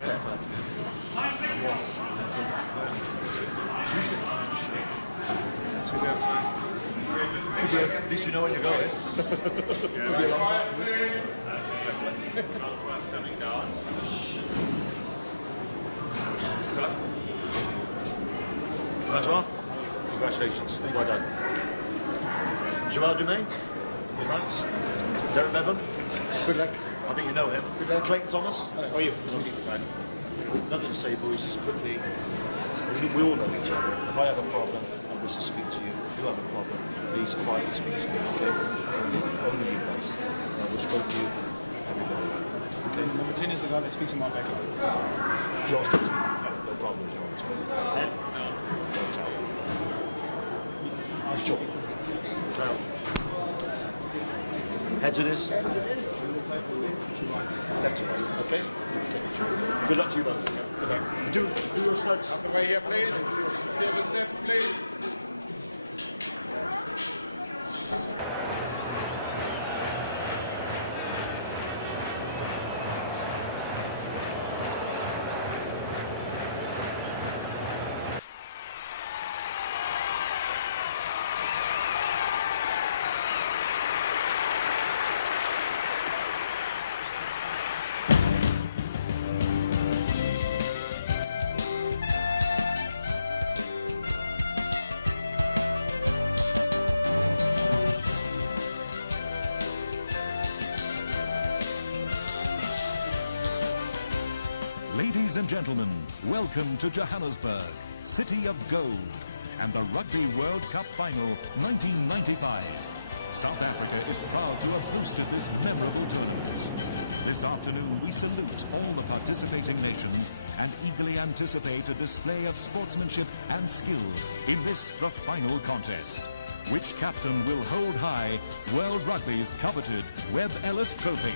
Tuesday afternoon. At least you know when you're going. Coming down. Francois, congratulations. Well done. Joel Dumais, France. Derek Bevan. Good luck. I think you know him. Good luck. Clayton Thomas. How are you? Nothing to say, boys. Just quickly, we all know each other. If I have a problem, I wish to speak to you. If you have a problem, please quietly speak to me, okay? Only you guys. I wish both of you everybody. Okay? Number 10 is the guy that speaks in my backyard. Josh, no problem with Josh. Head? Don't tell him. Sure. Tails. Heads it is. And we'll play from left to right. Left to right. Okay? Good luck to you both. Good luck. Do your slugs. Out the way here, please. Clear the steps, please. Ladies and gentlemen, welcome to Johannesburg, City of Gold, and the Rugby World Cup Final 1995. South Africa is proud to have hosted this memorable tournament. This afternoon, we salute all the participating nations and eagerly anticipate a display of sportsmanship and skill in this, the final contest. Which captain will hold high World Rugby's coveted Webb Ellis Trophy?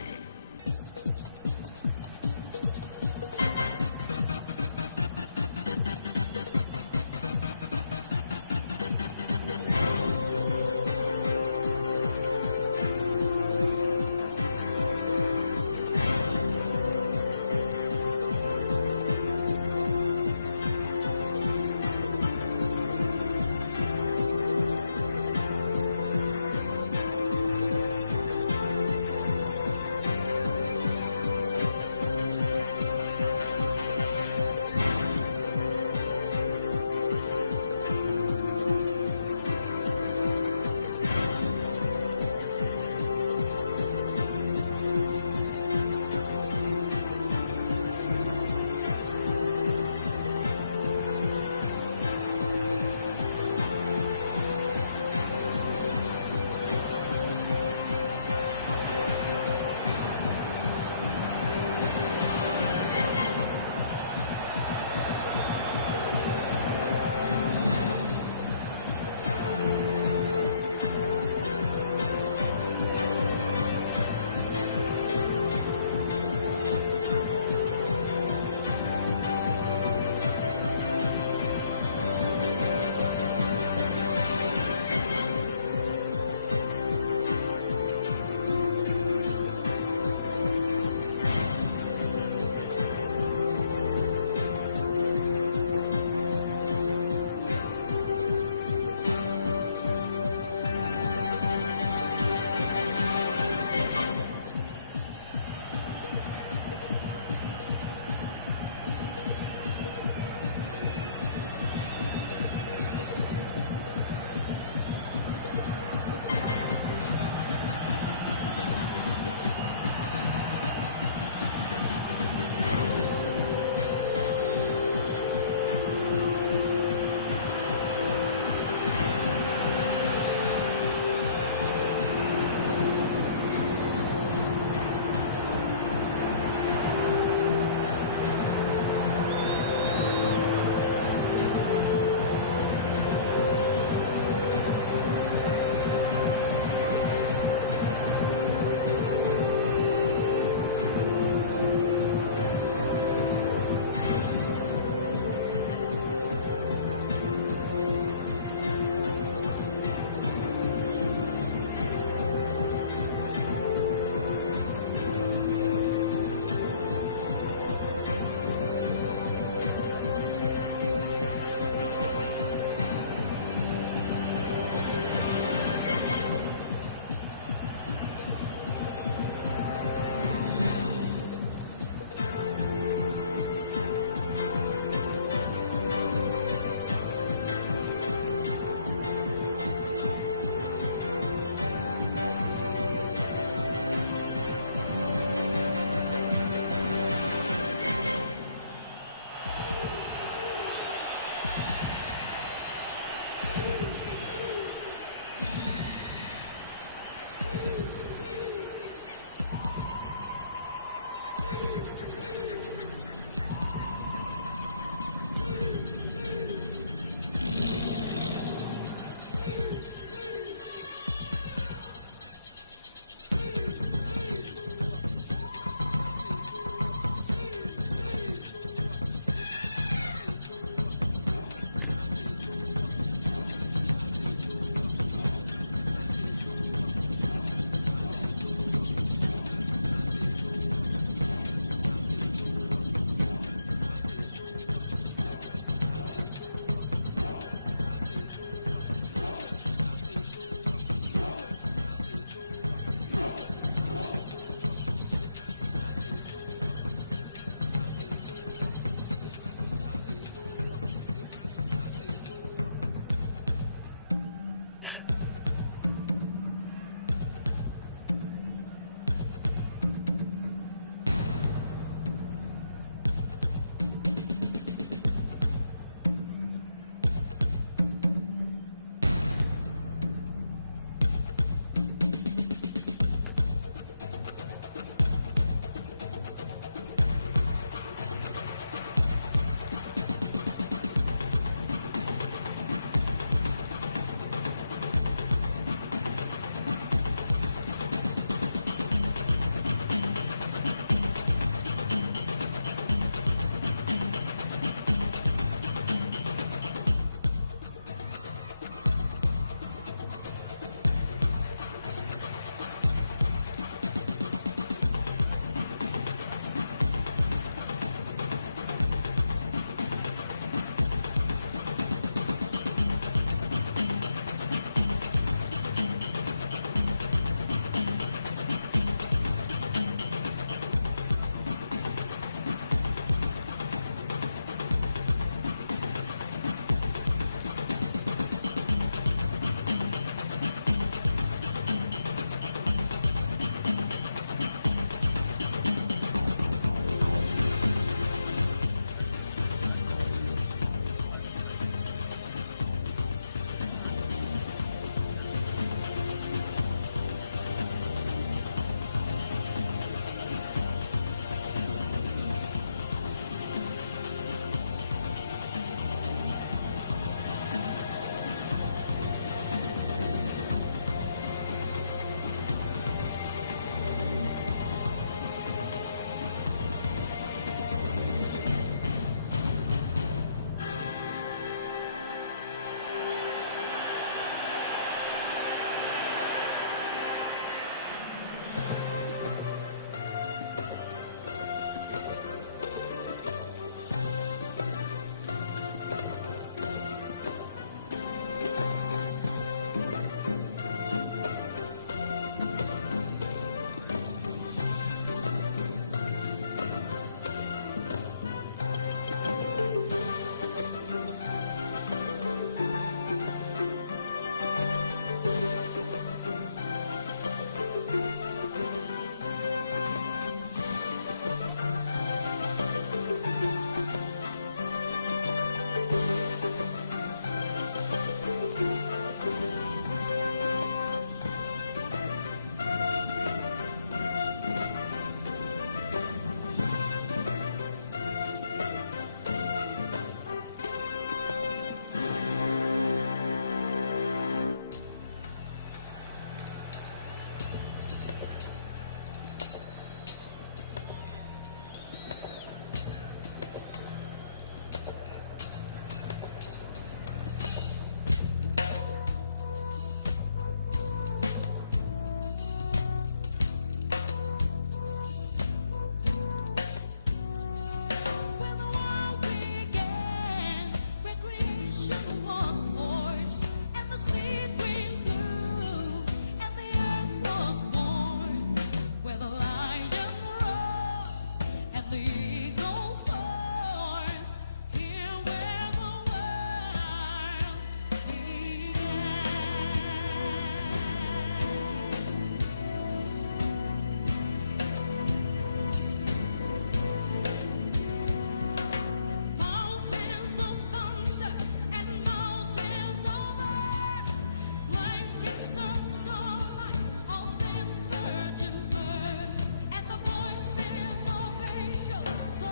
and the eagle soars here where the world began. Mountains of thunder and mountains of earth, blankets of starlight on this virgin birth, and the voices of angels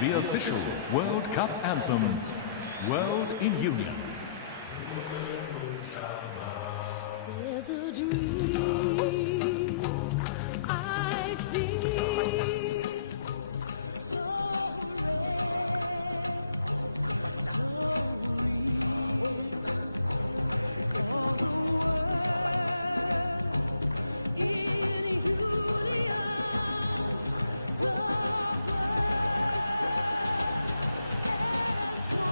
the official World Cup anthem, World in Union. There's a dream I feel so rare, so real. All the world in union, the world as one.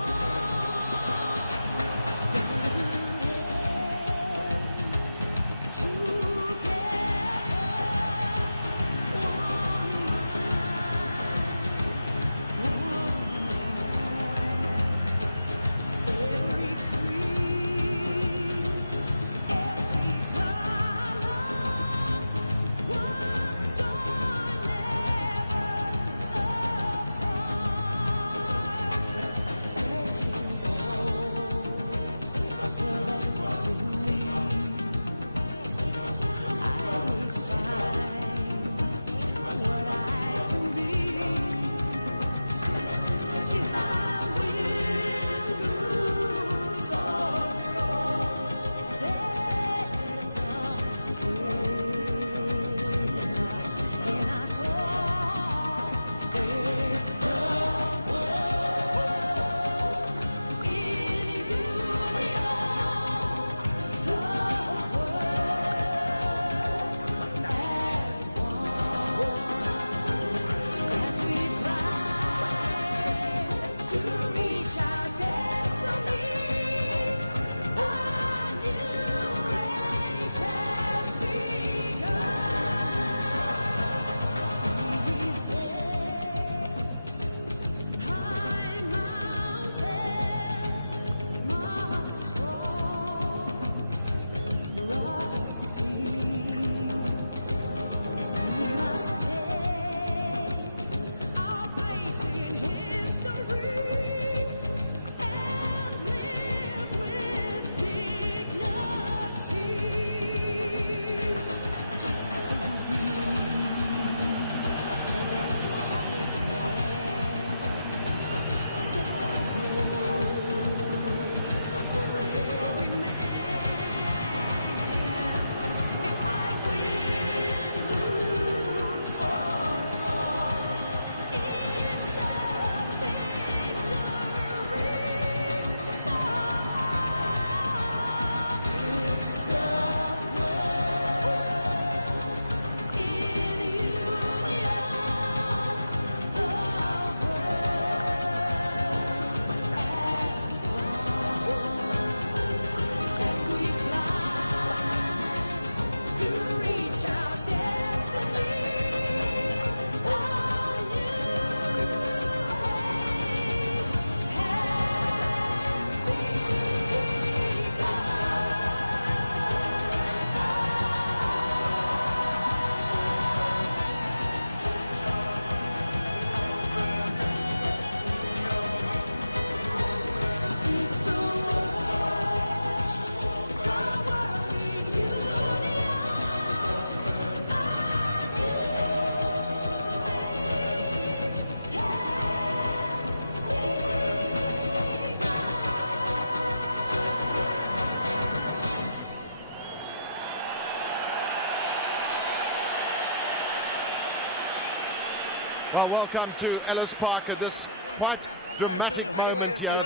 Well, welcome to Ellis Park at this quite dramatic moment here.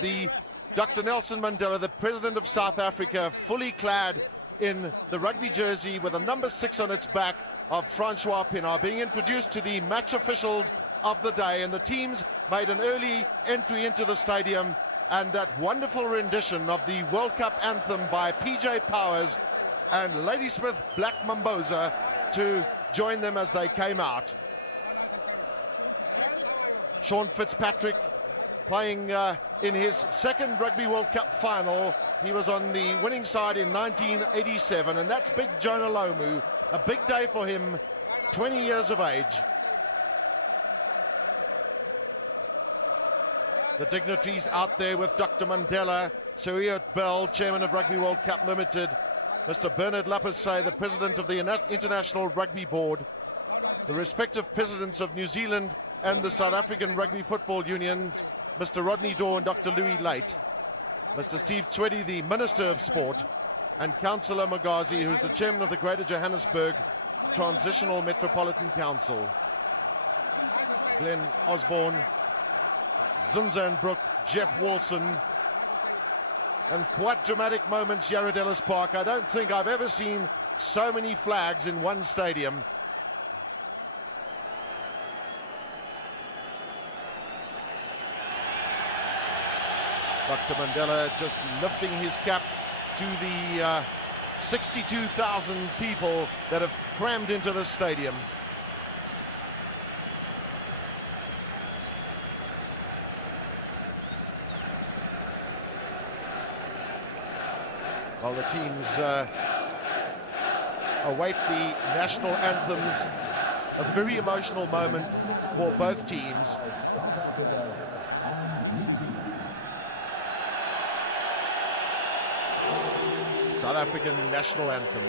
Dr. Nelson Mandela, the President of South Africa, fully clad in the rugby jersey with a number 6 on its back of Francois Pienaar, being introduced to the match officials of the day, and the teams made an early entry into the stadium, and that wonderful rendition of the World Cup anthem by PJ Powers and Ladysmith Black Mambosa to join them as they came out. Sean Fitzpatrick playing in his second Rugby World Cup final. He was on the winning side in 1987, and that's big Jonah Lomu. A big day for him, 20 years of age. The dignitaries out there with Dr. Mandela, Suryat Bell, Chairman of Rugby World Cup Limited, Mr. Bernard Lapasay, the President of the International Rugby Board, the respective presidents of New Zealand and the South African Rugby Football Union, Mr. Rodney Daw and Dr. Louis Late, Mr. Steve Tweddy, the Minister of Sport, and Councillor Magazi, who is chair of the Greater Johannesburg Transitional Metropolitan Council. Osborne, Zinza and Brook, Jeff Wilson. What dramatic moments here at Ellis Park. I don't think I've ever seen so many flags in one stadium. Dr. Mandela just lifting his cap to the 62,000 people that have crammed into the stadium. While the teams await the national anthems, a very emotional moment for both teams. Of South Africa and New Zealand. South African national anthems.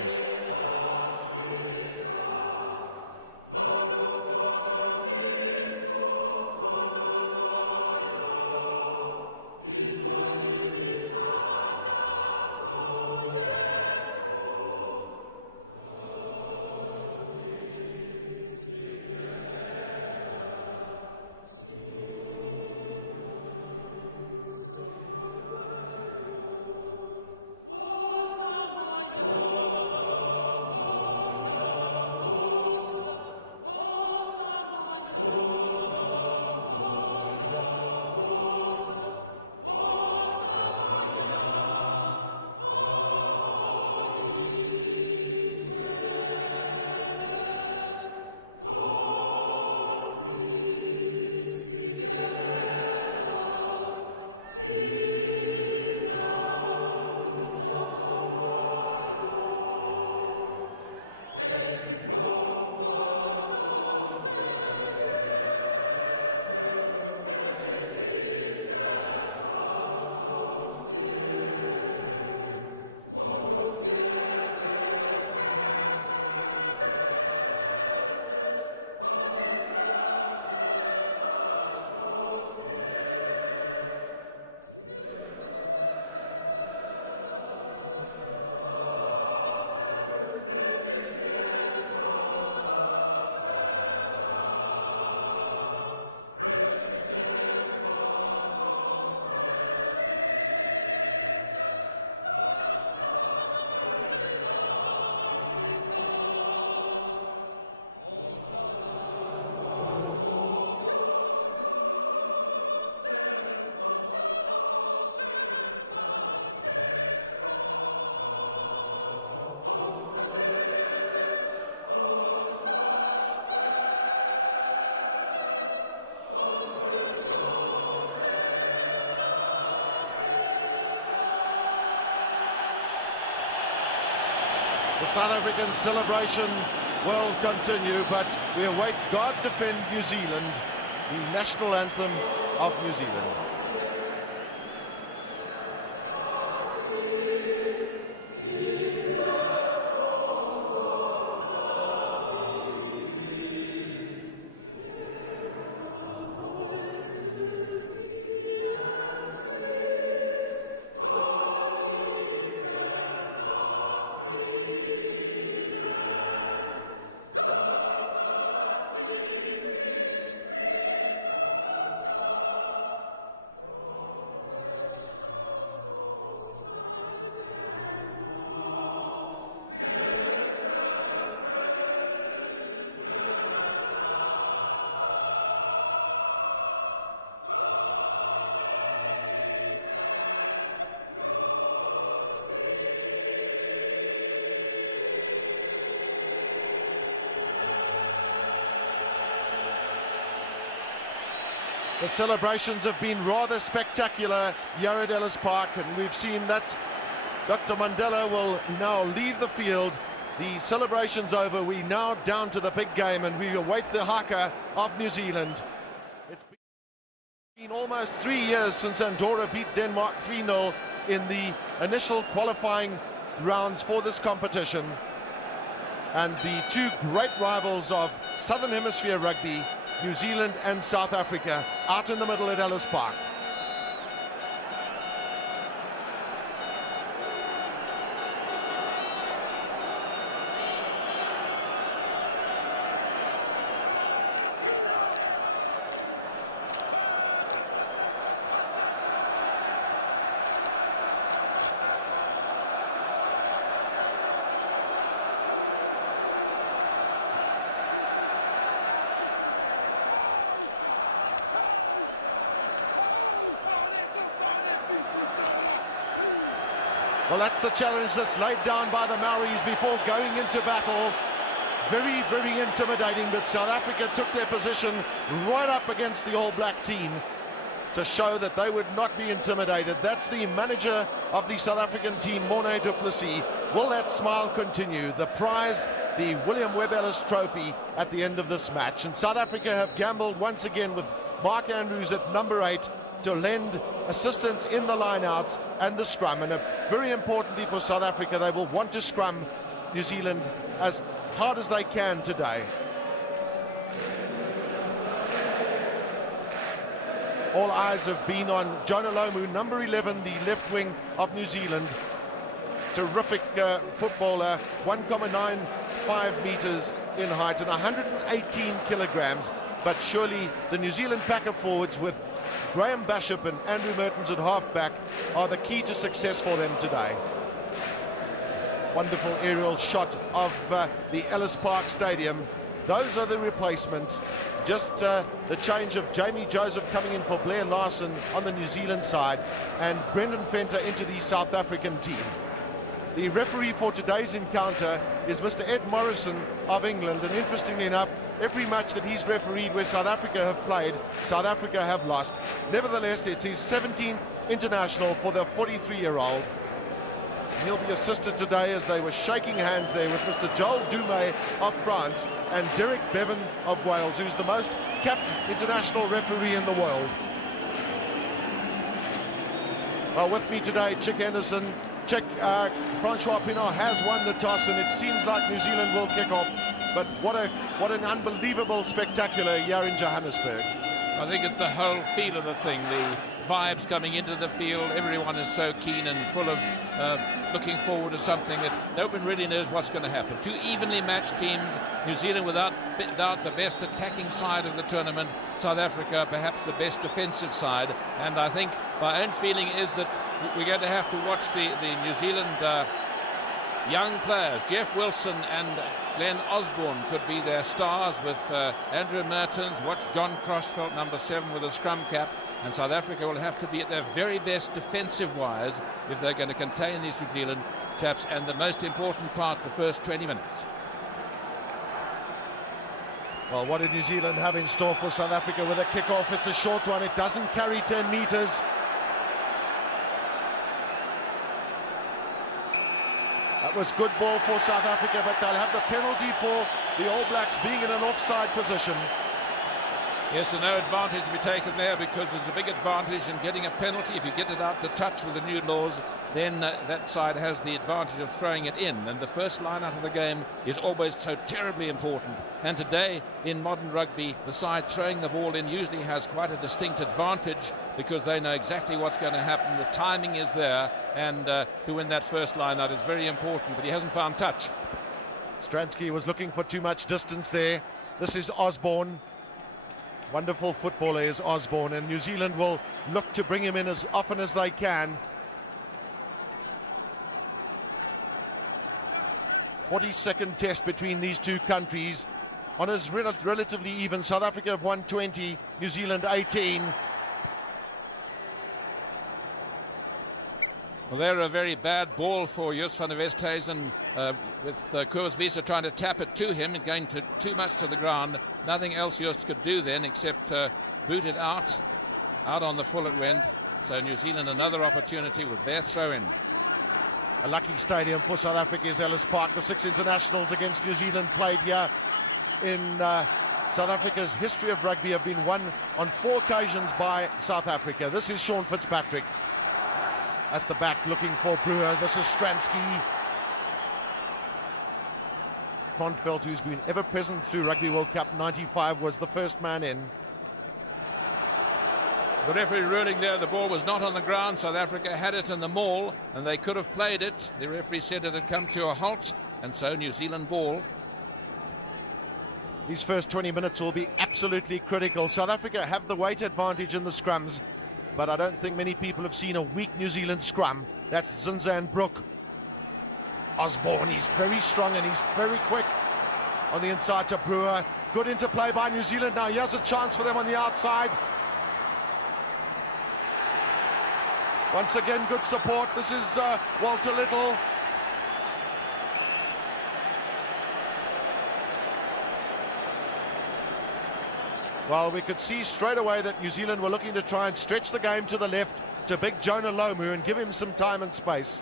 South African celebration will continue, but we await God Defend New Zealand, the national anthem of New Zealand. The celebrations have been rather spectacular here at Ellis Park, and we've seen that Dr. Mandela will now leave the field. The celebration's over. We're now down to the big game, and we await the haka of New Zealand. It's been almost 3 years since Andorra beat Denmark 3-0 in the initial qualifying rounds for this competition. and the two great rivals of Southern Hemisphere rugby, New Zealand and South Africa, out in the middle at Ellis Park. Well, that's the challenge that's laid down by the Maoris before going into battle. Very, very intimidating, but South Africa took their position right up against the All Black team to show that they would not be intimidated. That's the manager of the South African team, Morné du Plessis. Will that smile continue? The prize, the William Webb Ellis Trophy at the end of this match. And South Africa have gambled once again with Mark Andrews at number 8 to lend assistance in the line-outs and the scrum. And very importantly for South Africa, they will want to scrum New Zealand as hard as they can today. All eyes have been on Jonah Lomu, number 11, the left wing of New Zealand. Terrific footballer, 1.95 meters in height and 118 kilograms. But surely the New Zealand packer forwards with Graham Bishop and Andrew Mertens at halfback are the key to success for them today. Wonderful aerial shot of the Ellis Park Stadium. Those are the replacements. Just the change of Jamie Joseph coming in for Blair Larson on the New Zealand side and Brendan Venter into the South African team. The referee for today's encounter is Mr. Ed Morrison of England, and interestingly enough, every match that he's refereed where South Africa have played, South Africa have lost. Nevertheless, it's his 17th international for the 43-year-old. He'll be assisted today as they were shaking hands there with Mr. Joel Dumais of France and Derek Bevan of Wales, who's the most capped international referee in the world. Well, with me today, Chick Henderson. Chick, Francois Pienaar has won the toss, and it seems like New Zealand will kick off. But what an unbelievable spectacular here in Johannesburg. I think it's the whole feel of the thing, the vibes coming into the field. Everyone is so keen and full of looking forward to something that no one really knows what's going to happen. Two evenly matched teams, New Zealand without doubt the best attacking side of the tournament, South Africa perhaps the best defensive side. And I think my own feeling is that we're going to have to watch the New Zealand young players. Jeff Wilson and Glenn Osborne could be their stars with Andrew Mertens. Watch John Crossfeld, number 7, with a scrum cap. And South Africa will have to be at their very best defensive-wise if they're going to contain these New Zealand chaps. And the most important part, the first 20 minutes. Well, what did New Zealand have in store for South Africa with a kick-off? It's a short one. It doesn't carry 10 meters. That was good ball for South Africa, but they'll have the penalty for the All Blacks being in an offside position. Yes, and no advantage to be taken there because there's a big advantage in getting a penalty. If you get it out to touch with the new laws, then that side has the advantage of throwing it in. And the first line out of the game is always so terribly important. And today, in modern rugby, the side throwing the ball in usually has quite a distinct advantage because they know exactly what's going to happen. The timing is there, and to win that first line out is very important, but he hasn't found touch. Stransky was looking for too much distance there. This is Osborne. Wonderful footballer is Osborne, and New Zealand will look to bring him in as often as they can. 42nd test between these two countries. On his relatively even, South Africa have won 20, New Zealand 18. They're a very bad ball for Jos van der Westhuizen, with Koos Wiese trying to tap it to him and going too much to the ground. Nothing else Jos could do then except boot it out on the full length. So New Zealand another opportunity with their throwing. Lucky stadium for South Africa is Ellis Park. The 6 internationals against New Zealand played here in South Africa's history of rugby have been won on 4 occasions by South Africa. This is Sean Fitzpatrick at the back looking for Boer. This is Stransky. Monfeld, who's been ever present through Rugby World Cup 95, was the first man in. The referee ruling there the ball was not on the ground. South Africa had it in the maul and they could have played it. The referee said it had come to a halt, and so New Zealand ball. These first 20 minutes will be absolutely critical. South Africa have the weight advantage in the scrums, but I don't think many people have seen a weak New Zealand scrum. That's Zinzan Brook. Osborne is really strong and he's very quick on the inside to Brewer. Good interplay by New Zealand now. Here's a chance for them on the outside. Once again, good support. This is Walter Little. Well, we could see straight away that New Zealand were looking to try and stretch the game to the left to big Jonah Lomu and give him some time and space.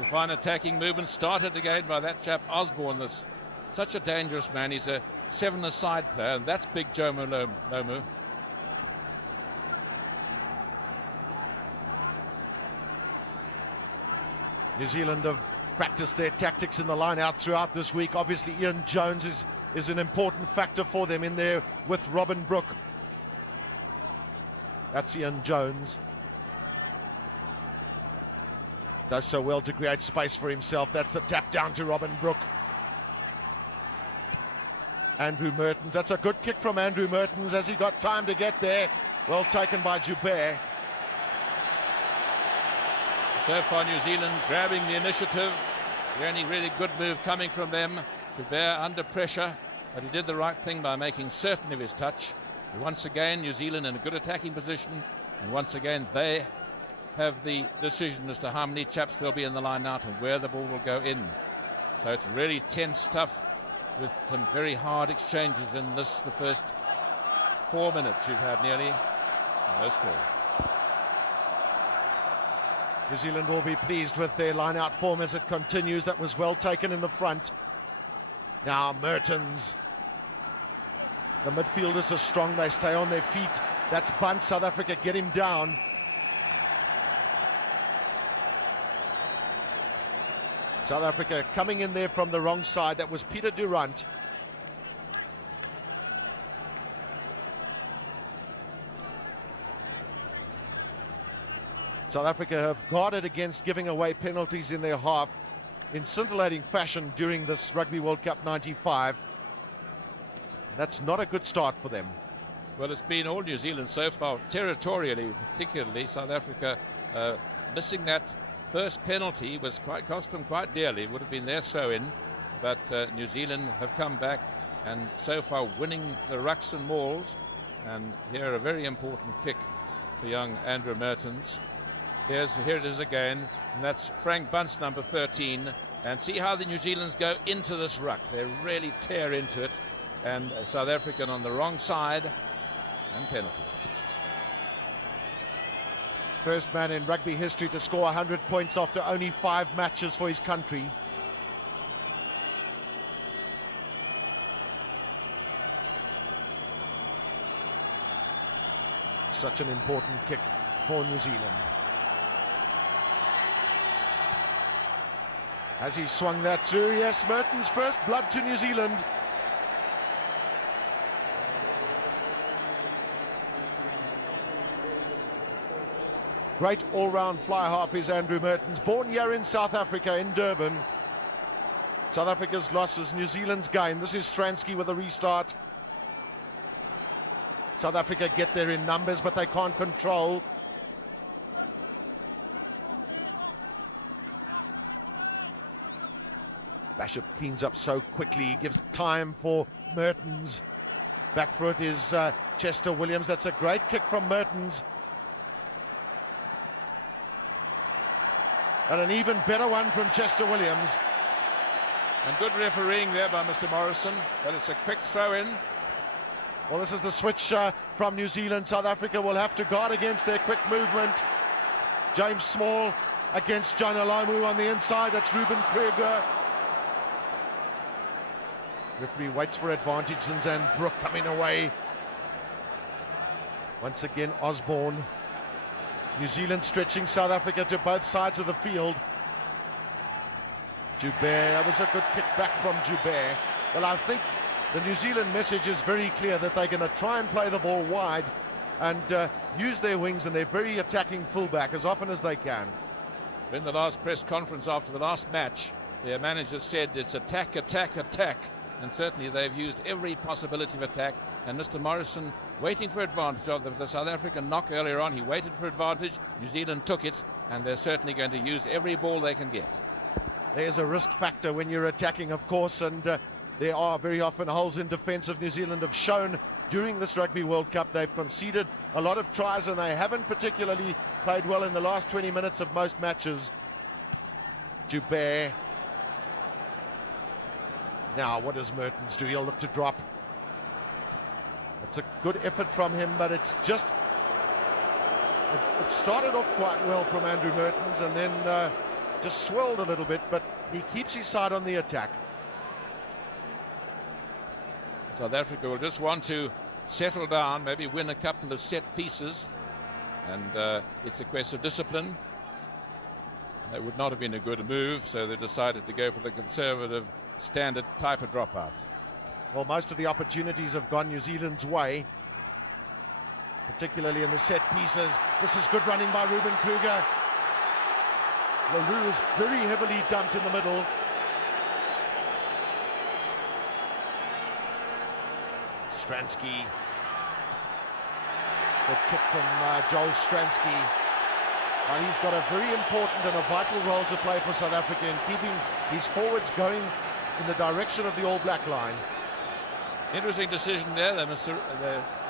The fine attacking movement started again by that chap Osborne. Was such a dangerous man. He's a 7-a-side player, and that's big Jonah Lomu. New Zealand have practiced their tactics in the line out throughout this week. Obviously, Ian Jones is an important factor for them in there with Robin Brook. That's Ian Jones. Does so well to create space for himself. That's the tap down to Robin Brook. Andrew Mertens. That's a good kick from Andrew Mertens as he got time to get there. Well taken by Joubert. So far New Zealand grabbing the initiative. The only really good move coming from them. Joubert under pressure, but he did the right thing by making certain of his touch. And once again, New Zealand in a good attacking position. And once again, they have the decision as to how many chaps will be in the line out and where the ball will go in. So it's really tense stuff with some very hard exchanges in this, the first 4 minutes. We've had nearly most of it. New Zealand will be pleased with their line-out form as it continues. That was well taken in the front. Now Mertens. The midfielders are strong. They stay on their feet. That's Bunt. South Africa get him down. South Africa coming in there from the wrong side. That was Peter Durant. South Africa have guarded against giving away penalties in their half in scintillating fashion during this Rugby World Cup 95. That's not a good start for them. Well, it's been all New Zealand so far, territorially particularly. South Africa missing that first penalty was quite cost them quite dearly. Would have been their throw-in, but New Zealand have come back and so far winning the rucks and mauls. And here a very important pick for young Andrew Mertens. Here it is again, and that's Frank Bunt's number 13. And see how the New Zealanders go into this ruck. They really tear into it. And South African on the wrong side. First man in rugby history to score 100 points after only 5 matches for his country. Such an important pick for New Zealand. As he swung that through, yes, Mertens' first blood to New Zealand. Great all-round fly half is Andrew Mertens, born here in South Africa, in Durban. South Africa's loss is New Zealand's gain. This is Stransky with a restart. South Africa get there in numbers, but they can't control. Bashir cleans up so quickly, gives time for Mertens. Back foot is Chester Williams. That's a great kick from Mertens. And an even better one from Chester Williams. And good refereeing there by Mr. Morrison, but it's a quick throw-in. Well, this is the switch from New Zealand. South Africa will have to guard against their quick movement. James Small against Jonah Lomu on the inside. That's Ruben Kruger. Rugby waits for advantage. Zinzan Brook coming away. Once again, Osborne. New Zealand stretching South Africa to both sides of the field. Joubert, that was a good kick back from Joubert. Well, I think the New Zealand message is very clear that they're going to try and play the ball wide and use their wings and their very attacking fullback as often as they can. In the last press conference after the last match, their manager said it's attack, attack, attack. And certainly they've used every possibility of attack. And Mr. Morrison waiting for advantage of the South African knock earlier on. He waited for advantage. New Zealand took it, and they're certainly going to use every ball they can get. There's a risk factor when you're attacking, of course, and there are very often holes in defence of New Zealand have shown during this Rugby World Cup. They've conceded a lot of tries, and they haven't particularly played well in the last 20 minutes of most matches. Joubert. Now, what does Mertens do? He'll look to drop. It's a good effort from him, but it's just... It started off quite well from Andrew Mertens, and then just swelled a little bit, but he keeps his side on the attack. South Africa will just want to settle down, maybe win a couple of set pieces, and it's a question of discipline. It would not have been a good move, so they decided to go for the conservative standard tighter dropout. Well, most of the opportunities have gone New Zealand's way, particularly in the set pieces. This is good running by Ruben Kruger. Leroux was very heavily dumped in the middle. Stransky. Good kick from Joe Stransky. And he's got a very important and a vital role to play for South Africa in keeping his forwards going in the direction of the All Black line. Interesting decision there. The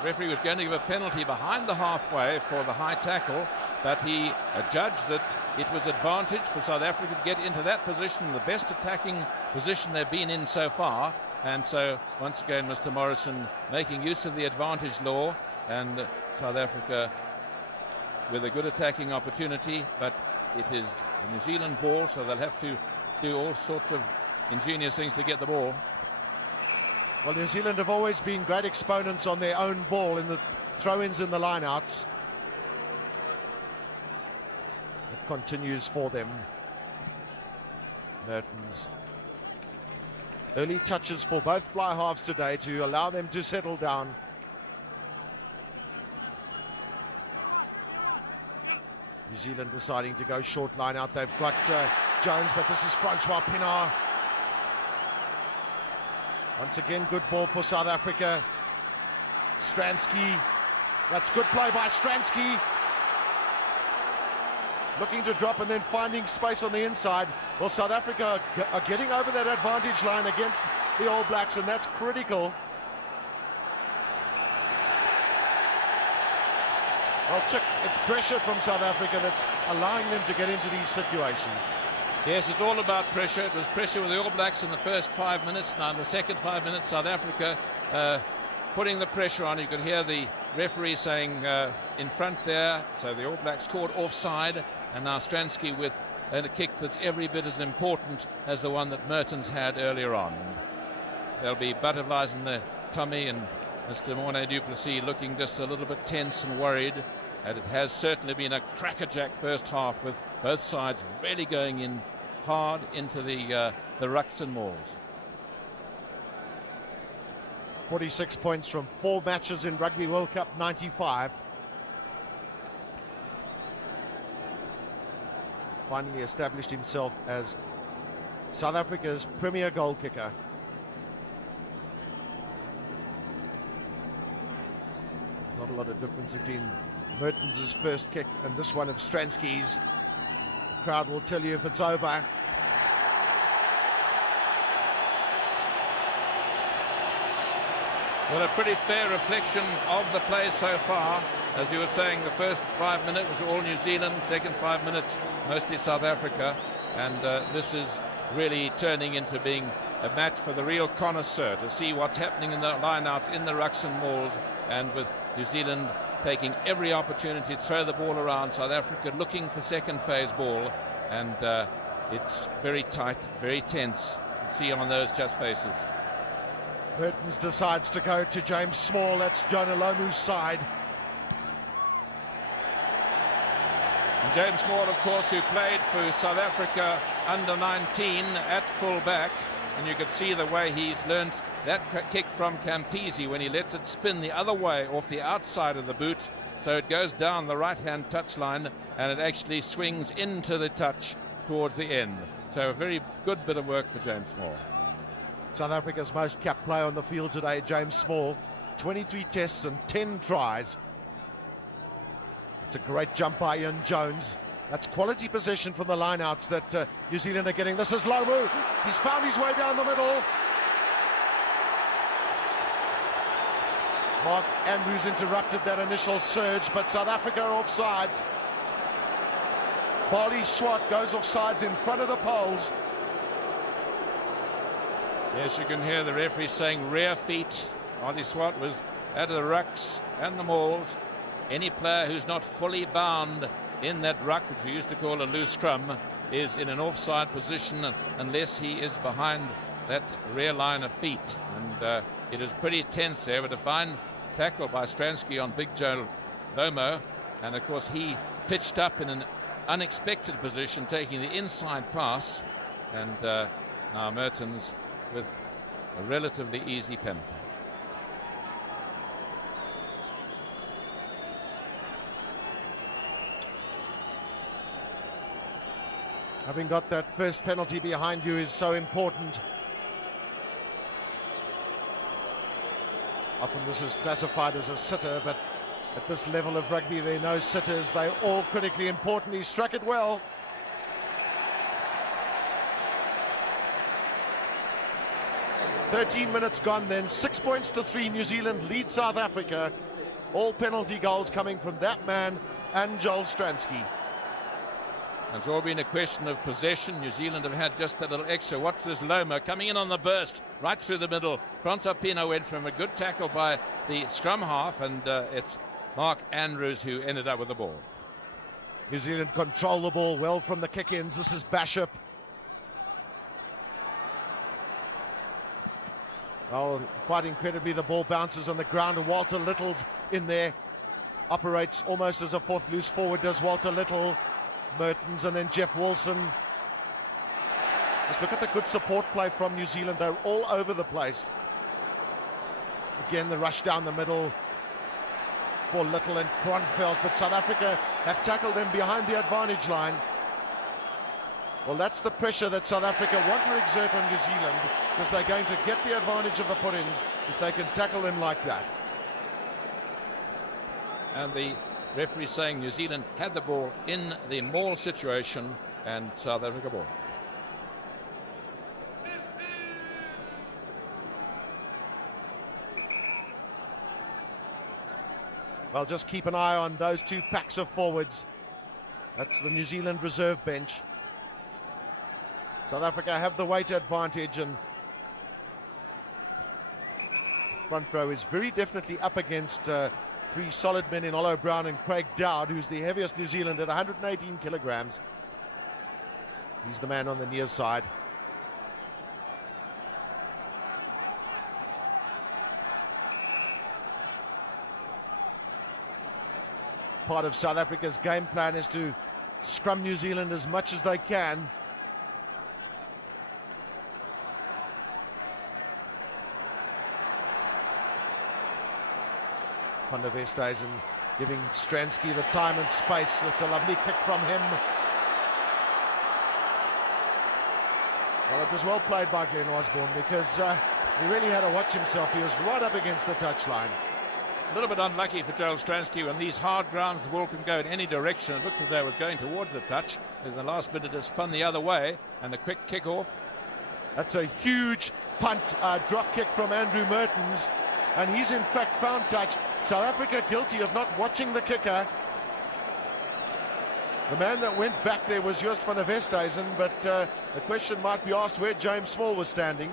referee was going to give a penalty behind the halfway for the high tackle, but he judged that it was advantage for South Africa to get into that position, the best attacking position they've been in so far. And so, once again, Mr. Morrison making use of the advantage law, and South Africa with a good attacking opportunity, but it is a New Zealand ball, so they'll have to do all sorts of ingenious things to get the ball. Well, New Zealand have always been great exponents on their own ball in the throw-ins and the line-outs. It continues for them. Mertens. Early touches for both fly halves today to allow them to settle down. New Zealand deciding to go short line out. They've got Jones, but this is Francois Pienaar. Once again, good ball for South Africa. Stransky. That's good play by Stransky. Looking to drop and then finding space on the inside. Well, South Africa are getting over that advantage line against the All Blacks, and that's critical. It's pressure from South Africa that's allowing them to get into these situations. Yes, it's all about pressure. There's pressure on the All Blacks in the first 5 minutes. Now in the second 5 minutes, South Africa putting the pressure on. You can hear the referee saying in front there, so the All Blacks scored offside, and now Stransky with a kick that's every bit as important as the one that Mertens had earlier on. There'll be Butterflies in the tummy, and Mr. Morne du Plessis looking just a little bit tense and worried. And it has certainly been a crackerjack first half, with both sides really going in hard into the rucks and mauls. 46 points from 4 matches in Rugby World Cup 95. Finally established himself as South Africa's premier goal kicker. Not a lot of difference between Mertens' first kick and this one at Stransky's. Crowd will tell you if it's over. Well, a pretty fair reflection of the play so far. As you were saying, the first 5 minutes were all New Zealand, second 5 minutes mostly South Africa, and this is really turning into being a match for the real connoisseur to see what's happening in the line-outs, in the rucks and mauls, and with New Zealand taking every opportunity to throw the ball around. South Africa looking for second phase ball, and it's very tight, very tense. See on those just faces. Mertens decides to go to James Small. That's John Olomu's side. James Moore, of course, who played for South Africa under 19 at full-back, and you can see the way he's learned that kick from Campese when he lets it spin the other way off the outside of the boot, so it goes down the right-hand touchline and it actually swings into the touch towards the end. So a very good bit of work for James Small. South Africa's most capped player on the field today, James Small. 23 tests and 10 tries. It's a great jump by Ian Jones. That's quality possession for the lineouts that New Zealand are getting. This is Lomu. He's found his way down the middle. Mark Andrews interrupted that initial surge, but South Africa are offsides. Barley Swart goes offsides in front of the poles. Yes, you can hear the referee saying rear feet. Barley Swart was out of the rucks and the mauls. Any player who's not fully bound in that ruck, we used to call a loose scrum, is in an offside position unless he is behind that rear line of feet. And it is pretty tense there, with a fine tackle by Stransky on Big Joe Lomo, and of course he pitched up in an unexpected position, taking the inside pass, and now Mertens with a relatively easy penalty. Having got that first penalty behind you is so important. Often this is classified as a sitter, but at this level of rugby there are no sitters. They're all critically important. He struck it well. And 13 minutes gone then. 6 points to 3. New Zealand lead South Africa. All penalty goals coming from that man and Joel Stransky. It's all been a question of possession. New Zealand have had just a little extra. Watch this Lomo coming in on the burst, right through the middle. Prontapino went from a good tackle by the scrum half, and it's Mark Andrews who ended up with the ball. New Zealand control the ball well from the kick-ins. This is Bishop. Oh, quite incredibly, the ball bounces on the ground, and Walter Little's in there. Operates almost as a fourth loose forward, does Walter Little. Mertens and then Jeff Wilson. Just look at the good support play from New Zealand. They're all over the place. Again, the rush down the middle for Little and Kronfeld, but South Africa have tackled them behind the advantage line. Well, that's the pressure that South Africa want to exert on New Zealand, because they're going to get the advantage of the puddings if they can tackle them like that. And the referee saying New Zealand had the ball in the maul situation and South Africa ball. Well, just keep an eye on those two packs of forwards. That's the New Zealand reserve bench. South Africa have the weight advantage, and front row is very definitely up against three solid men in Ollo Brown and Craig Dowd, who's the heaviest New Zealand at 118 kilograms. He's the man on the near side. Part of South Africa's game plan is to scrum New Zealand as much as they can. Westhuizen giving Stransky the time and space. It's a lovely kick from him. Well, it was well played by Glenn Osborne, because he really had to watch himself. He was right up against the touchline. A little bit unlucky for Joel Stransky when these hard grounds, the ball can go in any direction. It looks as though it was going towards the touch. In the last minute, it spun the other way, and a quick kick off. That's a huge punt, drop kick from Andrew Mertens, and he's in fact found touch. South Africa guilty of not watching the kicker. The man that went back there was Joost van der Westhuizen, but the question might be asked where James Small was standing.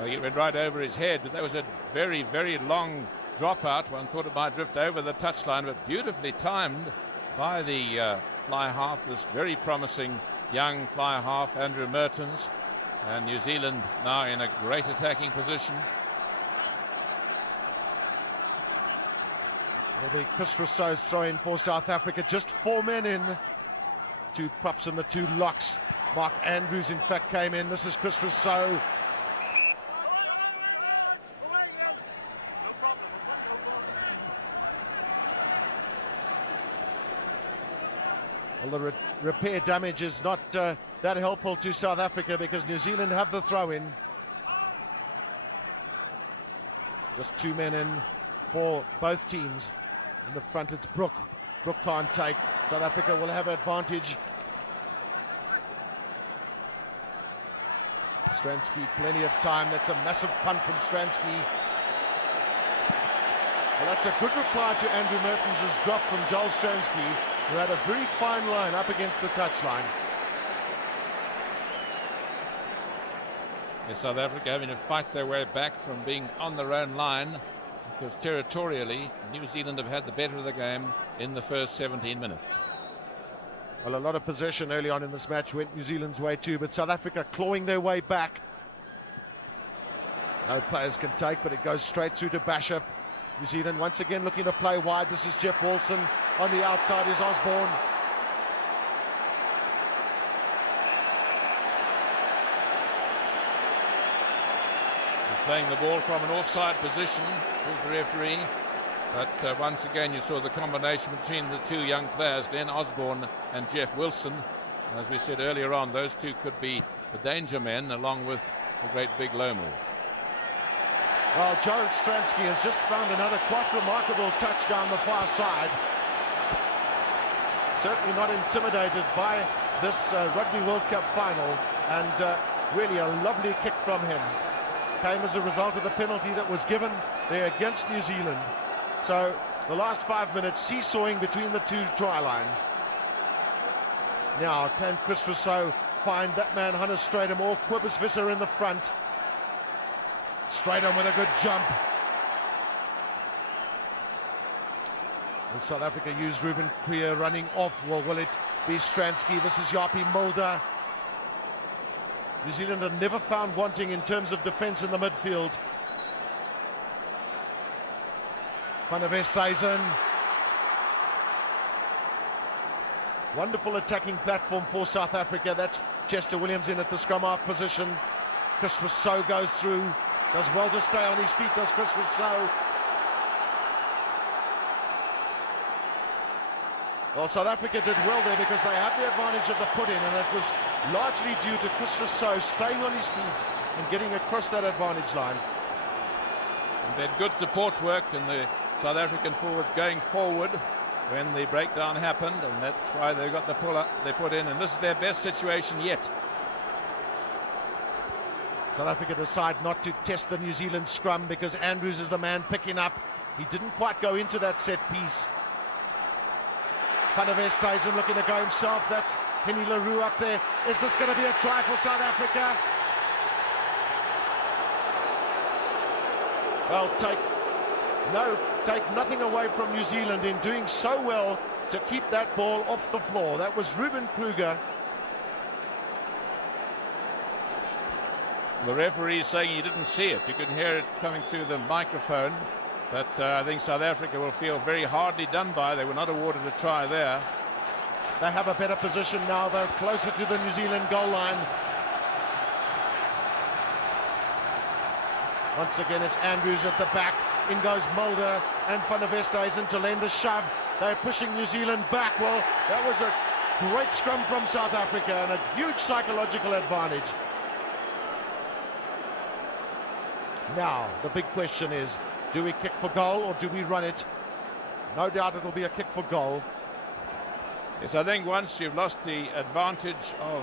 Well, he went right over his head, but that was a very, very long dropout. One thought it might drift over the touchline, but beautifully timed by the fly half, this very promising young fly half, Andrew Mertens. And New Zealand now in a great attacking position. Chris Rousseau's throwing for South Africa. Just 4 men in. 2 props and the 2 locks. Mark Andrews, in fact, came in. This is Chris Rousseau. No problem. No problem. Well, the repair damage is not that helpful to South Africa because New Zealand have the throw in. Just 2 men in for both teams. In the front, it's Brook. Brook can't take. South Africa will have advantage. Stransky, plenty of time. That's a massive punt from Stransky. That's a good reply to Andrew Mertens' drop from Joel Stransky, who had a very fine line up against the touchline. South Africa having to fight their way back from being on their own line, because territorially New Zealand have had the better of the game in the first 17 minutes. Well, a lot of possession early on in this match went New Zealand's way too, but South Africa clawing their way back. No players can take, but it goes straight through to Basham. New Zealand once again looking to play wide. This is Jeff Wilson. On the outside is Osborne. Playing the ball from an offside position with the referee. But once again you saw the combination between the 2 young players, Glenn Osborne and Jeff Wilson. As we said earlier on, those 2 could be the danger men along with the great big loaner. Joel Stransky has just found another quite remarkable touch down the far side. Certainly not intimidated by this Rugby World Cup final, and really a lovely kick from him. Came as a result of the penalty that was given there against New Zealand. So the last 5 minutes seesawing between the 2 try lines. Now can Chris Rousseau find that man Hunter Strydom or Cobus Visser in the front? Strydom with a good jump. And South Africa use Ruben Krier running off. Well, will it be Stransky? This is Yapi Mulder. New Zealand have never found wanting in terms of defence in the midfield. Van der Westhuizen. Wonderful attacking platform for South Africa. That's Chester Williams in at the scrum half position. Chris Rousseau goes through. As well to stay on his feet as Chris Rousseau. Well, South Africa did well there because they had the advantage of the put-in, and that was largely due to Chris Rousseau staying on his feet and getting across that advantage line. And then good support work in the South African forward going forward when the breakdown happened, and that's why they got the pull-up they put in, and this is their best situation yet. South Africa decide not to test the New Zealand scrum because Andrews is the man picking up. He didn't quite go into that set piece. Van der Westhuizen looking to go himself. That's Henny LaRue up there. Is this going to be a try for South Africa? Well, take nothing away from New Zealand in doing so well to keep that ball off the floor. That was Ruben Kruger. The referee saying he didn't see it. You could hear it coming through the microphone. But I think South Africa will feel very hardly done by. They were not awarded a try there. They have a better position now. They're closer to the New Zealand goal line. Once again, it's Andrews at the back. In goes Mulder and Van der Westhuizen to lend a shove. They're pushing New Zealand back. Well, that was a great scrum from South Africa and a huge psychological advantage. Now, the big question is, do we kick for goal or do we run it? No doubt it'll be a kick for goal. Yes, I think once you've lost the advantage of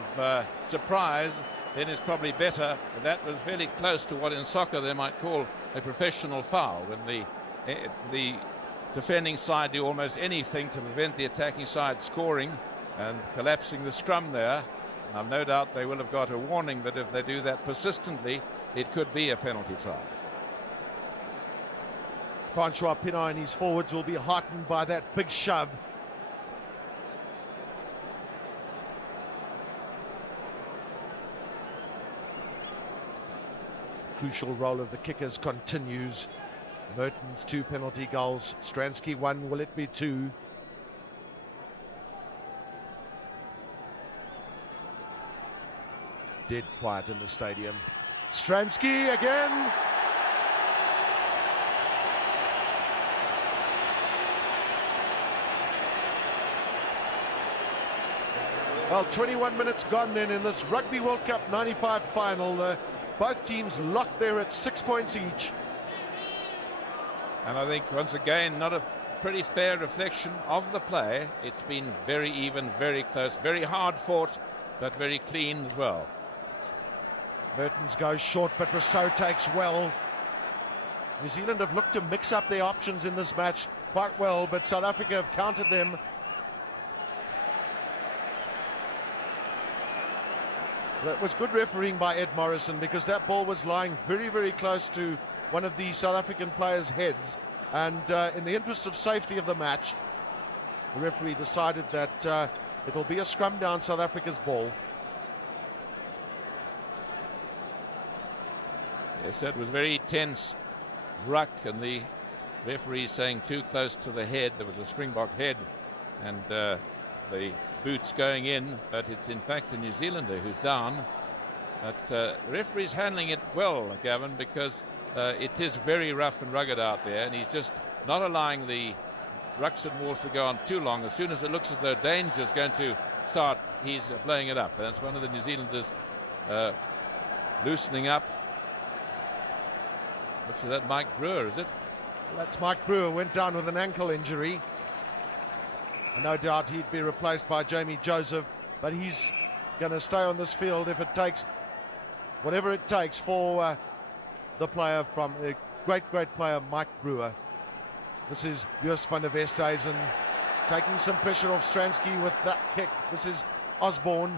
surprise, then it's probably better. That was very close to what in soccer they might call a professional foul, when the defending side do almost anything to prevent the attacking side scoring and collapsing the scrum there. No doubt they will have got a warning, but if they do that persistently, it could be a penalty try. Francois Pienaar and his forwards will be heartened by that big shove. Crucial role of the kickers continues. Mertens 2 penalty goals, Stransky 1, will it be 2? Dead quiet in the stadium. Stransky again. Well, 21 minutes gone then in this Rugby World Cup 95 final. Both teams locked there at 6 points each. And I think, once again, not a pretty fair reflection of the play. It's been very even, very close, very hard fought, but very clean as well. Mertens goes short, but Rousseau takes well. New Zealand have looked to mix up their options in this match quite well, but South Africa have countered them. It was good refereeing by Ed Morrison, because that ball was lying very, very close to one of the South African players' heads. And in the interest of safety of the match, the referee decided that it will be a scrum down South Africa's ball. So it was very tense ruck, and the referee saying too close to the head. It was a Springbok head, and the boots going in, but it's in fact the New Zealander who's down. But the referee's handling it well, Gavin, because it is very rough and rugged out there, and he's just not allowing the rucks and balls to go on too long. As soon as it looks as though danger is going to start, he's playing it up. And it's one of the New Zealanders loosening up. So that Mike Brewer, is it? That's Mike Brewer, went down with an ankle injury. No doubt he'd be replaced by Jamie Joseph, but he's going to stay on this field if it takes whatever it takes for the player from the great player Mike Brewer. This is Joost van der Westhuizen taking some pressure off Stransky with that kick. This is Osborne.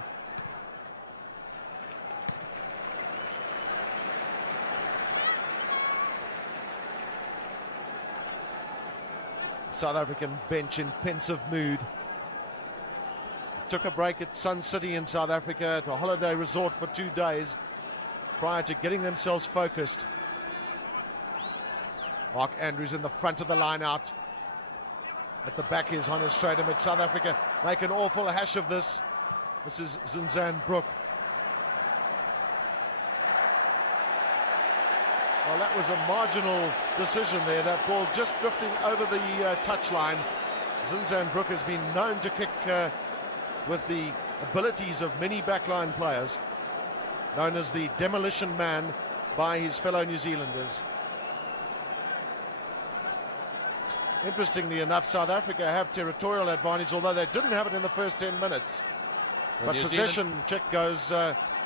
South African bench in pensive mood. Took a break at Sun City in South Africa, at a holiday resort for 2 days prior to getting themselves focused. Mark Andrews in the front of the line out. At the back is on a straight, but South Africa make an awful hash of this. This is Zinzan Brook. Was a marginal decision there. That ball just drifting over the touchline. Zinzan Brook has been known to kick with the abilities of many backline players, known as the demolition man by his fellow New Zealanders. Interestingly enough, South Africa have territorial advantage, although they didn't have it in the first 10 minutes. But possession check goes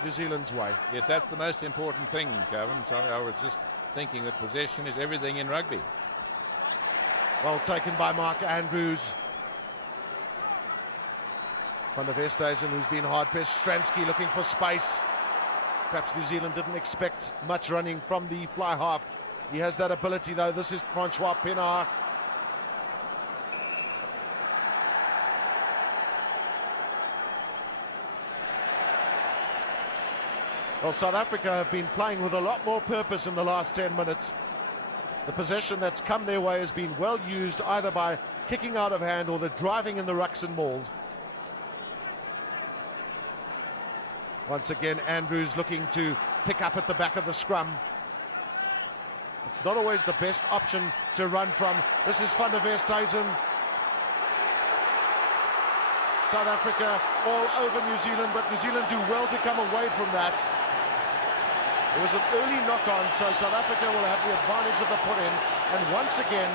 New Zealand's way. Yes, that's the most important thing, Gavin. I was just thinking that possession is everything in rugby. Well taken by Mark Andrews. Van der Westhuizen, who's been hard-pressed. Stransky looking for space. Perhaps New Zealand didn't expect much running from the fly half. He has that ability, though. This is Francois Pienaar. Well, South Africa have been playing with a lot more purpose in the last 10 minutes. The possession that's come their way has been well used, either by kicking out of hand or the driving in the rucks and mauls. Once again, Andrews looking to pick up at the back of the scrum. It's not always the best option to run from. This is Van der Westhuizen. South Africa all over New Zealand, but New Zealand do well to come away from that. It was an early knock-on, so South Africa will have the advantage of the pull-in. And once again,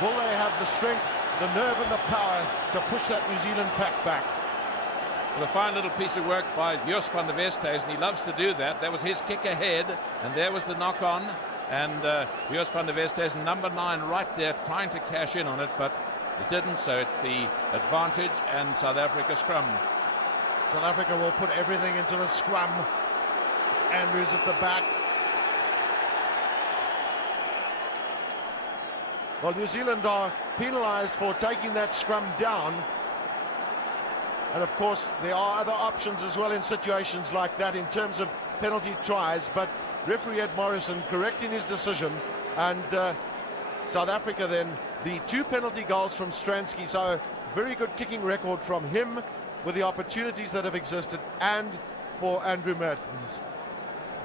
will they have the strength, the nerve and the power to push that New Zealand pack back? A fine little piece of work by Joost van der Westhuizen. He loves to do that. That was his kick ahead, and there was the knock-on. And Joost van der Westhuizen, number 9, right there, trying to cash in on it, but it didn't, so it's the advantage, and South Africa scrum. South Africa will put everything into the scrum. Andrews at the back. Well, New Zealand are penalised for taking that scrum down. And of course, there are other options as well in situations like that in terms of penalty tries, but referee Ed Morrison correcting his decision, and South Africa then the 2 penalty goals from Stransky, so very good kicking record from him with the opportunities that have existed, and for Andrew Mertens.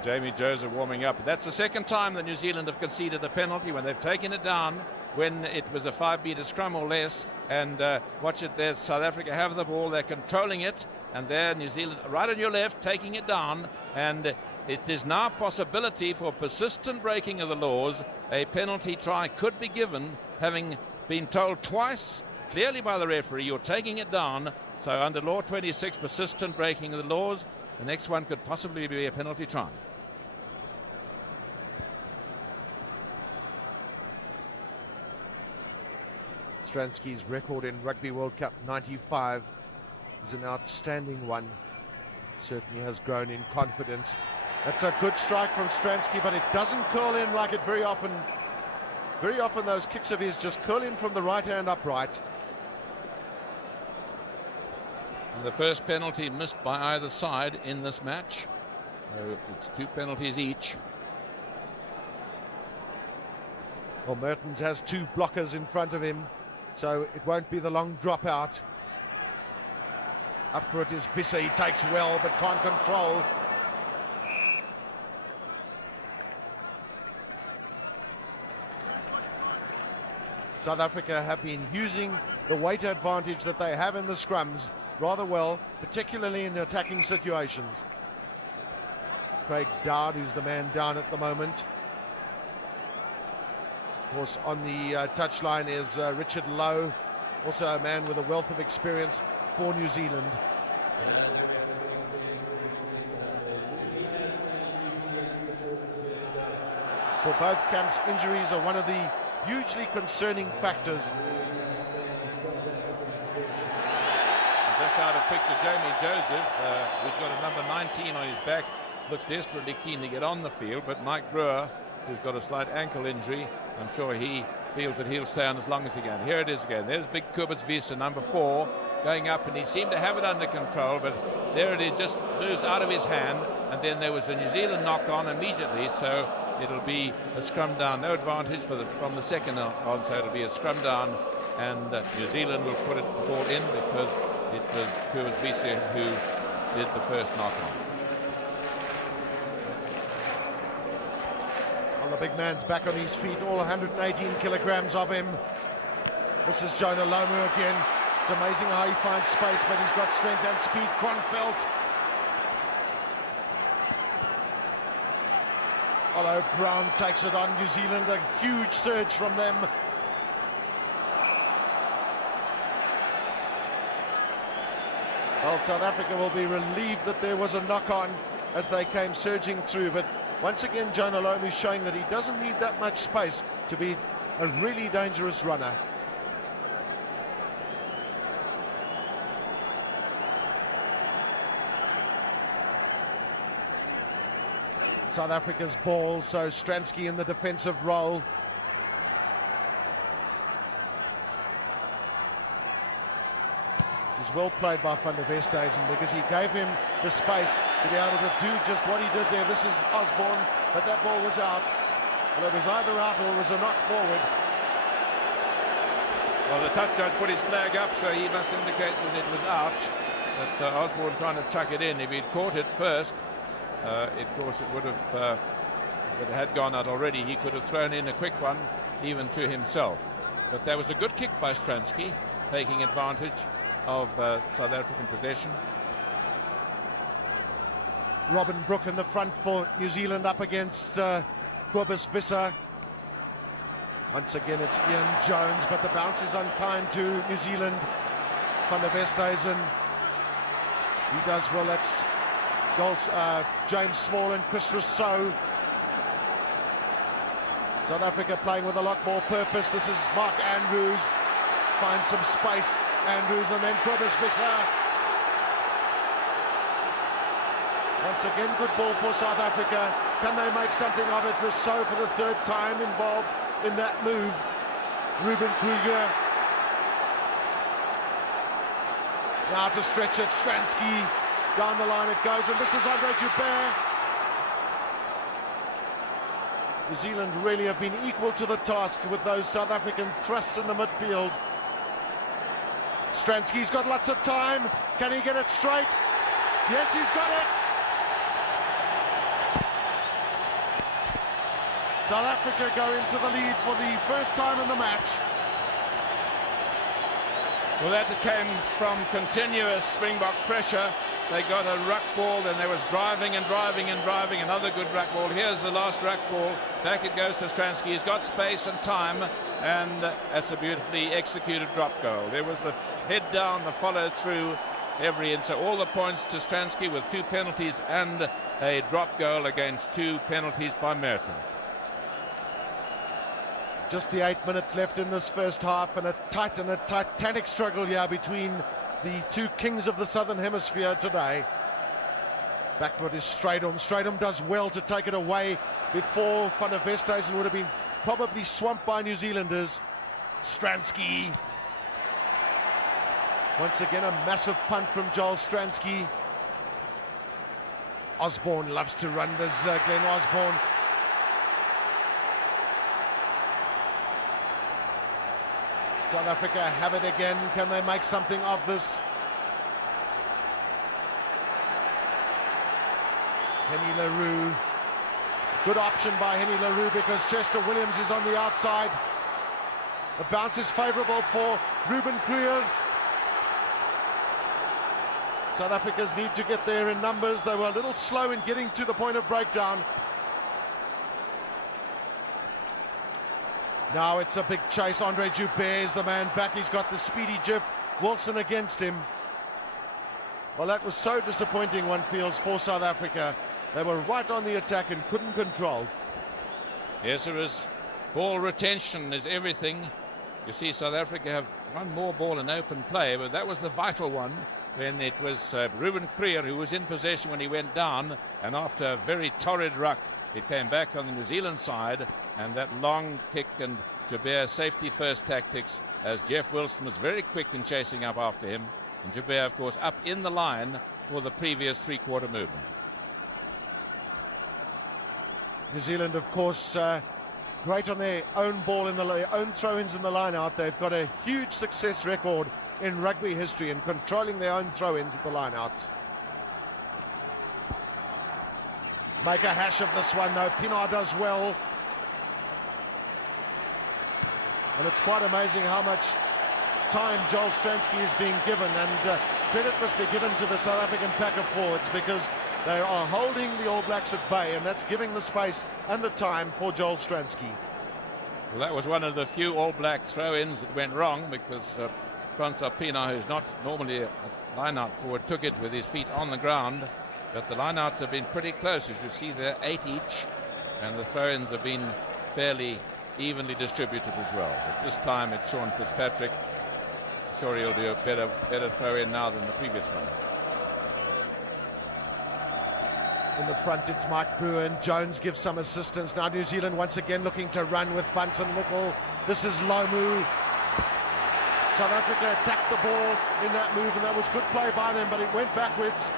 Jamie Joseph warming up. That's the second time that New Zealand have conceded a penalty when they've taken it down when it was a 5-meter scrum or less. And watch it there, South Africa have the ball, they're controlling it, and there New Zealand right on your left taking it down, and it is now a possibility for persistent breaking of the laws. A penalty try could be given, having been told twice clearly by the referee you're taking it down. So under law 26, persistent breaking of the laws, the next one could possibly be a penalty try. Stransky's record in Rugby World Cup 95 is an outstanding one. Certainly has grown in confidence. That's a good strike from Stransky, but it doesn't curl in like it very often. Very often those kicks of his just curl in from the right hand upright. The first penalty missed by either side in this match. It's 2 penalties each. Well, Mertens has 2 blockers in front of him, so it won't be the long dropout. Upward is Visser, he takes well but can't control. South Africa have been using the weight advantage that they have in the scrums rather well, particularly in attacking situations. Craig Dowd, who's the man down at the moment. Of course, on the touchline is Richard Lowe, also a man with a wealth of experience for New Zealand. There we have the things getting For both camps, injuries are one of the hugely concerning factors. Joseph, we've got a number 19 on his back, looks desperately keen to get on the field, but Mike Brewer, who's got a slight ankle injury, I'm sure he feels that he'll stay on as long as he can. Here it is again. There's big Kobus Wiese, number 4, going up, and he seemed to have it under control, but there it is, just moves out of his hand, and then there was a New Zealand knock on immediately, so it'll be a scrum down. No advantage from the second on, so it'll be a scrum down, and New Zealand will put it forward in because it was Kobus Wiese who did the first knock on. The big man's back on his feet, all 118 kilograms of him. This is Jonah Lomu again. It's amazing how he finds space, but he's got strength and speed. Kronfeldt. Oh, Brown takes it on. New Zealand, a huge surge from them. Well, South Africa will be relieved that there was a knock-on as they came surging through, but once again, Jonah Lomu is showing that he doesn't need that much space to be a really dangerous runner. South Africa's ball, so Stransky in the defensive role. It was well played by Van der Westhuizen because he gave him the space to be able to do just what he did there. This is Osborne, but that ball was out. It was either out or it was a knock forward. Well, the touchdown put his flag up, so he must indicate that it was out. But Osborne trying to tuck it in. If he'd caught it first, of course it would have, if it had gone out already, he could have thrown in a quick one, even to himself. But there was a good kick by Stransky, taking advantage of South African possession. Robin Brook in the front for New Zealand up against Kobus Wiese. Once again it's Ian Jones, but the bounce is unkind to New Zealand. Van der Westhuizen, he does well. It's James Small and Chris Rousseau. South Africa playing with a lot more purpose. This is Mark Andrews, finds some space. Andrews and then Kobus Wiese. Once again, good ball for South Africa. Can they make something of it? Rousseau for the 3rd time involved in that move. Ruben Kruger. Now to stretch it, Stransky. Down the line it goes, and this is Andre Joubert. New Zealand really have been equal to the task with those South African thrusts in the midfield. Stransky's got lots of time. Can he get it straight? Yes, he's got it. South Africa go into the lead for the first time in the match. Well, that came from continuous Springbok pressure. They got a ruck ball, and there was driving and driving and driving. Another good ruck ball. Here's the last ruck ball. Back it goes to Stransky. He's got space and time, and that's a beautifully executed drop goal. There was the head down, the follow through, every inch. So all the points to Stransky with 2 penalties and a drop goal against 2 penalties by Merton. Just the 8 minutes left in this first half, and a titanic struggle here between the 2 kings of the Southern Hemisphere today. Backward is Strydom. Strydom does well to take it away before Van der Westhuizen would have been probably swamped by New Zealanders. Stransky. Once again, a massive punt from Joel Stransky. Osborne loves to run this, Glenn Osborne. South Africa have it again. Can they make something of this? Henny LaRue. Good option by Henny LaRue because Chester Williams is on the outside. The bounce is favourable for Ruben Kruger. South Africa's need to get there in numbers. They were a little slow in getting to the point of breakdown. Now it's a big chase. Andre Joubert is the man back. He's got the speedy Jip Wilson against him. Well, that was so disappointing, one feels, for South Africa. They were right on the attack and couldn't control. Yes, there is. Ball retention is everything. You see, South Africa have one more ball in open play, but that was the vital one. Then it was Ruben Kruger who was in possession when he went down, and after a very torrid ruck, he came back on the New Zealand side, and that long kick and Joubert safety first tactics, as Jeff Wilson was very quick in chasing up after him. And Joubert, of course, up in the line for the previous three-quarter move. New Zealand, of course, great on their own ball in the own throw-ins in the line-out. They've got a huge success record in rugby history in controlling their own throw-ins in the line-outs. Make a hash of this one, though. Pienaar does well. And it's quite amazing how much time Joel Stransky is being given, and credit must be given to the South African pack of forwards because they are holding the All Blacks at bay, and that's giving the space and the time for Joel Stransky. Well, that was one of the few All Black throw-ins that went wrong because Francois Pienaar, who's not normally a line-out forward, took it with his feet on the ground. But the line-outs have been pretty close. You can see they're 8 each, and the throw-ins have been fairly evenly distributed as well. This time it's Sean Fitzpatrick. I'm sure he'll do a better throw-in now than previously. In the front it's Mike Brewer. Jones gives some assistance. Now New Zealand once again looking to run with Bunce and Little. This is Lomu. South Africa attacked the ball in that move, and that was good play by them, but it went backwards.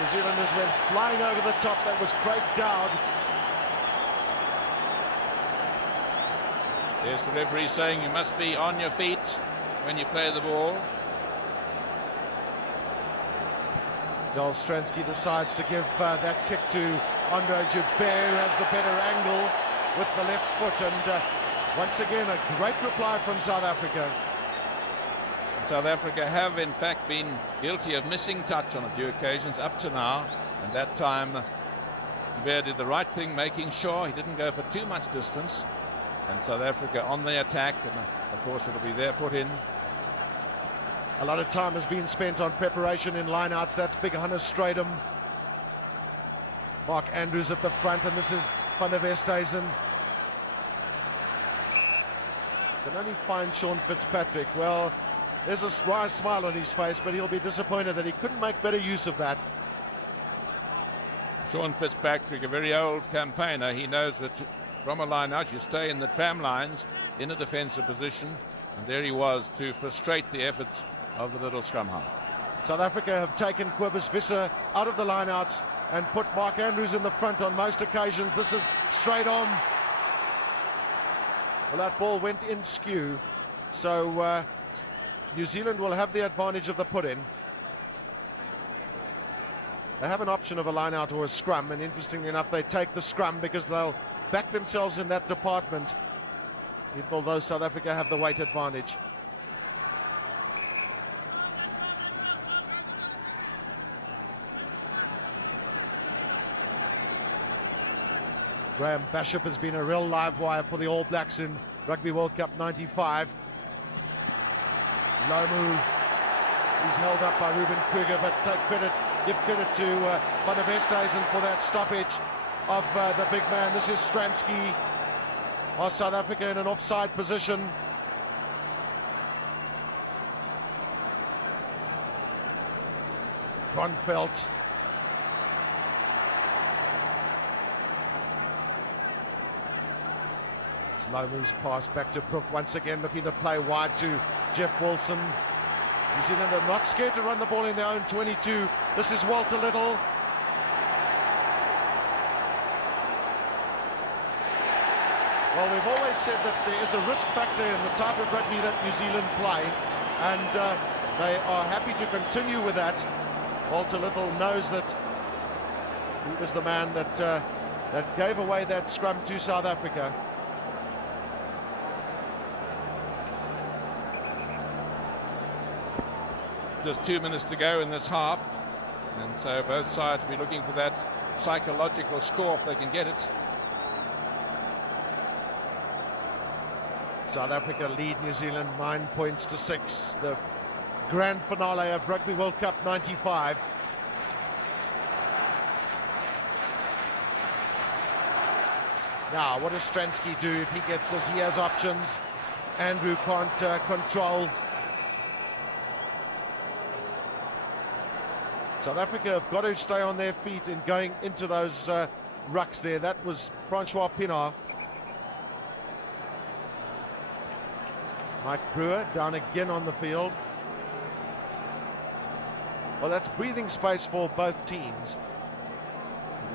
New Zealanders went flying over the top. That was break down. There's the referee saying you must be on your feet when you play the ball. Joel Stransky decides to give that kick to Andre Joubert. He has the better angle with the left foot, and once again a great reply from South Africa. South Africa have in fact been guilty of missing touch on a few occasions up to now. And that time Joubert did the right thing, making sure he didn't go for too much distance. And South Africa on the attack, and of course it'll be their foot in. A lot of time has been spent on preparation in lineouts. That's Big Hannes Strydom. Mark Andrews at the front, and this is Van der Westhuizen. Only find Sean Fitzpatrick. Well, there's a wry smile on his face, but he'll be disappointed that he couldn't make better use of that. Sean Fitzpatrick, a very old campaigner, he knows that from a line-out you stay in the tram lines in a defensive position. And there he was to frustrate the efforts of the little scrum half. South Africa have taken Cobus Visser out of the lineouts and put Mark Andrews in the front on most occasions. This is straight on. Well, that ball went in skew, so New Zealand will have the advantage of the put-in. They have an option of a line-out or a scrum, and interestingly enough, they take the scrum because they'll back themselves in that department, although South Africa have the weight advantage. Graham Bishop has been a real live wire for the All Blacks in Rugby World Cup 95. Lomu is held up by Ruben Kruger, but give credit to Bonavestaisen for that stoppage of the big man. This is Stransky of South Africa in an offside position. Ronfeld. Lomu's pass back to Brook, once again looking to play wide to Jeff Wilson. New Zealand are not scared to run the ball in their own 22. This is Walter Little. Well, we've always said that there is a risk factor in the type of rugby that New Zealand play, and they are happy to continue with that. Walter Little knows that he was the man that gave away that scrum to South Africa. Just 2 minutes to go in this half, and so both sides will be looking for that psychological score if they can get it. South Africa lead New Zealand 9 points to 6. The grand finale of Rugby World Cup 95. Now, what does Stransky do if he gets this? He has options. Andrew can't control. South Africa have got to stay on their feet and going into those rucks there. That was Francois Pienaar. Mike Brewer down again on the field. Well, that's breathing space for both teams.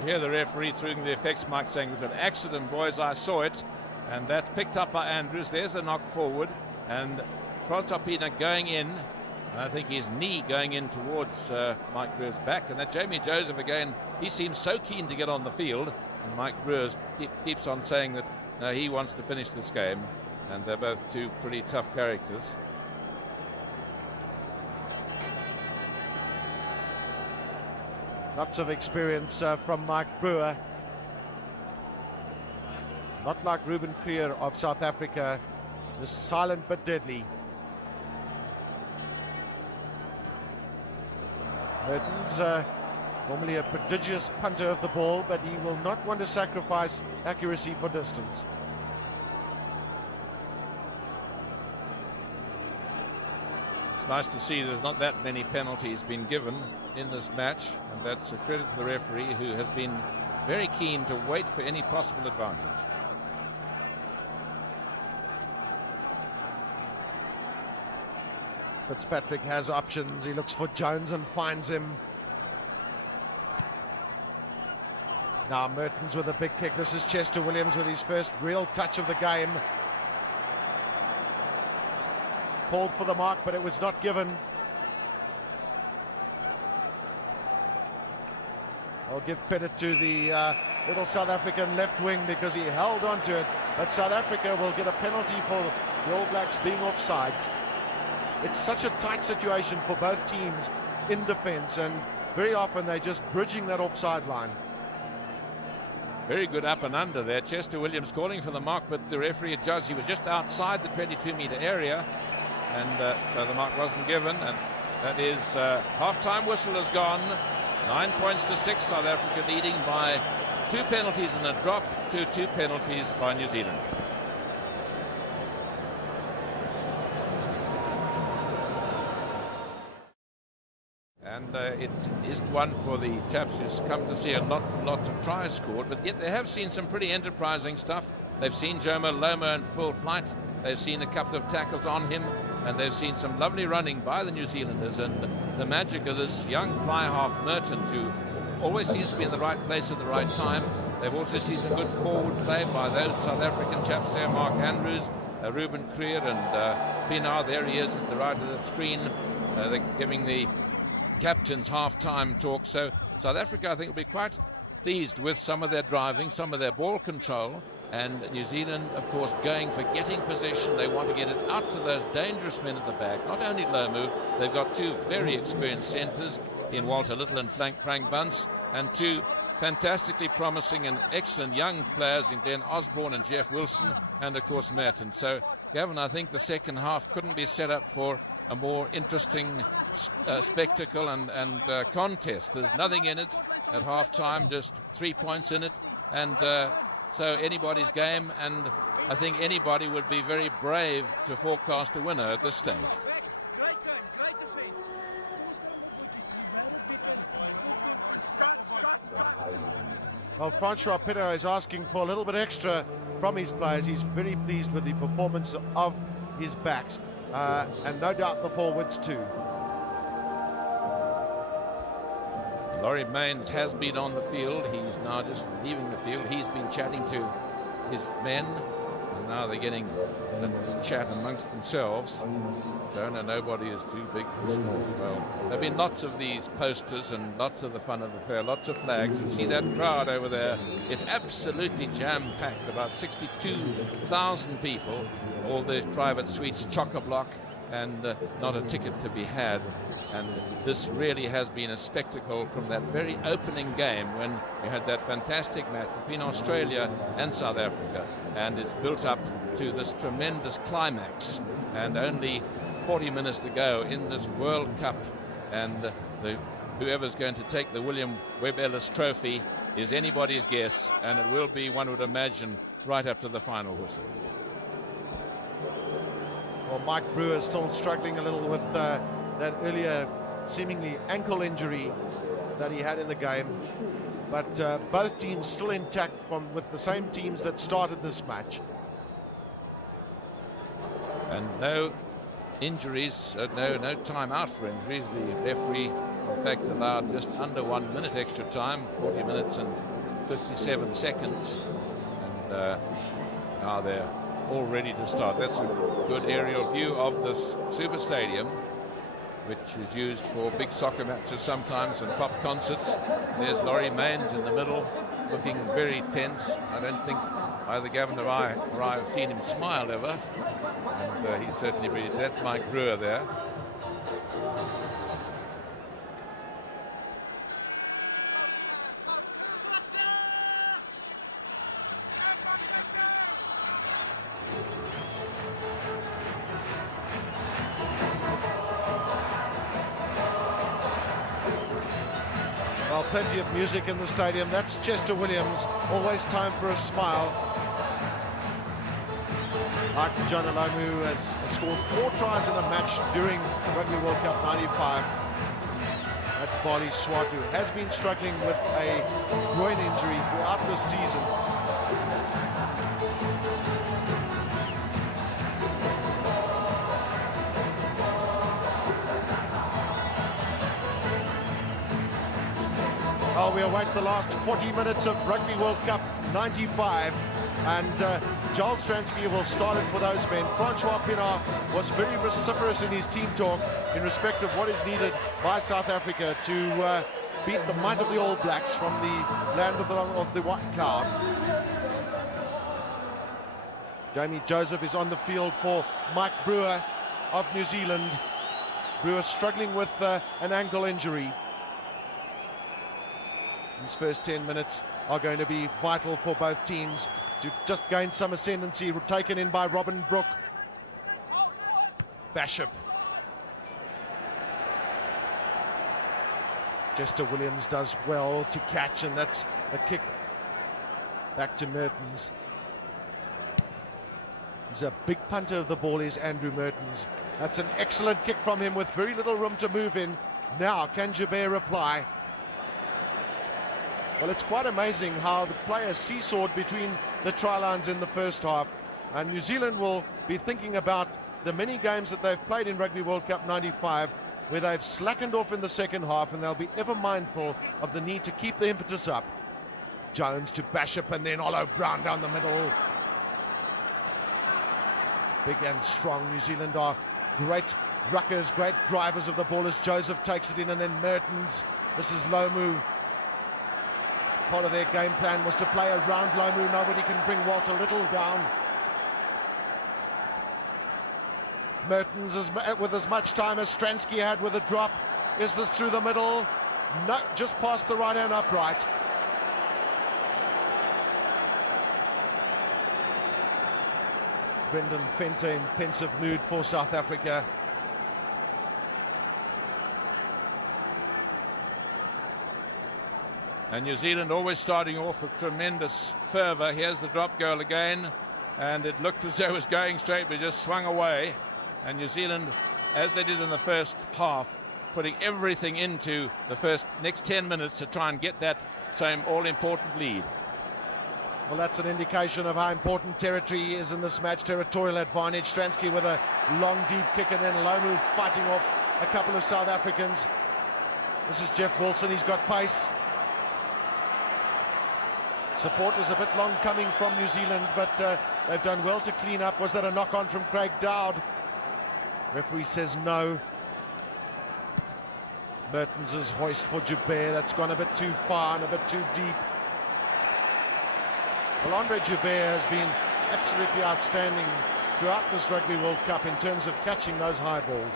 Here the referee threw the effects mark saying it was an accident, boys, I saw it. And that's picked up by Andrews. There's the knock forward. And Francois Pienaar going in. I think his knee going in towards Mike Brewer's back. And then Jamie Joseph again, he seems so keen to get on the field. And Mike Brewer keeps on saying that he wants to finish this game. And they're both two pretty tough characters. Lots of experience from Mike Brewer. Not like Ruben Kleer of South Africa, was silent but deadly. He's probably a prodigious punter of the ball, but he will not want to sacrifice accuracy for distance. It's nice to see there's not that many penalties being given in this match. And that's a credit to the referee, who have been very keen to wait for any possible advantage. Fitzpatrick has options. He looks for Jones and finds him. Now Mertens with a big pick. This is Chester Williams with his first real touch of the game. Called for the mark, but it was not given. I'll give credit to the little South African left wing because he held on to it. But South Africa will get a penalty for the All Blacks being offside. It's such a tight situation for both teams in defence, and very often they're just bridging that offside line. Very good up and under there. Chester Williams calling for the mark, but the referee adjusts. He was just outside the 22-metre area, and the mark wasn't given. And that is half-time whistle is gone. 9 points to 6. South Africa leading by 2 penalties and a drop to 2 penalties by New Zealand. It isn't one for the chaps who's come to see lots of tries scored, but yet they have seen some pretty enterprising stuff. They've seen Jomo Loma in full flight. They've seen a couple of tackles on him. and they've seen some lovely running by the New Zealanders, and the magic of this young fly half Merton, who always seems to be in the right place at the right time. They've also seen some good forward play by those South African chaps there, Mark Andrews, Ruben Creer, and Pienaar. There he is, divided the screen. They're giving the captain's half-time talk. So South Africa, I think, will be quite pleased with some of their driving, some of their ball control. And New Zealand, of course, going for getting possession. They want to get it out to those dangerous men at the back. Not only Lomu, they've got two very experienced centres in Walter Little and Frank Bunce, and two fantastically promising and excellent young players in Glenn Osborne and Jeff Wilson, and of course Merton. So, Gavin, I think the second half couldn't be set up for a more interesting spectacle and contest. There's nothing in it. At half-time, just 3 points in it, and so anybody's game, and I think anybody would be very brave to forecast a winner at this level. Great game, great defence. Well, Francois Pinot is asking for a little bit extra from his players. He's very pleased with the performance of his backs, and no doubt the forwards too. Laurie Mains has been on the field. He's now just leaving the field. He's been chatting to his men. Now they're getting a chat amongst themselves. No, nobody is too big for this. Well, there have been lots of these posters and lots of the fun of the fair, lots of flags. You see that crowd over there? It's absolutely jam-packed, about 62,000 people. All these private suites, chock-a-block, and not a ticket to be had. And this really has been a spectacle from that very opening game when we had that fantastic match between Australia and South Africa, and it's built up to this tremendous climax, and only 40 minutes to go in this World Cup, and whoever's going to take the William Webb Ellis Trophy is anybody's guess, and will be, one would imagine, right up to the finals. Well, Mike Brewer is still struggling a little with that earlier seemingly ankle injury that he had in the game, but both teams still intact with the same teams that started this match. And no injuries, no time out for injuries. The referee, in fact, allowed just under 1 minute extra time, 40 minutes and 57 seconds. Now they're all ready to start. That's a good aerial view of this super stadium, which is used for big soccer matches sometimes and pop concerts. There's Laurie Mains in the middle, looking very tense. I don't think either Gavin or I have seen him smile ever. And, he's certainly ready. That's Mike Brewer there. Plenty of music in the stadium. That's Chester Williams. Always time for a smile. Martin John Alomu has scored 4 tries in a match during Rugby World Cup 95. That's Barney Swart, who has been struggling with a groin injury throughout this season. We await the last 40 minutes of Rugby World Cup 95, and Charles Stransky will start it for those men. Francois Pienaar was very vociferous in his team talk in respect of what is needed by South Africa to beat the might of the All Blacks from the land of the white cow. Jamie Joseph is on the field for Mike Brewer of New Zealand. Brewer struggling with an ankle injury. These first 10 minutes are going to be vital for both teams to just gain some ascendancy. Taken in by Robin Brook. Basham. Chester Williams does well to catch, and that's the kick back to Mertens. He's a big punter of the ball, is Andrew Mertens. That's an excellent kick from him with very little room to move in. Now, can Joubert reply? Well, it's quite amazing how the players seesawed between the try lines in the first half. And New Zealand will be thinking about the many games that they've played in Rugby World Cup 95 where they've slackened off in the second half, and they'll be ever mindful of the need to keep the impetus up. Jones to Bishop, and then Olive Brown down the middle. Big and strong. New Zealand are great ruckers, great drivers of the ball as Joseph takes it in, and then Mertens. This is Lomu. Part of their game plan was to play around Lomu. Nobody can bring Walter Little down. Mertens with as much time as Stransky had with a drop. Is this through the middle? No, just past the right hand upright. Brendan Fenter in defensive mood for South Africa. And New Zealand always starting off with tremendous fervour. Here's the drop goal again, and it looked as though it was going straight, but just swung away. And New Zealand, as they did in the first half, putting everything into the next 10 minutes to try and get that same all-important lead. Well, that's an indication of how important territory is in this match. Territorial advantage. Stransky with a long, deep kick, and then Lomu fighting off a couple of South Africans. This is Jeff Wilson. He's got pace. Support was a bit long coming from New Zealand, but they've done well to clean up. Was that a knock-on from Craig Dowd? Referee says no. Mertens' hoist for Joubert. That's gone a bit too far and a bit too deep. Alondre Joubert has been absolutely outstanding throughout this Rugby World Cup in terms of catching those high balls.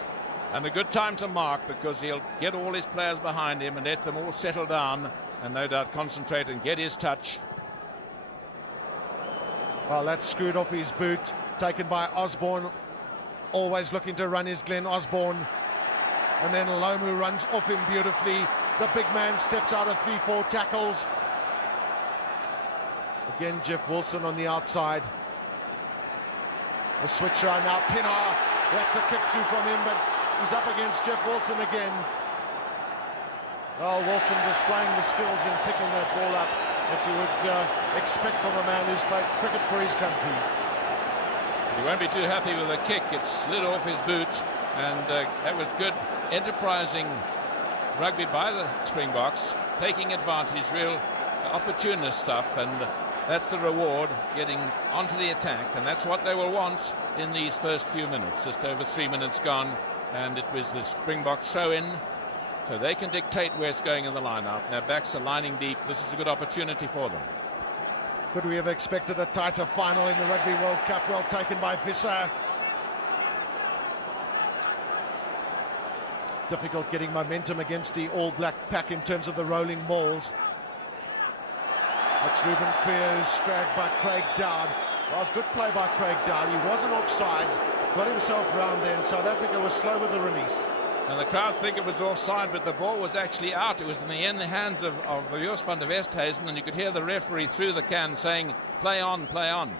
And a good time to mark, because he'll get all his players behind him and let them all settle down and no doubt concentrate and get his touch. Well, that's screwed off his boot, taken by Osborne. Always looking to run his Glenn Osborne. And then Lomu runs off him beautifully. The big man steps out of 3-4 tackles. Again, Jeff Wilson on the outside. The switch right now. Pinner. That's a kick through from him, but he's up against Jeff Wilson again. Oh, Wilson displaying the skills in picking that ball up that you would expect from a man who's played cricket for his country. He won't be too happy with the kick. It slid off his boot, and that was good, enterprising rugby by the Springboks, taking advantage, real opportunist stuff, and that's the reward, getting onto the attack, and that's what they will want in these first few minutes. Just over 3 minutes gone, and it was the Springboks so in, so they can dictate where it's going in the line-up. Their backs are lining deep. This is a good opportunity for them. Could we have expected a tighter final in the Rugby World Cup? Well taken by Visser. Difficult getting momentum against the All Black pack in terms of the rolling balls. It's Ruben Creel squared by Craig Dowd. That was good play by Craig Dowd. He wasn't offsides, got himself round there, and South Africa was slow with the release. Now the crowd think it was offside, but the ball was actually out. It was in the hands of Joos van der Westhuizen, and you could hear the referee through the can saying, play on, play on.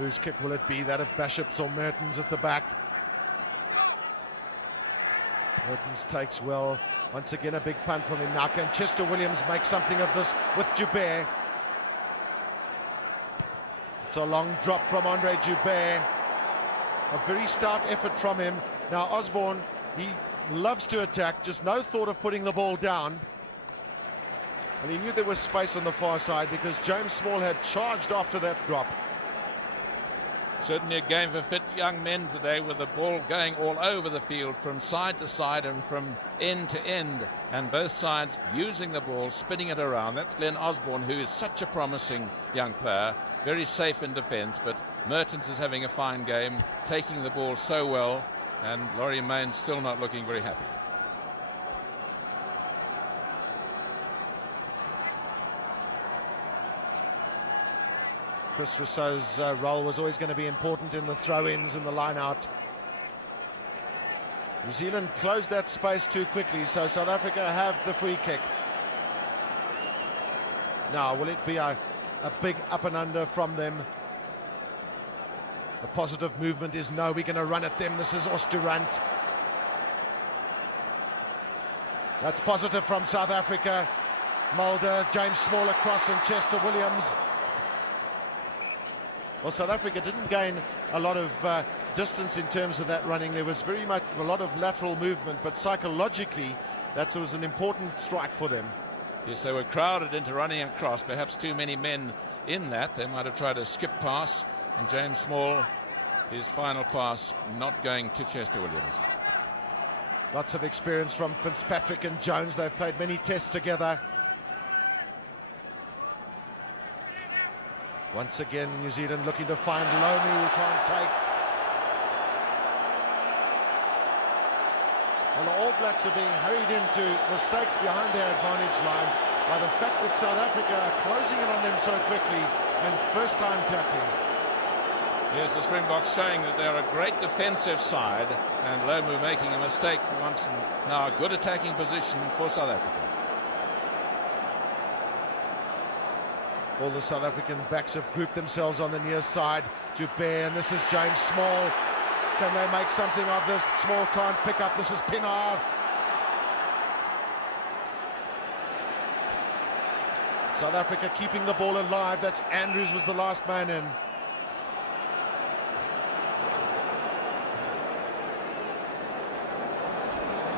Whose kick will it be? That of Bishops or Mertens at the back? Mertens takes well. Once again, a big punt from him. Now can Chester Williams make something of this with Joubert? It's a long drop from Andre Joubert. A very stout effort from him. Now Osborne, he loves to attack, just no thought of putting the ball down. And he knew there was space on the far side because James Small had charged after that drop. Certainly a game for fit young men today, with the ball going all over the field from side to side and from end to end, and both sides using the ball, spinning it around. That's Glenn Osborne, who is such a promising young player, very safe in defence, but Mertens is having a fine game, taking the ball so well, and Laurie Main still not looking very happy. Chris Rousseau's role was always going to be important in the throw-ins and the line-out. New Zealand closed that space too quickly, so South Africa have the free kick. Now, will it be a big up and under from them? The positive movement is no, we're going to run at them. This is Oosterrand. That's positive from South Africa. Mulder, James Small across, and Chester Williams. Well, South Africa didn't gain a lot of distance in terms of that running. There was very much a lot of lateral movement, but psychologically, that was an important strike for them. Yes, they were crowded into running across, perhaps too many men in that. They might have tried a skip pass, and James Small, his final pass, not going to Chesterfield. Lots of experience from Fitzpatrick and Jones. They've played many tests together. Once again, New Zealand looking to find Lomu, who can't take. And the All Blacks are being hurried into mistakes behind their advantage line by the fact that South Africa are closing in on them so quickly and first time tinkling. Yes, the Springboks saying that they're a great defensive side, and Lomu making a mistake. Now a good attacking position for South Africa. All the South African backs have grouped themselves on the near side. Joubert, and this is James Small. Can they make something of this? Small can't pick up. This is Pinar. South Africa keeping the ball alive. That's Andrews was the last man in.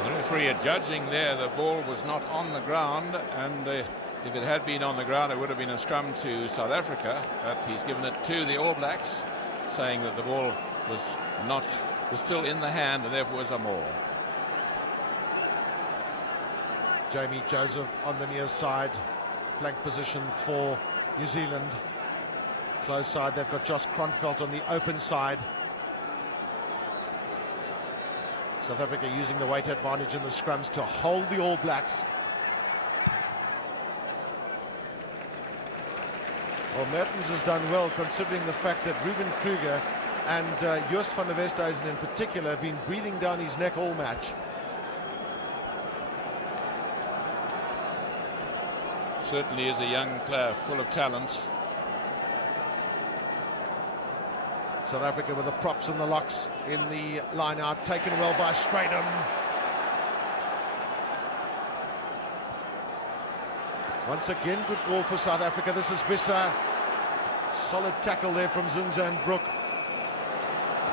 The referee judging there, the ball was not on the ground, and if it had been on the ground, it would have been a scrum to South Africa, but he's given it to the All Blacks, saying that the ball was still in the hand, and therefore was a maul. Jamie Joseph on the near side, flank position for New Zealand. Close side, they've got Josh Kronfeld on the open side. South Africa using the weight advantage in the scrums to hold the All Blacks. Well, Mertens has done well, considering the fact that Ruben Kruger and Joost van der Westhuizen in particular have been breathing down his neck all match. Certainly is a young player full of talent. South Africa with the props and the locks in the line out, taken away by Stratham. Once again, good ball for South Africa. This is Visser. Solid tackle there from Zinzan Brook.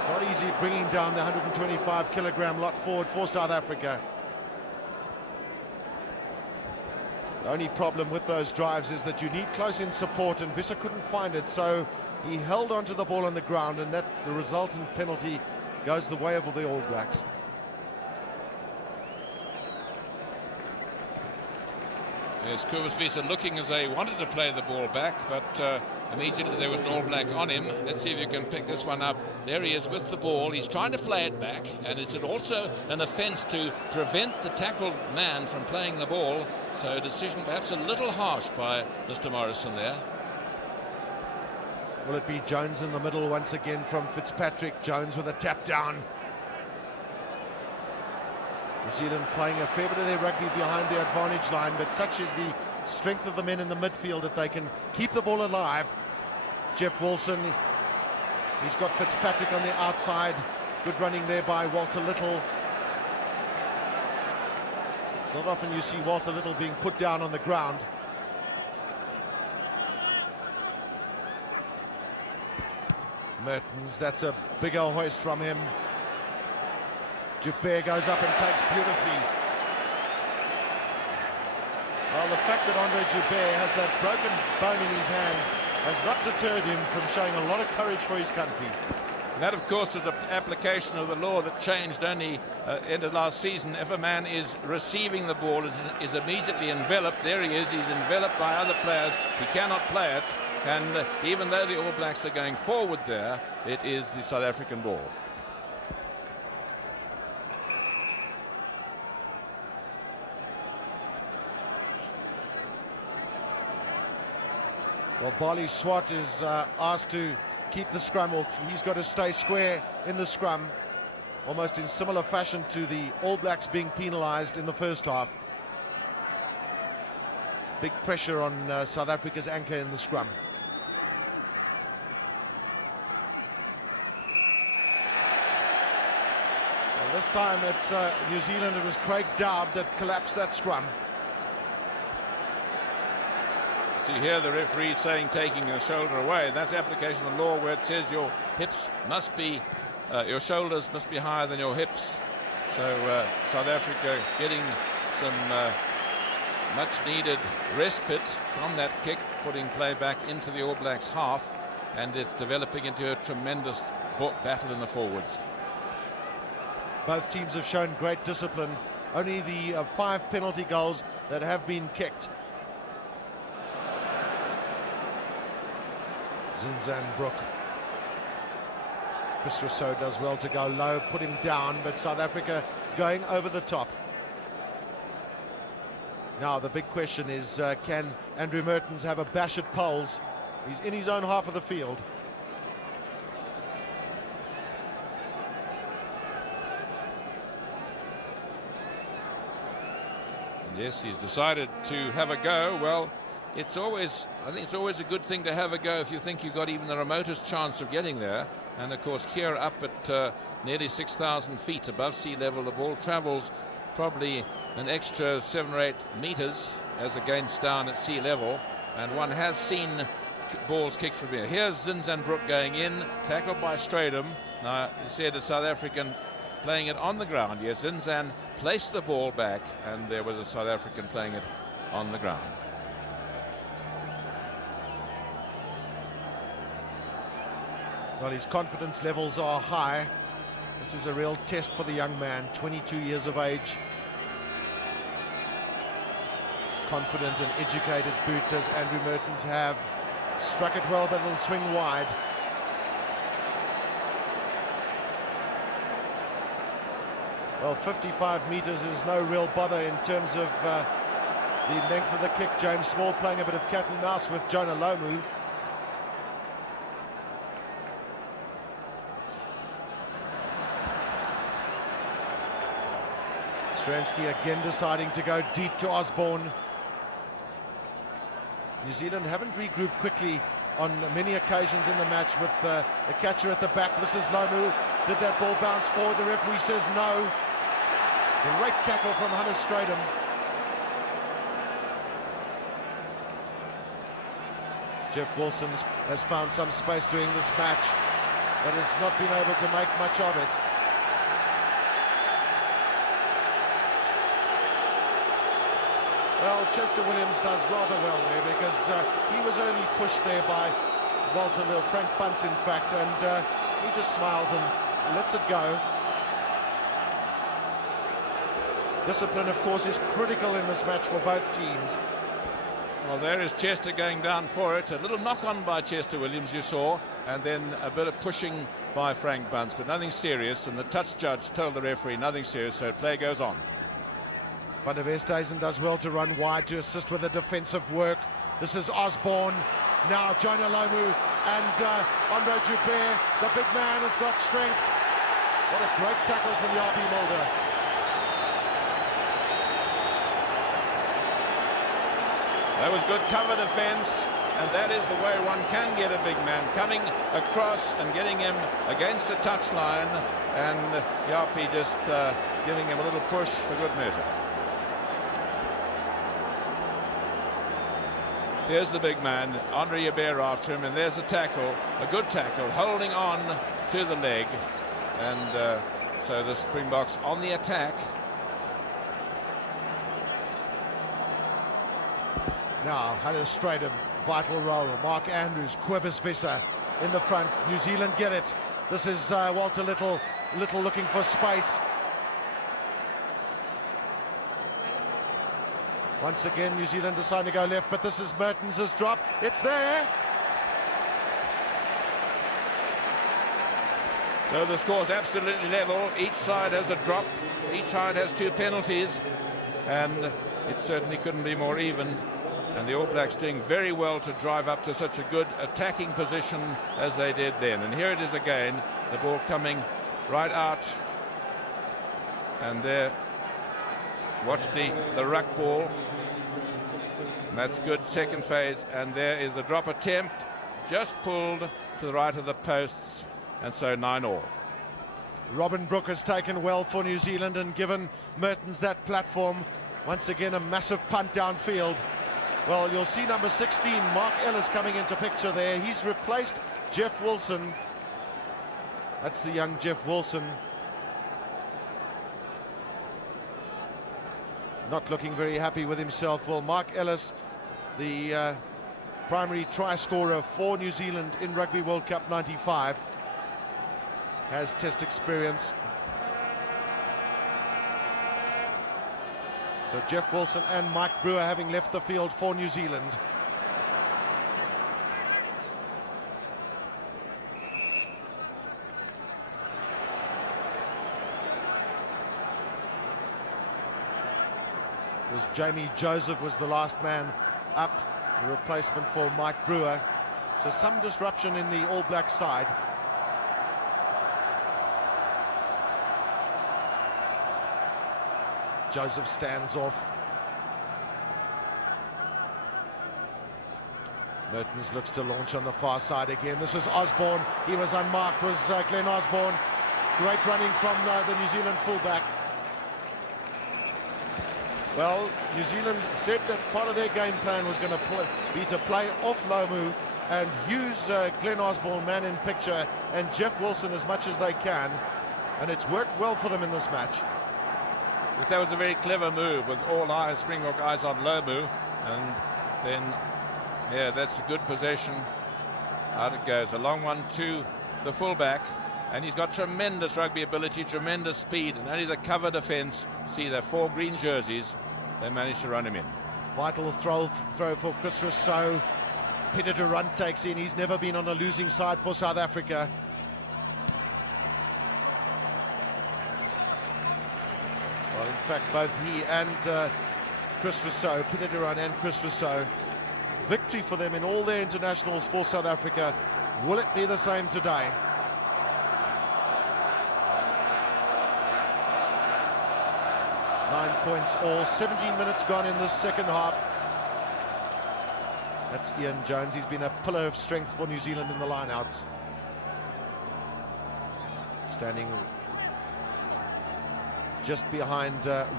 Not easy bringing down the 125-kilogram lot forward for South Africa. The only problem with those drives is that you need close-in support, and Visser couldn't find it, so he held onto the ball on the ground, and that the resultant penalty goes the way of the All Blacks. Yes, Kobus Visser looking as they wanted to play the ball back, but immediately there was an All Black on him. Let's see if you can pick this one up. There he is with the ball. He's trying to play it back, and it's also an offence to prevent the tackled man from playing the ball. So a decision perhaps a little harsh by Mr. Morrison there. Will it be Jones in the middle once again from Fitzpatrick? Jones with a tap down. New Zealand playing a fair bit of their rugby behind the advantage line, but such is the strength of the men in the midfield that they can keep the ball alive. Jeff Wilson, he's got Fitzpatrick on the outside. Good running there by Walter Little. It's not often you see Walter Little being put down on the ground. Mertens, that's a big old hoist from him. Joubert goes up and takes beautifully. Well, the fact that Andre Joubert has that broken bone in his hand has not deterred him from showing a lot of courage for his country. That, of course, is an application of the law that changed only end of last season. If a man is receiving the ball, is immediately enveloped, there he is, he's enveloped by other players, he cannot play it, and even though the All Blacks are going forward there, it is the South African ball. Barley Swart is asked to keep the scrum, or he's got to stay square in the scrum, almost in similar fashion to the All Blacks being penalised in the first half. Big pressure on South Africa's anchor in the scrum. This time it's New Zealand. It was Craig Dowd that collapsed that scrum. you hear the referee saying taking your shoulder away. That's application of law where it says your hips must be, your shoulders must be higher than your hips. So South Africa getting some much needed respite on that kick, putting play back into the All Blacks half, and it's developing into a tremendous battle in the forwards. Both teams have shown great discipline. Only the 5 penalty goals that have been kicked. Zinzanbroek. Chris Rousseau does well to go low, put him down, but South Africa going over the top. Now the big question is, can Andrew Mertens have a bash at poles? He's in his own half of the field. Yes, he's decided to have a go. Well, I think it's always a good thing to have a go if you think you've got even the remotest chance of getting there. And of course, here up at nearly 6,000 feet above sea level, the ball travels probably an extra 7 or 8 meters as against down at sea level. And one has seen balls kicked from here. Here's Zinzanbroek going in, tackled by Stradum. Now, you said a South African playing it on the ground. Yes, Zinzan placed the ball back, and there was a South African playing it on the ground. Well, his confidence levels are high. This is a real test for the young man, 22 years of age. Confident and educated boot does Andrew Mertens have. Struck it well, but will swing wide. Well, 55 meters is no real bother in terms of the length of the kick. James Small playing a bit of cat and mouse with Jonah Lomu. Stransky again deciding to go deep to Osborne. New Zealand haven't regrouped quickly on many occasions in the match with the catcher at the back. This is Lomu. Did that ball bounce forward? The referee says no. Great tackle from Hannes Stradum. Jeff Wilson has found some space during this match and has not been able to make much of it. Well, Chester Williams does rather well because he was only pushed there by Baltimore, Frank Bunce in fact, and he just smiles and lets it go. Discipline, of course, is critical in this match for both teams. Well, there is Chester going down for it. A little knock-on by Chester Williams, you saw, and then a bit of pushing by Frank Bunce, but nothing serious. And the touch judge told the referee nothing serious, so play goes on. Van der Westhuizen does well to run wide to assist with the defensive work. This is Osborne. Now Jonah Lomu and Andre Joubert. The big man has got strength. What a great tackle from Robbie Mulder. There was good cover defense, and that is the way one can get a big man, coming across and getting him against the touchline, and Yapi just giving him a little push for good measure. Here's the big man, Andre Joubert after him, and there's the tackle, a good tackle, holding on to the leg, and so the Springboks on the attack. Stradum, vital role. Mark Andrews, Quibus Visser in the front. New Zealand get it. This is Walter Little looking for space. Once again, New Zealand decide to go left, but this is Mertens' drop. It's there. So the score's absolutely level. Each side has a drop. Each side has 2 penalties, and it certainly couldn't be more even. And the All Blacks doing very well to drive up to such a good attacking position as they did then. And here it is again, the ball coming right out. And there, watch the ruck ball. That's good, second phase. And there is a drop attempt, just pulled to the right of the posts. And so 9-all. Robin Brooke has taken well for New Zealand and given Mertens that platform. Once again, a massive punt downfield. Well, you'll see number 16, Mark Ellis, coming into picture there. He's replaced Jeff Wilson. That's the young Jeff Wilson. Not looking very happy with himself. Well, Mark Ellis, the primary try scorer for New Zealand in Rugby World Cup 95, has test experience. So Jeff Wilson and Mike Brewer having left the field for New Zealand. Jamie Joseph was the last man up, the replacement for Mike Brewer. So some disruption in the All Black side. Joseph stands off. Mertens looks to launch on the far side again. This is Osborne. He was unmarked, was Glenn Osborne. Great running from the New Zealand fullback. Well, New Zealand said that part of their game plan was going to be to play off Lomu and use Glenn Osborne, man in picture, and Jeff Wilson as much as they can. And it's worked well for them in this match. That was a very clever move with all eyes, Springbok eyes on Lomu, and then, yeah, that's a good possession. Out it goes, a long one to the fullback, and he's got tremendous rugby ability, tremendous speed, and only the cover defence, see the 4 green jerseys, they managed to run him in. Vital throw for Chris Rousseau. Peter Durant takes in, he's never been on a losing side for South Africa. Both he and Chris Rousseau, Peter Durant and Chris Rousseau, victory for them in all their internationals for South Africa. Will it be the same today? All 17 minutes gone in this second half. That's Ian Jones. He's been a pillar of strength for New Zealand in the lineouts. Standing just behind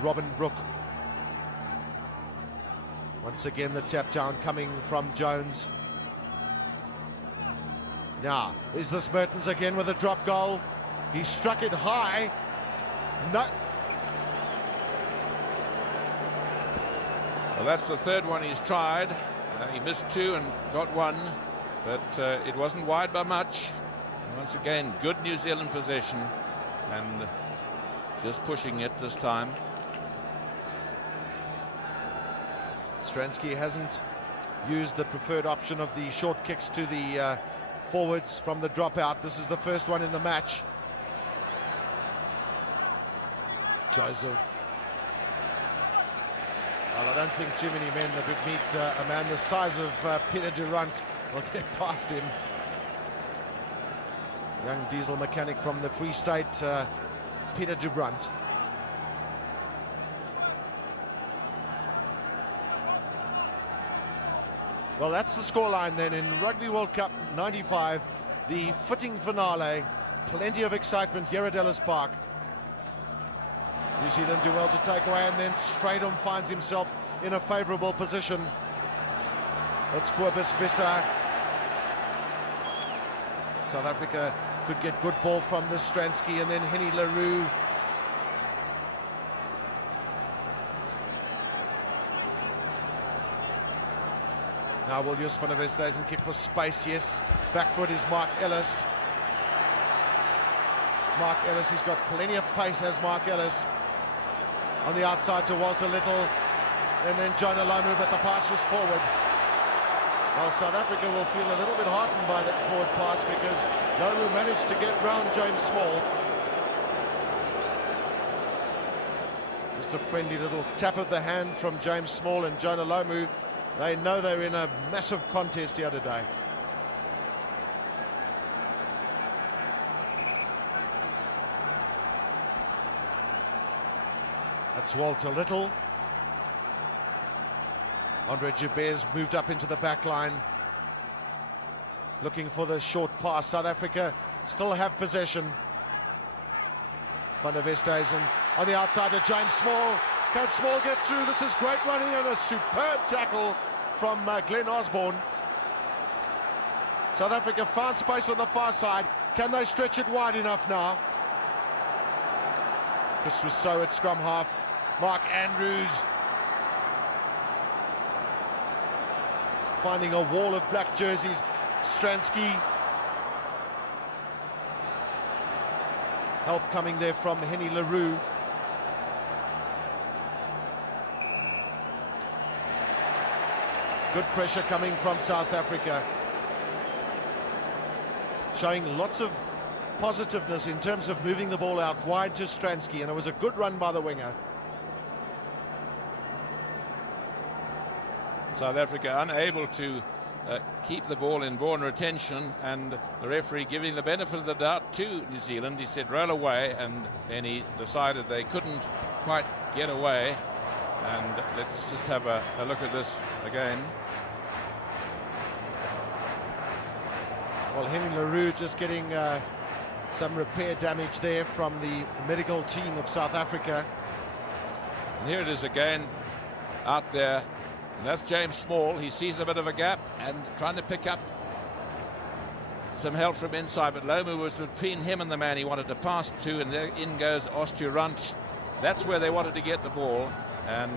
Robin Brook. Once again the tap down coming from Jones. Now, is this Mertens again with a drop goal? He struck it high. No. That's the third one he's tried. He missed 2 and got 1, but it wasn't wide by much. Once again, good New Zealand possession, and just pushing it this time. Stransky hasn't used the preferred option of the short kicks to the forwards from the dropout. This is the first one in the match. Joseph. I don't think too many men would meet a man the size of Peter Durant when they passed him. Young diesel mechanic from the Free State, Peter Durant. Well, that's the scoreline then in Rugby World Cup 95, the fitting finale, plenty of excitement here at Ellis Park. New Zealand do well to take away, and then Straydon finds himself in a favourable position. It's Cobus Bissa. South Africa could get good ball from the Stransky, and then Henny LaRue. Now Williams Van kick for space, yes. Back foot is Mark Ellis. Mark Ellis has got plenty of pace as Mark Ellis. On the outside to Walter Little, and then Jonah Lomu, but the pass was forward. Well, South Africa will feel a little bit hardened by that forward pass because Lomu managed to get round James Small. Just a friendly little tap of the hand from James Small and Jonah Lomu. They know they're in a massive contest here today. Walter Little. Andre Jabez moved up into the back line, looking for the short pass. South Africa still have possession. Van der Westhuizen on the outside to James Small. Can Small get through? This is great running and a superb tackle from Glenn Osborne. South Africa found space on the far side. Can they stretch it wide enough now? This was so at scrum half. Mark Andrews finding a wall of black jerseys. Stransky. Help coming there from Henny LaRue. Good pressure coming from South Africa. Showing lots of positiveness in terms of moving the ball out wide to Stransky, and it was a good run by the winger. South Africa unable to keep the ball in born retention, and the referee giving the benefit of the doubt to New Zealand. He said roll away, and then he decided they couldn't quite get away. And let's just have a look at this again. Well, Henny LaRue just getting some repair damage there from the medical team of South Africa. And here it is again, out there. And that's James Small. He sees a bit of a gap and trying to pick up some help from inside, but Lomu was between him and the man he wanted to pass to, and there in goes Osturanch. That's where they wanted to get the ball, and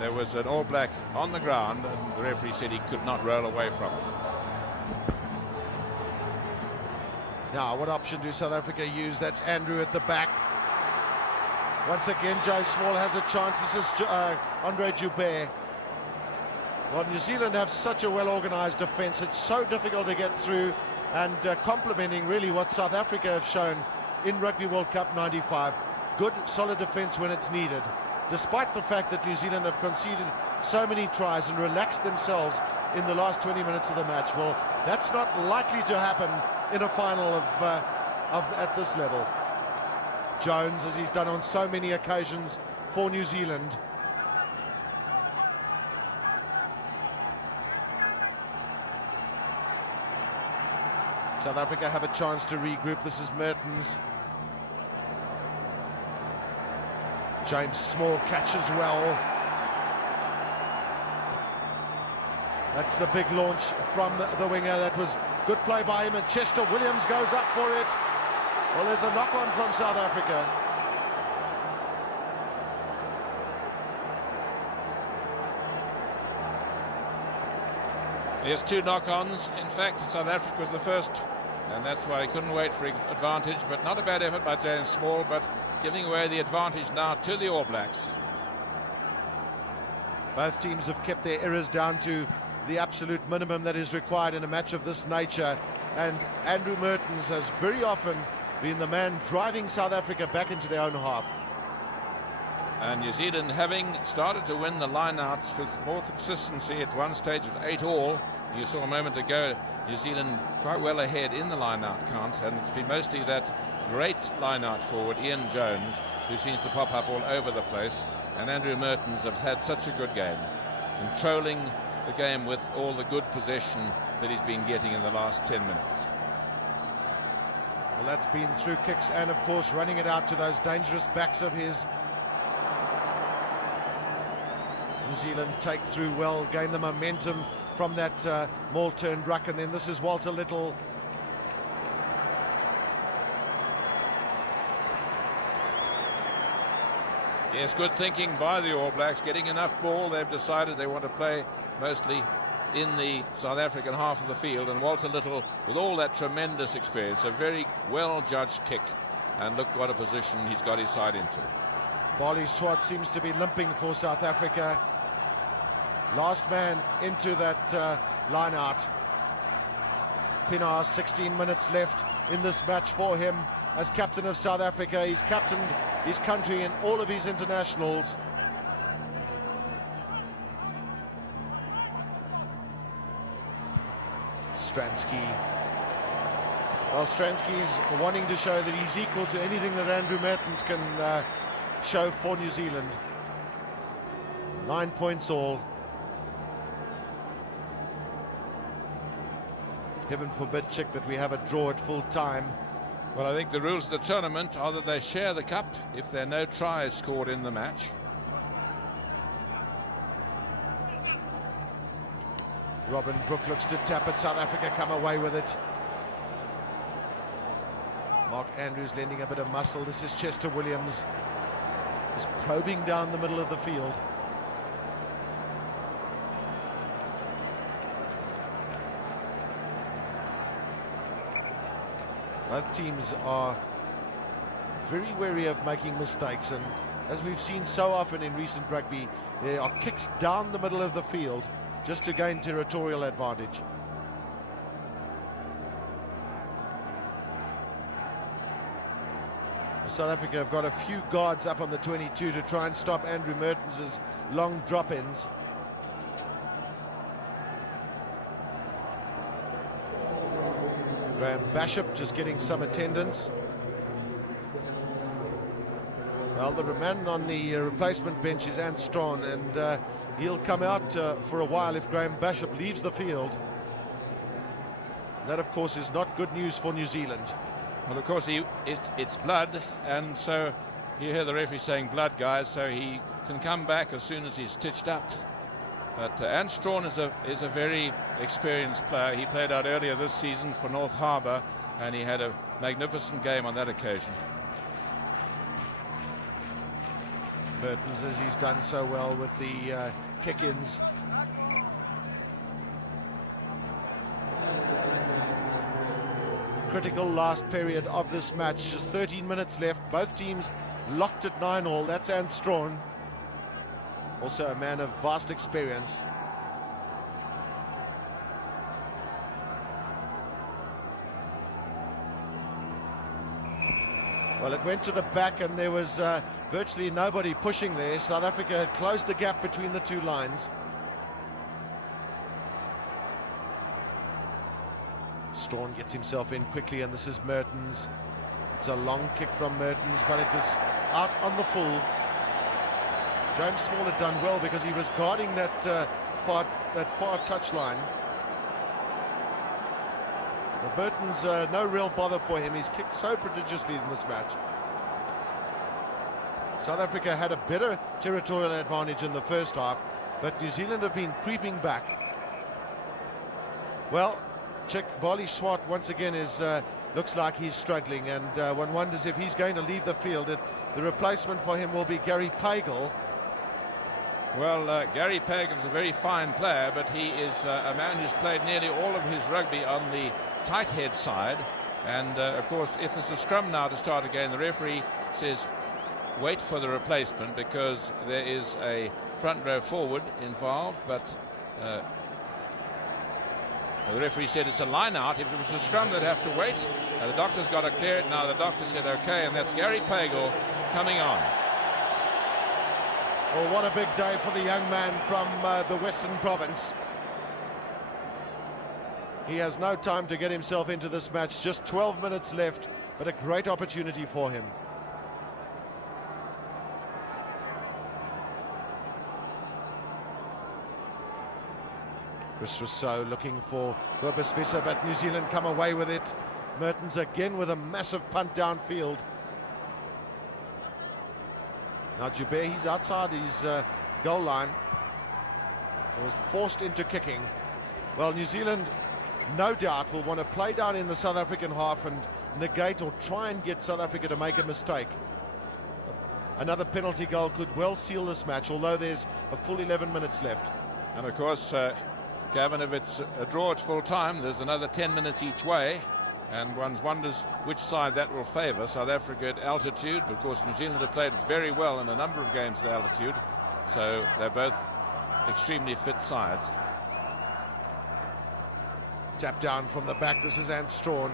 there was an All Black on the ground. The referee said he could not roll away from it. Now, what option do South Africa use? That's Andrew at the back. Once again, James Small has a chance. This is Andre Joubert. Well, New Zealand have such a well-organised defence. It's so difficult to get through, and complementing really what South Africa have shown in Rugby World Cup 95. Good, solid defence when it's needed. Despite the fact that New Zealand have conceded so many tries and relaxed themselves in the last 20 minutes of the match. Well, that's not likely to happen in a final at this level. Jones, as he's done on so many occasions for New Zealand. South Africa have a chance to regroup. This is Mertens. James Small catches well. That's the big launch from the winger. That was good play by him, and Chester Williams goes up for it. Well, there's a knock-on from South Africa. There's two knock-ons. In fact, South Africa was the first, and that's why he couldn't wait for advantage. But not a bad effort by James Small, but giving away the advantage now to the All Blacks. Both teams have kept their errors down to the absolute minimum that is required in a match of this nature. And Andrew Mertens has very often been the man driving South Africa back into their own half. And New Zealand, having started to win the line-outs with more consistency at one stage of 8-all, you saw a moment ago, New Zealand quite well ahead in the line-out counts, and it's been mostly that great line-out forward, Ian Jones, who seems to pop up all over the place, and Andrew Mertens have had such a good game, controlling the game with all the good possession that he's been getting in the last 10 minutes. And that's been through kicks and, of course, running it out to those dangerous backs of his. New Zealand take through well, gain the momentum from that ball turned ruck, and then this is Walter Little. There's good thinking by the All Blacks, getting enough ball. They've decided they want to play mostly in the South African half of the field, and Walter Little, with all that tremendous experience, a very well-judged kick, and look what a position he's got his side into. Bali Swart seems to be limping for South Africa. Last man into that line-out. Pienaar, 16 minutes left in this match for him as captain of South Africa. He's captain his country in all of his internationals. Stransky. Well, Stransky's wanting to show that he's equal to anything that Andrew Mertens can show for New Zealand. 9 points all. Heaven forbid, Chick, that we have a draw at full time. Well, I think the rules of the tournament are that they share the cup if there are no tries scored in the match. Robin Brook looks to tap it. South Africa come away with it. Mark Andrews lending a bit of muscle. This is Chester Williams. He's probing down the middle of the field. Both teams are very wary of making mistakes, and as we've seen so often in recent rugby, there are kicks down the middle of the field just to gain territorial advantage. South Africa have got a few guards up on the 22 to try and stop Andrew Mertens' long drop-ins. Graham Basham just getting some attendance. Well, the man on the replacement bench is Ant Strawn, and he'll come out for a while if Graham Basham leaves the field. That, of course, is not good news for New Zealand. Well, of course, it's blood, and so you hear the referee saying blood, guys, so he can come back as soon as he's stitched up. But Ant Strawn is a very experienced player. He played out earlier this season for North Harbour, and he had a magnificent game on that occasion. Mertens, as he's done so well with the kick-ins. Critical last period of this match. Just 13 minutes left. Both teams locked at 9-all. That's Ant Strawn. Also a man of vast experience. Well, it went to the back, and there was virtually nobody pushing there. South Africa had closed the gap between the two lines. Strawn gets himself in quickly, and this is Mertens. It's a long kick from Mertens, but it was out on the full. Graham Small had done well because he was guarding that far touchline. Mertens, no real bother for him. He's kicked so prodigiously in this match. South Africa had a better territorial advantage in the first half, but New Zealand have been creeping back. Well, Bali Swart once again looks like he's struggling, and one wonders if he's going to leave the field. The replacement for him will be Gary Pagel. Well, Gary Pagan's a very fine player, but he is a man who's played nearly all of his rugby on the tight head side. And, of course, if it's a scrum now to start again, the referee says wait for the replacement because there is a front row forward involved, but the referee said it's a line out. If it was a scrum, they'd have to wait. The doctor's got to clear it now. The doctor said okay, and that's Gary Pagel coming off. Well, what a big day for the young man from the Western Province. He has no time to get himself into this match. Just 12 minutes left, but a great opportunity for him. This was so looking for Cobus Visser, but New Zealand come away with it. Mertens again with a massive punt downfield. Now Joubert, he's outside his goal line. Forced into kicking. Well, New Zealand, no doubt, will want to play down in the South African half and negate or try and get South Africa to make a mistake. Another penalty goal could well seal this match, although there's a full 11 minutes left. And of course, Gavin, if it's a draw at full time, there's another 10 minutes each way. And one wonders which side that will favour. South Africa at altitude. Of course, New Zealand have played very well in a number of games at altitude. So they're both extremely fit sides. Tap down from the back. This is Ant Strawn.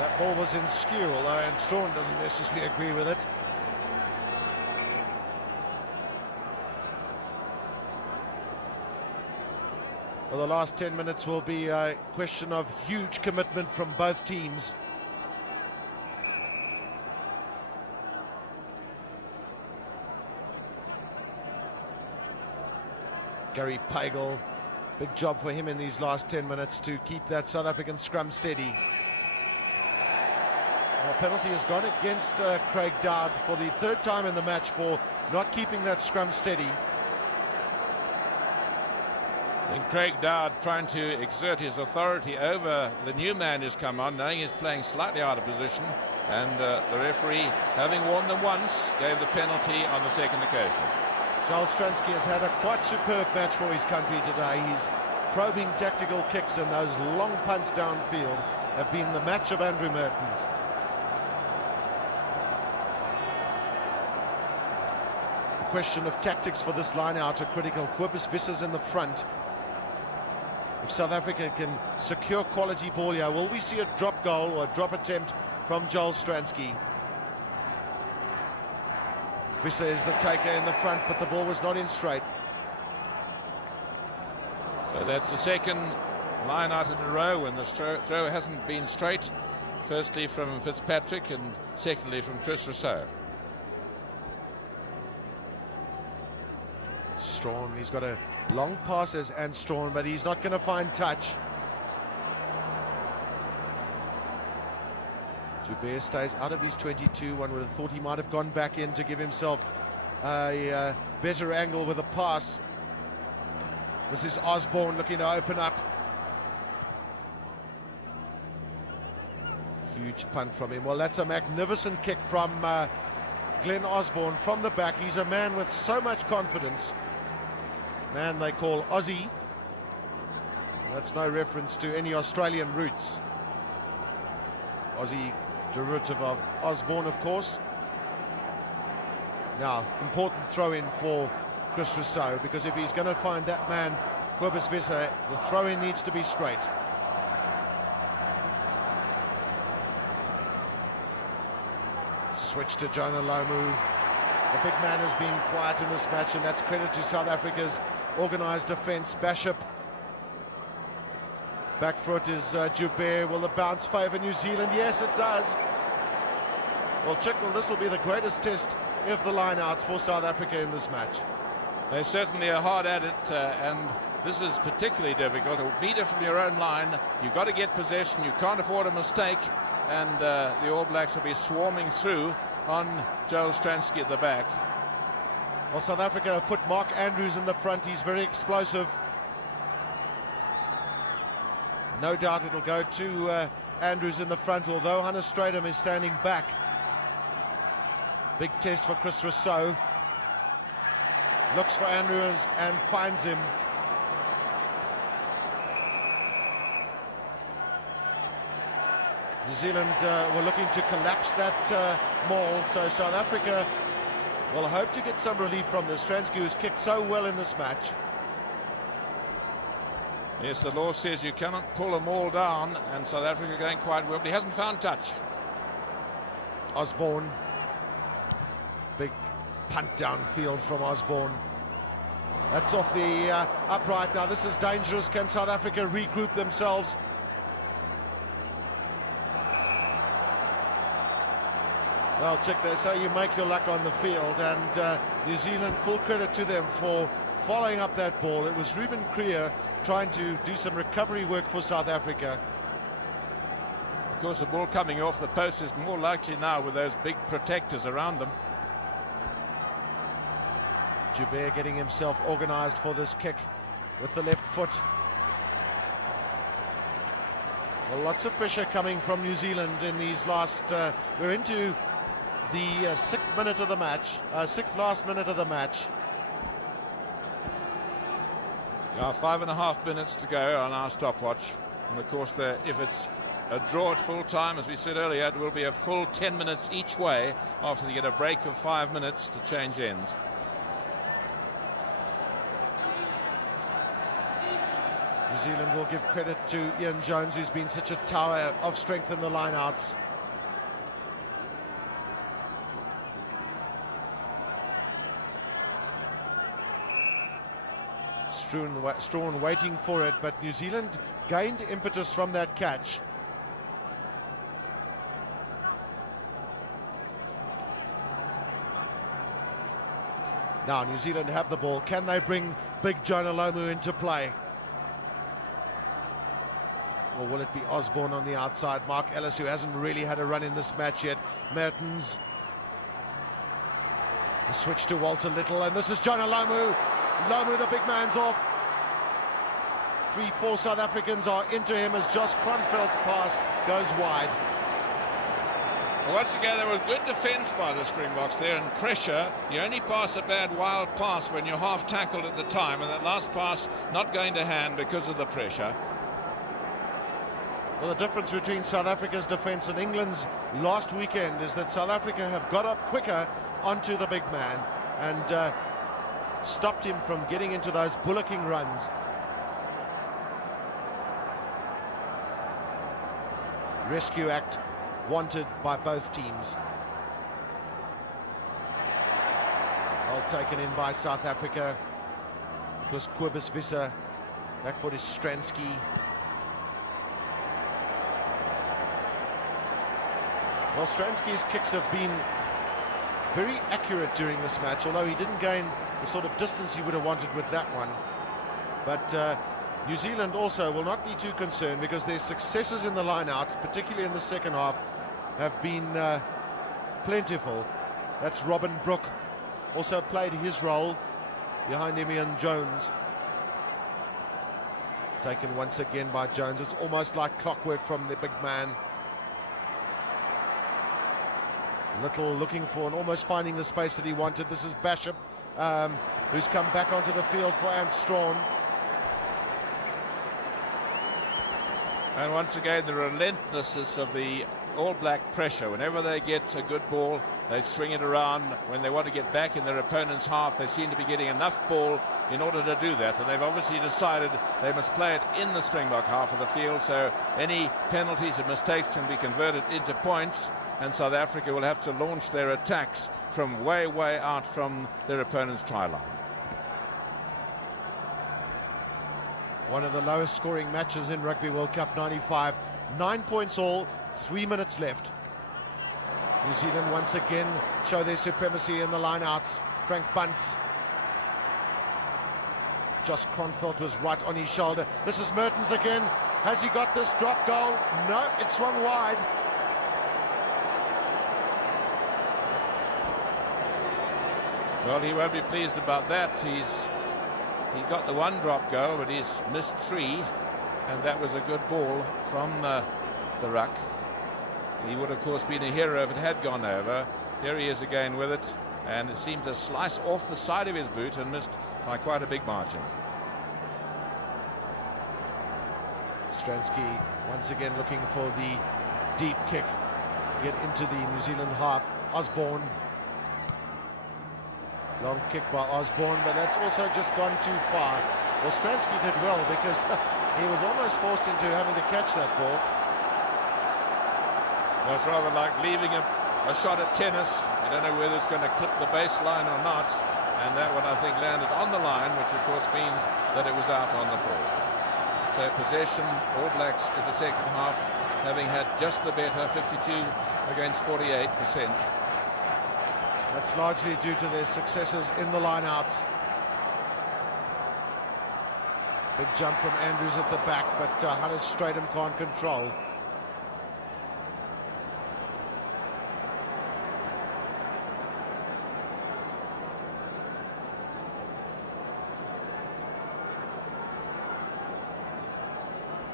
That ball was in school. Ant Strawn doesn't necessarily agree with it. Well, the last 10 minutes will be a question of huge commitment from both teams. Gary Pagel, big job for him in these last 10 minutes to keep that South African scrum steady. And the penalty has gone against Craig Dowd for the third time in the match for not keeping that scrum steady. Craig Dowd trying to exert his authority over the new man who's come on, knowing he's playing slightly out of position, and the referee, having warned them once, gave the penalty on the second occasion. Joel Stransky has had a quite superb match for his country today. His probing tactical kicks and those long punts downfield have been the match of Andrew Mertens. Question of tactics for this line out are critical. Cobus Visser's in the front. If South Africa can secure quality ball here, will we see a drop goal or a drop attempt from Joel Stransky? Visser is the taker in the front, but the ball was not in straight. So that's the second line out in a row, and the throw hasn't been straight. Firstly from Fitzpatrick, and secondly from Chris Rousseau. Storm, he's got a long passes and Storm, but he's not going to find touch. Joubert stays out of his 22. One would have thought he might have gone back in to give himself a better angle with a pass. This is Osborne looking to open up. Huge punt from him. Well, that's a magnificent kick from Glenn Osborne from the back. He's a man with so much confidence. And they call Aussie. That's no reference to any Australian roots. Aussie, derivative of Osborne, of course. Now, important throw-in for Chris Rousseau, because if he's going to find that man, Cobus Visser, the throw-in needs to be straight. Switch to John Olomu. The big man has been quiet in this match, and that's credit to South Africa's organised defence. Bishop. Back foot is Joubert. Will the bounce favour New Zealand? Yes, it does. Well, Chicknell, this will be the greatest test with the line-outs for South Africa in this match. They certainly are hard at it, and this is particularly difficult. To repeat it from your own line, you've got to get possession, you can't afford a mistake, and the All Blacks will be swarming through on Joel Stransky at the back. Well, South Africa put Mark Andrews in the front. He's very explosive. No doubt it'll go to Andrews in the front, although Hannes Strydom is standing back. Big test for Chris Rousseau. Looks for Andrews and finds him. New Zealand were looking to collapse that maul, so South Africa will hope to get some relief from this. Stransky, who's kicked so well in this match. Yes, the law says you cannot pull them all down, and South Africa going quite well. He hasn't found touch. Osborne. Big punt downfield from Osborne. That's off the upright. Now this is dangerous. Can South Africa regroup themselves? Well, Chick, they say you make your luck on the field, and New Zealand, full credit to them for following up that ball. It was Ruben Krier trying to do some recovery work for South Africa. Of course, the ball coming off the post is more likely now with those big protectors around them. Joubert getting himself organised for this kick with the left foot. Well, lots of pressure coming from New Zealand in these last... we're into the sixth minute of the match, last minute of the match. Now 5.5 minutes to go on our stopwatch. And of course, if it's a draw at full time, as we said earlier, it will be a full 10 minutes each way after you get a break of 5 minutes to change ends. New Zealand will give credit to Ian Jones, who's been such a tower of strength in the lineouts. Strawn waiting for it, but New Zealand gained impetus from that catch. Now New Zealand have the ball. Can they bring big John Olomu into play? Or will it be Osborne on the outside? Mark Ellis, who hasn't really had a run in this match yet. Mertens. Switch to Walter Little, and this is John Olomu. Olomu, the big man's off. 3-4 South Africans are into him as Josh Kronfeld's pass goes wide. Once again, there was good defence by the Springboks there, and pressure. You only pass a bad wild pass when you're half tackled at the time, and that last pass not going to hand because of the pressure. Well, the difference between South Africa's defence and England's last weekend is that South Africa have got up quicker onto the big man and stopped him from getting into those bullocking runs. Rescue act wanted by both teams. Well taken in by South Africa. Chris Kobus-Visser back for his Stransky. Well, Stransky's kicks have been very accurate during this match, although he didn't gain the sort of distance he would have wanted with that one. But New Zealand also will not be too concerned because their successes in the line-out, particularly in the second half, have been plentiful. That's Robin Brook, also played his role behind Emian Jones. Taken once again by Jones. It's almost like clockwork from the big man. Little looking for and almost finding the space that he wanted. This is Basham, who's come back onto the field flying strong. And once again, the relentlessness of the All Black pressure. Whenever they get a good ball, they string it around. When they want to get back in their opponent's half, they seem to be getting enough ball in order to do that. And they've obviously decided they must play it in the Springbok half of the field, so any penalties or mistakes can be converted into points, and South Africa will have to launch their attacks from way, way out from their opponent's try line. One of the lowest scoring matches in Rugby World Cup 95. 9 points all, 3 minutes left. New Zealand once again show their supremacy in the line-outs. Frank Bunce. Josh Kronfeld was right on his shoulder. This is Mertens again. Has he got this drop goal? No, it swung wide. Well, he won't be pleased about that. He's got the one drop goal, but he's missed 3, and that was a good ball from the ruck. He would, of course, been a hero if it had gone over. Here he is again with it, and it seemed to slice off the side of his boot and missed by quite a big margin. Stransky once again looking for the deep kick. Get into the New Zealand half. Osborne. Long kick by Osborne, but that's also just gone too far. Well, Stransky did well because he was almost forced into having to catch that ball. Well, it's rather like leaving him a shot at tennis. You don't know whether it's going to clip the baseline or not. And that one, I think, landed on the line, which of course means that it was out on the court. So possession, All Blacks in the second half, having had just the better, 52 against 48%. That's largely due to their successes in the line-outs. Good jump from Andrews at the back, but Hannes Strydom can't control.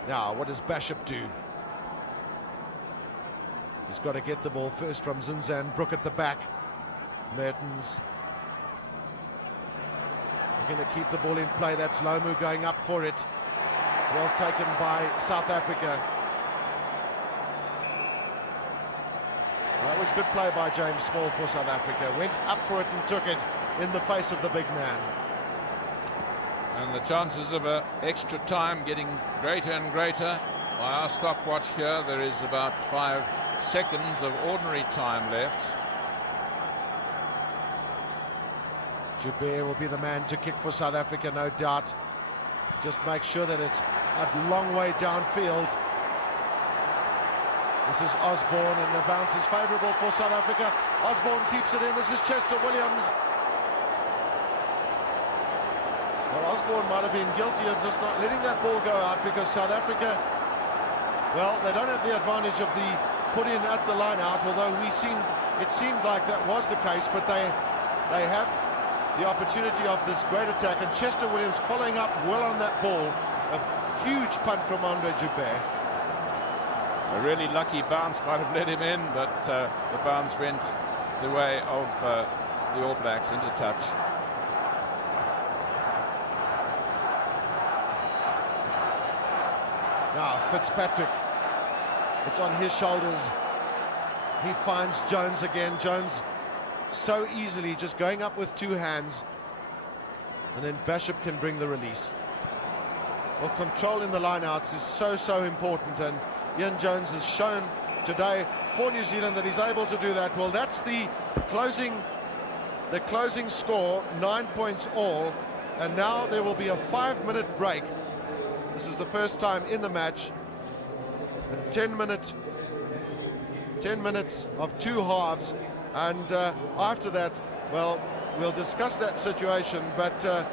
Now, what does Basham do? He's got to get the ball first from Zinzan Brook at the back. Mertens going to keep the ball in play. That's Lomu going up for it. Well taken by South Africa. That was good play by James Small for South Africa. Went up for it and took it in the face of the big man. And the chances of extra time getting greater and greater. By our stopwatch here, there is about 5 seconds of ordinary time left. Jabir will be the man to kick for South Africa, no doubt. Just make sure that it's a long way downfield. This is Osborne, and the bounce is favourable for South Africa. Osborne keeps it in. This is Chester Williams. Well, Osborne might have been guilty of just not letting that ball go out because South Africa, well, they don't have the advantage of the put-in at the line-out, although it seemed like that was the case, but they have the opportunity of this great attack, and Chester Williams following up well on that ball A huge punt from Andre Dupé. A really lucky bounce might have let him in, but the bounce went the way of the All Blacks into touch. Now Fitzpatrick, it's on his shoulders. He finds Jones again. Jones so easily just going up with two hands, and then Bishop can bring the release. And controlling the lineouts is so important, and Ian Jones has shown today for New Zealand that he's able to do that. Well, that's the closing score, 9 points all, and now there will be a 5-minute break. This is the first time in the match. 10 minutes of two halves, and after that, well, we'll discuss that situation, but a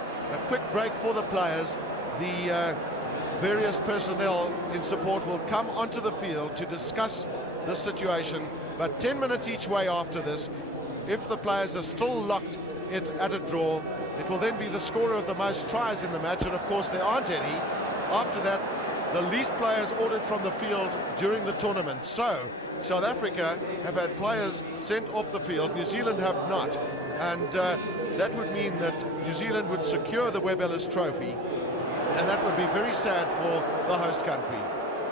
quick break for the players. The various personnel in support will come onto the field to discuss the situation, but 10 minutes each way after this. If the players are still locked in at a draw, it will then be the scorer of the most tries in the match, and of course there aren't any. After that, the least players ordered from the field during the tournament. So South Africa have had players sent off the field, New Zealand have not, and that would mean that New Zealand would secure the Webb Ellis Trophy, and that would be very sad for the host country.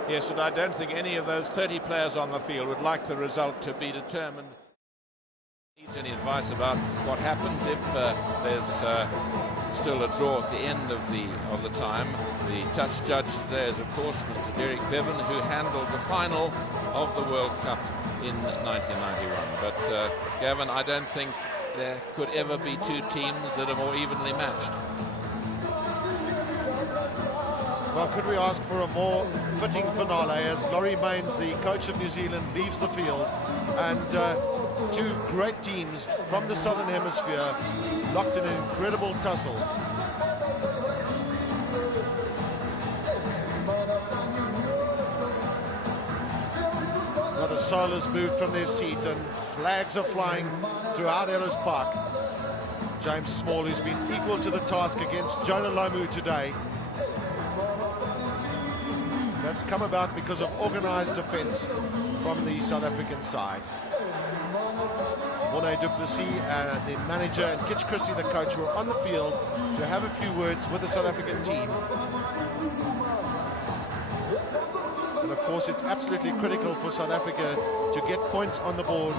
Yes, but I don't think any of those 30 players on the field would like the result to be determined. Any advice about what happens if there's still a draw at the end of the time? The touch judge today is, of course, Eric Bevan, who handled the final of the World Cup in 1991. But Gavin, I don't think there could ever be two teams that are more evenly matched. Well, could we ask for a more fitting finale as Laurie Mains, the coach of New Zealand, leaves the field, and two great teams from the Southern Hemisphere locked in an incredible tussle. Well, the sailors moved from their seat and flags are flying throughout Ellis Park. James Small, who's been equal to the task against Jonah Lomu today. That's come about because of organised defence from the South African side. Morné du Plessis and the manager and Kitch Christie, the coach, were on the field to have a few words with the South African team. And of course, it's absolutely critical for South Africa to get points on the board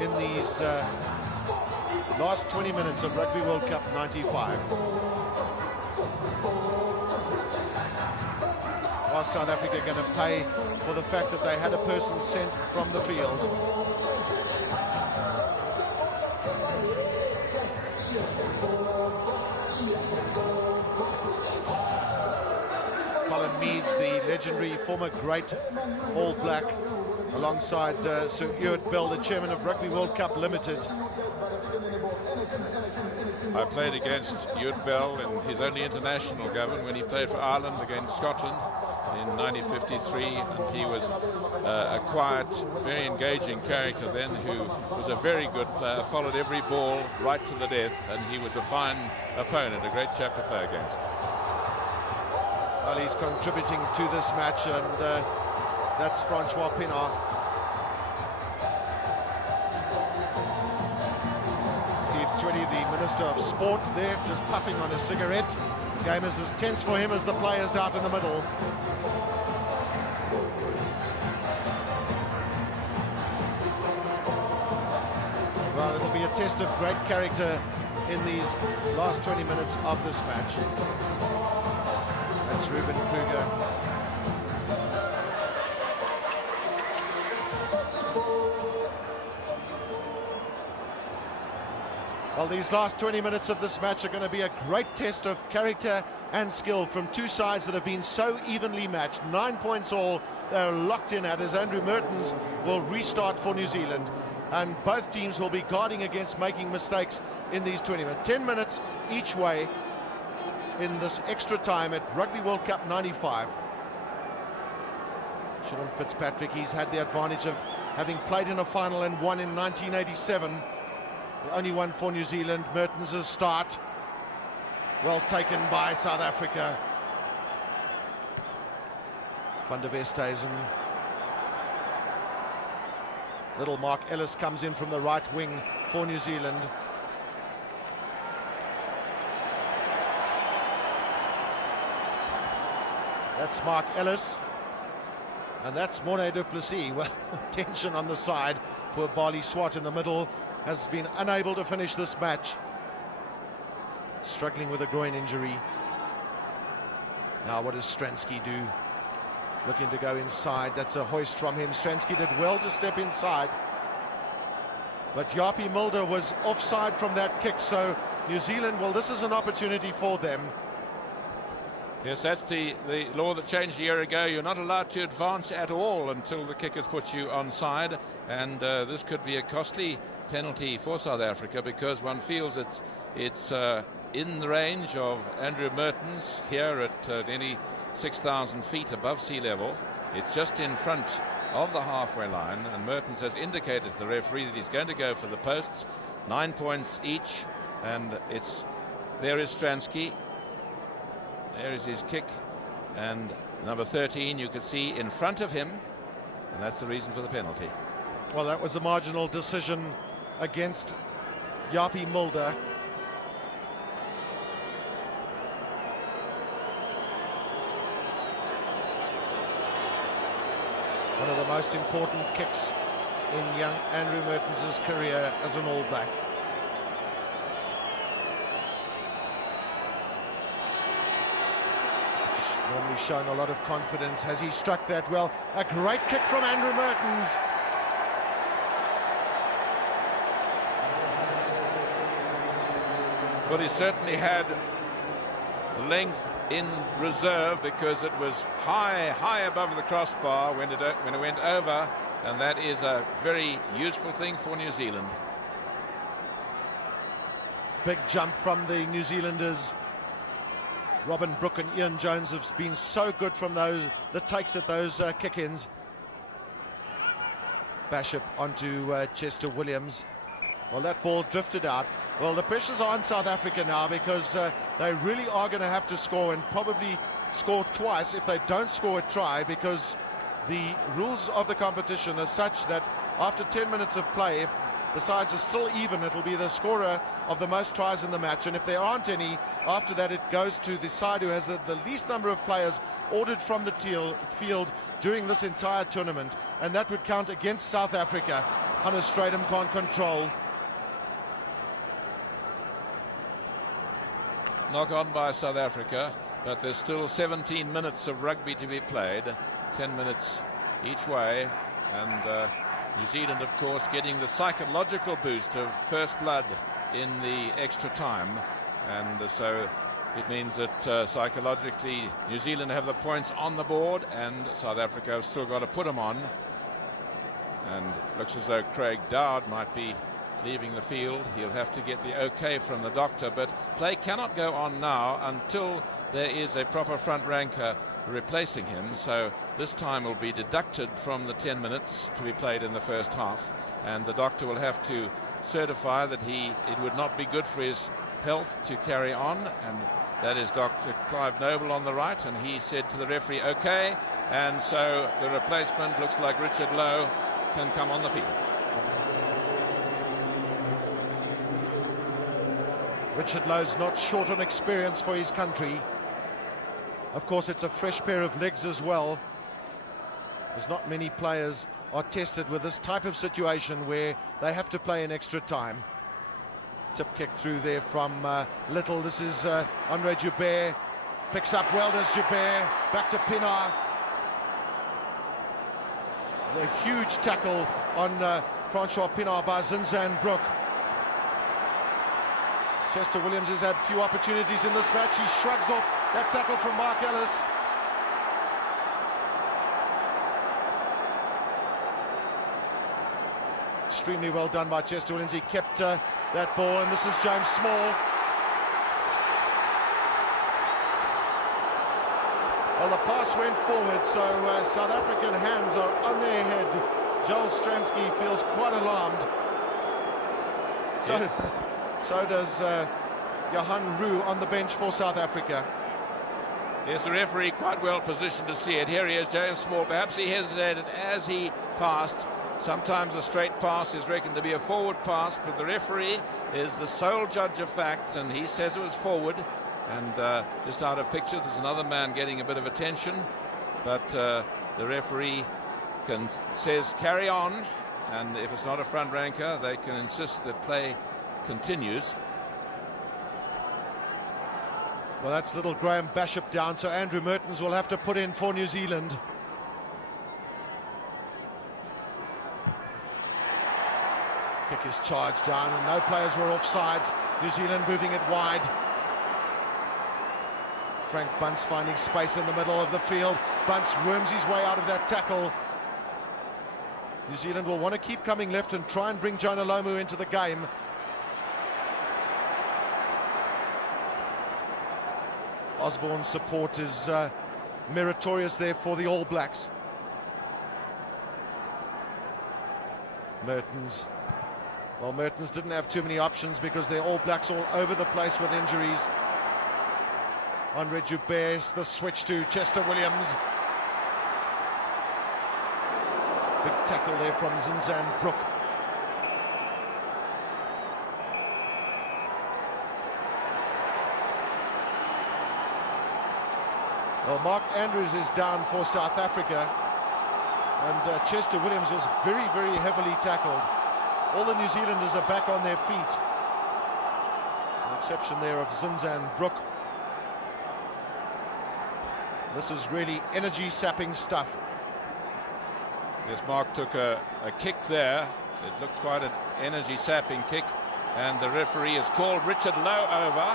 in these last 20 minutes of Rugby World Cup 95. South Africa going to pay for the fact that they had a person sent from the field. Colin Meads, the legendary former great All Black, alongside Sir Ewart Bell, the chairman of Rugby World Cup Limited. I played against Ewart Bell in his only international, Gavin, when he played for Ireland against Scotland in 1953. He was a quiet, very engaging character then, who was a very good player, followed every ball right to the death, and he was a fine opponent, a great chap to play against. Well, he's contributing to this match, and that's Francois Pinard. Steve Twitty, the Minister of Sport, there, just puffing on a cigarette. Game is as tense for him as the players out in the middle. Well, it'll be a test of great character in these last 20 minutes of this match. That's Ruben Kruger. Well, these last 20 minutes of this match are going to be a great test of character and skill from two sides that have been so evenly matched. 9 points all, they're locked in at as Andrew Mertens will restart for New Zealand. And both teams will be guarding against making mistakes in these 20 minutes. 10 minutes each way in this extra time at Rugby World Cup 95. Sean Fitzpatrick, he's had the advantage of having played in a final and won in 1987. Only one for New Zealand. Mertens' start, well taken by South Africa. Van der Westhuizen. Little Mark Ellis comes in from the right wing for New Zealand. That's Mark Ellis. And that's Morne du Plessis. Well, tension on the side. Poor Barley Swart in the middle has been unable to finish this match. Struggling with a groin injury. Now what does Stransky do? Looking to go inside. That's a hoist from him. Stransky did well to step inside. But Yapi Mulder was offside from that kick, so New Zealand, well, this is an opportunity for them. Yes, that's the law that changed a year ago. You're not allowed to advance at all until the kickers put you onside, and this could be a costly penalty for South Africa, because one feels it's in the range of Andrew Mertens here at nearly 6,000 feet above sea level. It's just in front of the halfway line, and Mertens has indicated to the referee that he's going to go for the posts. 9 points each, and there is Stransky. There is his kick, and number 13 you can see in front of him, and that's the reason for the penalty. Well, that was a marginal decision against Yapi Mulder. One of the most important kicks in young Andrew Mertens' career as an All Black. Showing a lot of confidence. Has he struck that well? A great kick from Andrew Mertens. Well, he certainly had length in reserve, because it was high above the crossbar when it went over, and that is a very useful thing for New Zealand. Big jump from the New Zealanders. Robin Brooke and Ian Jones have been so good from the takes at those kick-ins. Basham onto Chester Williams. Well, that ball drifted out. Well, the pressure's on South Africa now, because they really are going to have to score, and probably score twice if they don't score a try, because the rules of the competition are such that after 10 minutes of play, if the sides are still even, it'll be the scorer of the most tries in the match, and if there aren't any, after that it goes to the side who has the least number of players ordered from the field during this entire tournament, and that would count against South Africa on a straight and point control. Not on by South Africa, but there's still 17 minutes of rugby to be played, 10 minutes each way, and New Zealand, of course, getting the psychological boost of first blood in the extra time, and so it means that psychologically New Zealand have the points on the board, and South Africa have still got to put them on. And looks as though Craig Dowd might be leaving the field. He'll have to get the okay from the doctor, but play cannot go on now until there is a proper front ranker replacing him, so this time will be deducted from the 10 minutes to be played in the first half, and the doctor will have to certify that it would not be good for his health to carry on. And that is Dr. Clive Noble on the right, and he said to the referee, okay, and so the replacement looks like Richard Lowe can come on the field. Richard Lowe's not short of experience for his country. Of course, it's a fresh pair of legs as well. There's not many players are tested with this type of situation where they have to play in extra time. Tip kick through there from Little. This is Andre Joubert. Picks up well as Joubert. Back to Pienaar. A huge tackle on Francois Pienaar by Zinzan Brook. Chester Williams has had few opportunities in this match. He shrugs off that tackle from Mark Ellis. Extremely well done by Chester Williams. He kept that ball, and this is James Small. Well, the pass went forward, so South African hands are on their head. Joel Stransky feels quite alarmed. So does Johan Roux on the bench for South Africa. Yes, the referee quite well positioned to see it. Here he is, James Small. Perhaps he hesitated as he passed. Sometimes a straight pass is reckoned to be a forward pass, but the referee is the sole judge of facts, and he says it was forward. And just out of picture, there's another man getting a bit of attention, but the referee says carry on, and if it's not a front ranker, they can insist that play continues. Well, that's little Graham Bishop down, so Andrew Mertens will have to put in for New Zealand. Took his charge down, and no players were offsides. New Zealand moving it wide. Frank Bunce finding space in the middle of the field. Bunce worms his way out of that tackle. New Zealand will want to keep coming left and try and bring Jonah Lomu into the game. Osborne's support is meritorious there for the All Blacks. Mertens. Well, Mertens didn't have too many options because the All Blacks all over the place with injuries. Henri Joubert, the switch to Chester Williams. Good tackle there from Zinzan Brook. Well, Mark Andrews is down for South Africa, and Chester Williams was very, very heavily tackled. All the New Zealanders are back on their feet. An exception there of Zinzan Brook. This is really energy-sapping stuff. Yes, Mark took a kick there. It looked quite an energy-sapping kick, and the referee has called Richard Lowe over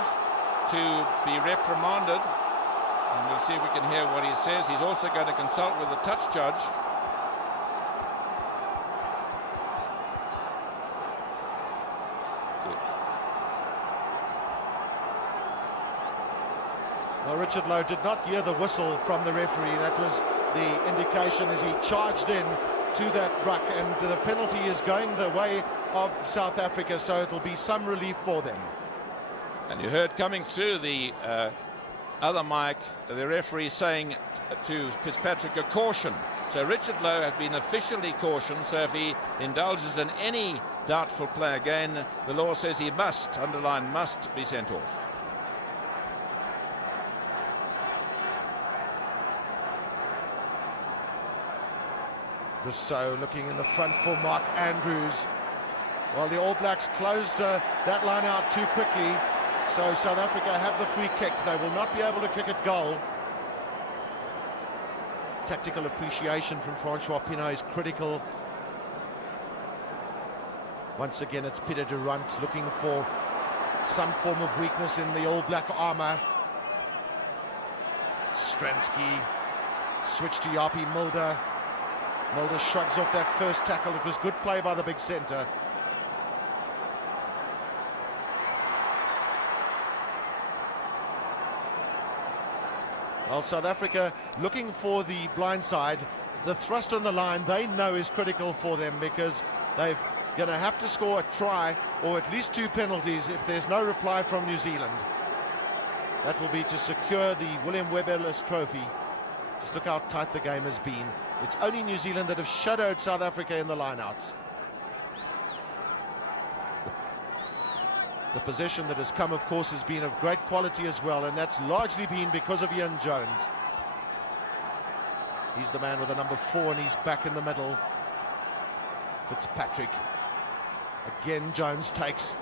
to be reprimanded. And we'll see if we can hear what he says. He's also going to consult with the touch judge. Richard Lowe did not hear the whistle from the referee. That was the indication as he charged in to that ruck, and the penalty is going the way of South Africa, so it'll be some relief for them. And you heard coming through the other mic, the referee saying to Fitzpatrick a caution. So Richard Lowe has been officially cautioned, so if he indulges in any doubtful play again, the law says he must, underline must, be sent off. So looking in the front for Mark Andrews. Well, the All Blacks closed that line out too quickly, so South Africa have the free kick. They will not be able to kick a goal. Tactical appreciation from Francois Pinault is critical. Once again, it's Peter Durant looking for some form of weakness in the All Black armour. Stransky, switch to Yapi Mulder. Mulder shrugs off that first tackle. It was good play by the big centre. Well, South Africa looking for the blind side. The thrust on the line they know is critical for them, because they're going to have to score a try or at least 2 penalties if there's no reply from New Zealand. That will be to secure the William Webb Ellis Trophy. Just look how tight the game has been. It's only New Zealand that have shadowed South Africa in the lineouts. The possession that has come, of course, has been of great quality as well, and that's largely been because of Ian Jones. He's the man with the number 4, and he's back in the middle. Fitzpatrick. Again, Jones takes.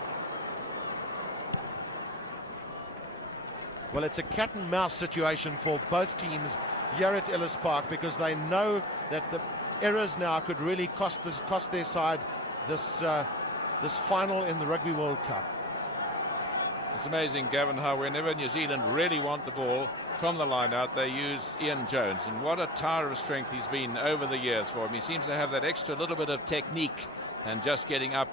Well, it's a cat-and-mouse situation for both teams here at Ellis Park, because they know that the errors now could really cost their side this final in the Rugby World Cup. It's amazing, Gavin, how whenever New Zealand really want the ball from the line out, they use Ian Jones, and what a tower of strength he's been over the years for him. He seems to have that extra little bit of technique and just getting up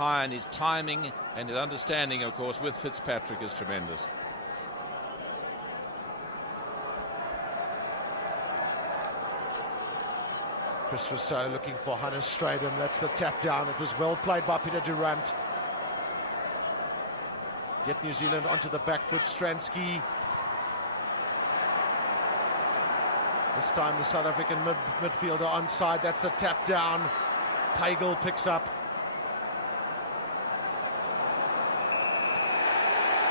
high, and his timing and his understanding, of course, with Fitzpatrick is tremendous. Chris Rousseau looking for Hannes Strydom. That's the tap down. It was well played by Peter Durant. Get New Zealand onto the back foot. Stransky. This time the South African midfielder onside. That's the tap down. Pagel picks up.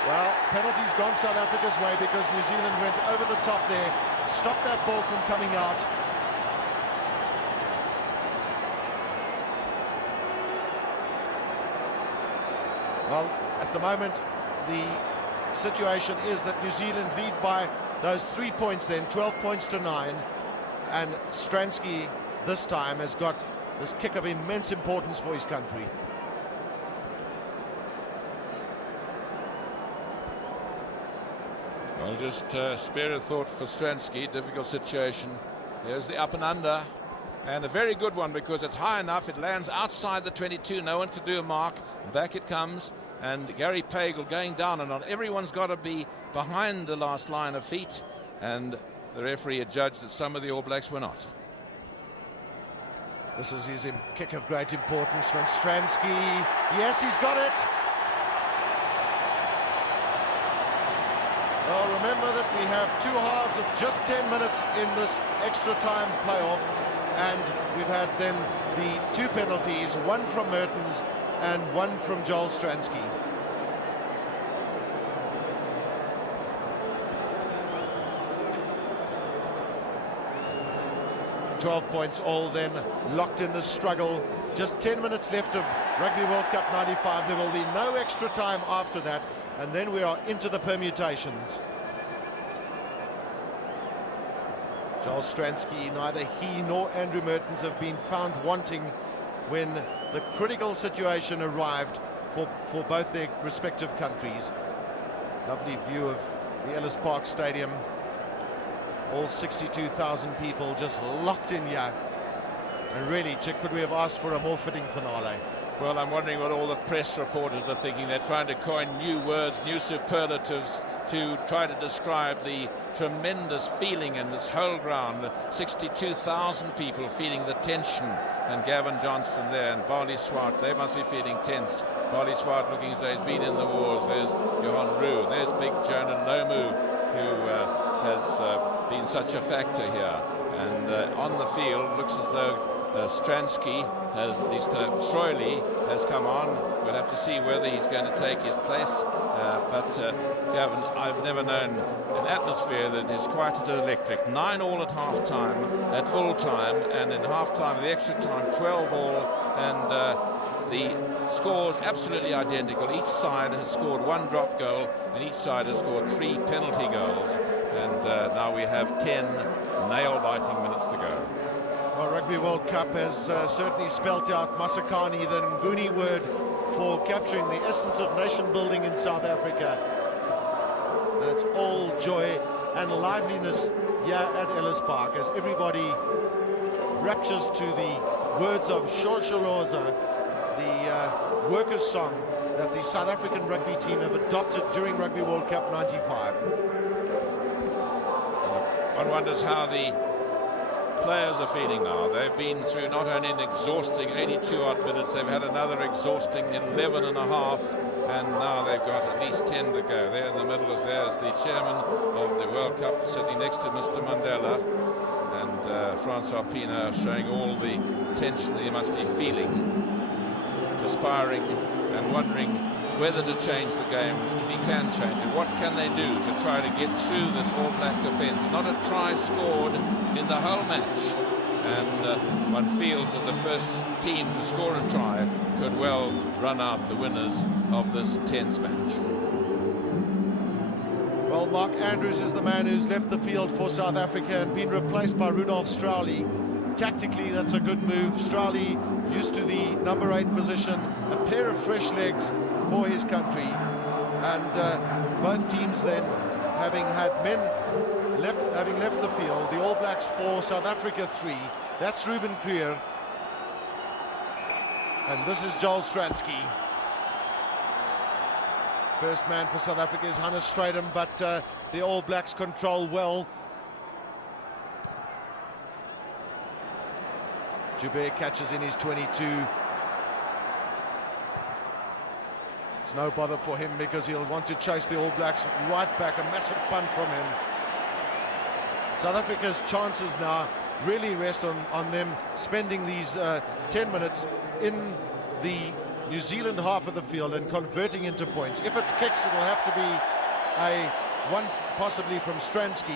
Well, penalty's gone South Africa's way because New Zealand went over the top there, stopped that ball from coming out. Well, at the moment, the situation is that New Zealand lead by those 3 points then, 12 points to 9, and Stransky this time has got this kick of immense importance for his country. Well, just spare a thought for Stransky, difficult situation. There's the up and under, and a very good one because it's high enough, it lands outside the 22, no one to do a mark, back it comes, and Gary Pagel going down and on. Everyone's got to be behind the last line of feet, and the referee had judged that some of the All Blacks were not. This is his kick of great importance from Stransky. Yes, he's got it. Well, remember that we have 2 halves of just 10 minutes in this extra time playoff, and we've had then the 2 penalties, one from Mertens and one from Joel Stransky. 12 points all then locked in the struggle. Just 10 minutes left of Rugby World Cup 95. There will be no extra time after that, and then we are into the permutations. Joel Stransky, neither he nor Andrew Mertens have been found wanting when the critical situation arrived for both their respective countries. Lovely view of the Ellis Park Stadium. All 62,000 people just locked in here. And really, could we have asked for a more fitting finale? Well, I'm wondering what all the press reporters are thinking. They're trying to coin new words, new superlatives to try to describe the tremendous feeling in this whole ground. 62,000 people feeling the tension. And Gavin Johnson there and Barley Swart, they must be feeling tense. Barley Swart looking as though he's been in the wars. There's Johan Roux, there's Big Jonah Nomu, who has been such a factor here. And on the field, looks as though Stransky, has, at least Troyley, has come on. We'll have to see whether he's going to take his place. Gavin, I've never known an atmosphere that is quite as electric. 9 all at half-time, at full-time, and in half-time, the extra time, 12 all, and the scores absolutely identical. Each side has scored 1 drop goal, and each side has scored 3 penalty goals. And now we have 10 nail-biting minutes to go. Well, Rugby World Cup has certainly spelt out Masakani, the Nguni word for capturing the essence of nation building in South Africa. And it's all joy and liveliness here at Ellis Park as everybody raptures to the words of Shosholoza, the workers' song that the South African rugby team have adopted during Rugby World Cup 95. One wonders how the players are feeling now. They've been through not only an exhausting 82-odd minutes, they've had another exhausting 11 and a half, and now they've got at least 10 to go. There in the middle, there's the chairman of the World Cup sitting next to Mr. Mandela, and Francois Pienaar showing all the tension that he must be feeling, perspiring and wondering whether to change the game. He can change it. What can they do to try to get through this All Black defence? Not a try scored in the whole match, and one feels that the first team to score a try could well run out the winners of this tense match. Well, Mark Andrews is the man who's left the field for South Africa and been replaced by Rudolf Strauly. Tactically, that's a good move. Strauly used to the number 8 position, a pair of fresh legs for his country, and both teams then having had men having left the field. The All Blacks 4, South Africa 3. That's Ruben Krier, and this is Joel Stransky. First man for South Africa is Hannes Strydom, but the All Blacks control well. Joubert catches in his 22. It's no bother for him because he'll want to chase the All Blacks right back. A massive punt from him. South Africa's chances now really rest on them spending these 10 minutes in the New Zealand half of the field and converting into points. If it's kicks, it'll have to be a one possibly from Stransky,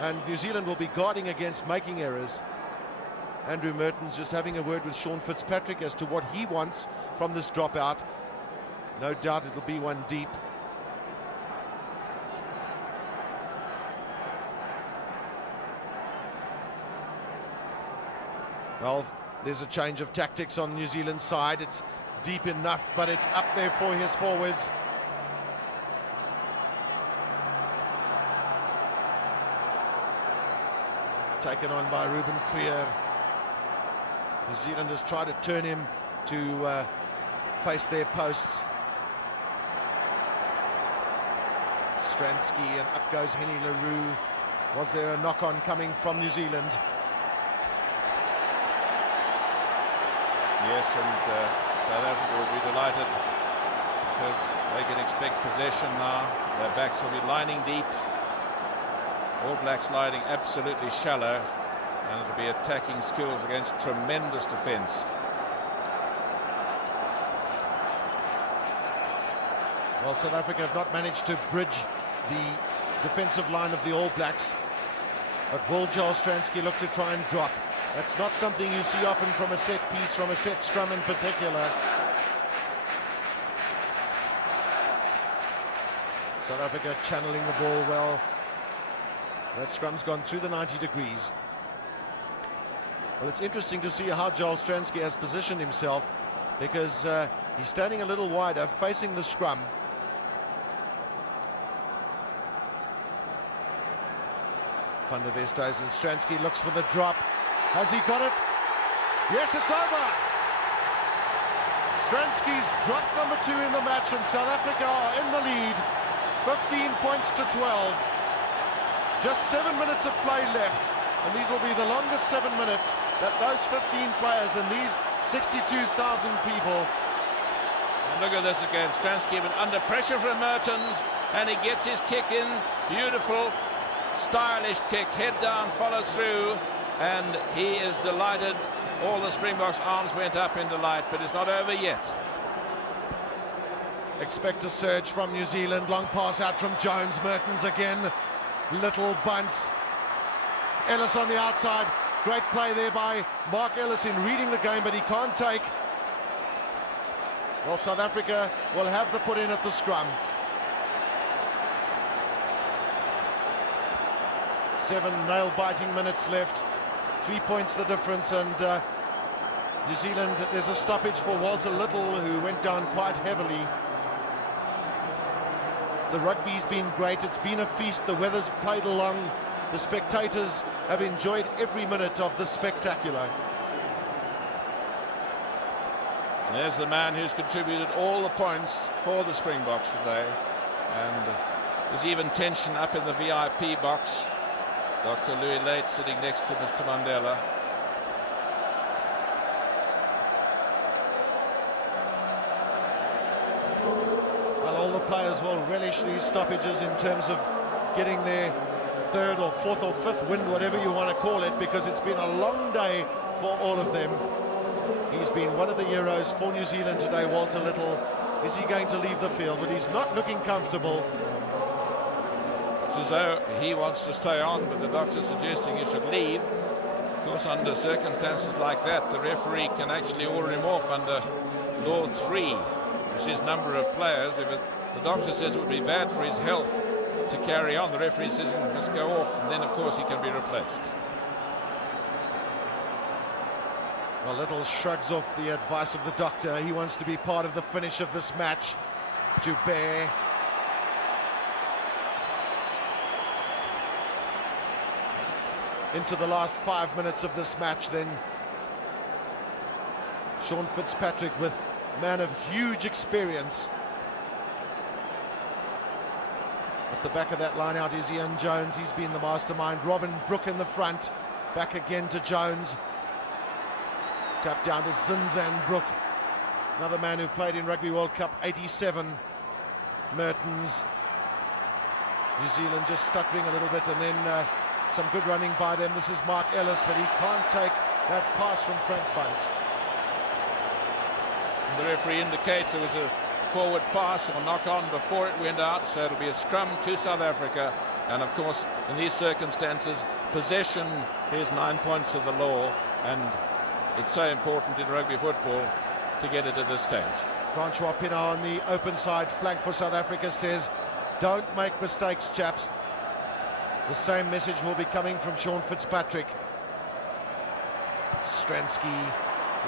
and New Zealand will be guarding against making errors. Andrew Mertens just having a word with Sean Fitzpatrick as to what he wants from this dropout. No doubt it'll be one deep. Well, there's a change of tactics on the New Zealand side. It's deep enough, but it's up there for his forwards. Taken on by Ruben Kriel. New Zealand has tried to turn him to face their posts. Stransky, and up goes Henny LaRue. Was there a knock-on coming from New Zealand? Yes, and South Africa will be delighted because they can expect possession now. Their backs will be lining deep. All Blacks lining absolutely shallow, and it'll be attacking skills against tremendous defence. Well, South Africa have not managed to bridge the defensive line of the All Blacks, but will Joel Stransky look to try and drop? That's not something you see often from a set piece, from a set scrum in particular. South Africa channeling the ball well. That scrum's gone through the 90 degrees. Well, it's interesting to see how Joel Stransky has positioned himself, because he's standing a little wider, facing the scrum. Van der Westhuizen, Stransky looks for the drop. Has he got it? Yes, it's over. Stransky's drop number 2 in the match, and South Africa are in the lead. 15 points to 12. Just 7 minutes of play left, and these will be the longest 7 minutes that those 15 players and these 62,000 people. Look at this again. Stransky under pressure from Mertens, and he gets his kick in. Beautiful, stylish kick, head down, follow through, and he is delighted. All the Springboks' arms went up in delight, but it's not over yet. Expect a surge from New Zealand. Long pass out from Jones. Mertens again. Little bunts. Ellis on the outside. Great play there by Mark Ellis in reading the game, but he can't take. Well, South Africa will have the put in at the scrum. 7 nail-biting minutes left. 3 points the difference, and New Zealand, there's a stoppage for Walter Little, who went down quite heavily. The rugby's been great. It's been a feast. The weather's played along. The spectators have enjoyed every minute of the spectacular. There's the man who's contributed all the points for the Springboks today. And there's even tension up in the VIP box. Dr. Louis Lake sitting next to Mr. Mandela. These stoppages in terms of getting their 3rd or 4th or 5th win, whatever you want to call it, because it's been a long day for all of them. He's been one of the heroes for New Zealand today, Walter Little. Is he going to leave the field? But he's not looking comfortable. It's as though he wants to stay on, but the doctor's suggesting he should leave. Of course, under circumstances like that, the referee can actually order him off under Law 3, which is number of players. If the doctor says it would be bad for his health to carry on, the referee says just go off, and then of course he can be replaced. Well, Little shrugs off the advice of the doctor. He wants to be part of the finish of this match. Joubert. Into the last 5 minutes of this match then. Sean Fitzpatrick, with man of huge experience. The back of that line out is Ian Jones. He's been the mastermind. Robin Brooke in the front. Back again to Jones. Tap down to Zinzan Brooke. Another man who played in Rugby World Cup 87. Mertens. New Zealand just stuttering a little bit, and then Some good running by them. This is Mark Ellis, but he can't take that pass from Frank Bucks. The referee indicates it was a forward pass and a knock-on before it went out, so it'll be a scrum to South Africa. And of course, in these circumstances, possession is 9 points of the law, and it's so important in rugby football to get it at this stage. Francois Pienaar on the open side flank for South Africa says, don't make mistakes, chaps. The same message will be coming from Sean Fitzpatrick. Stransky,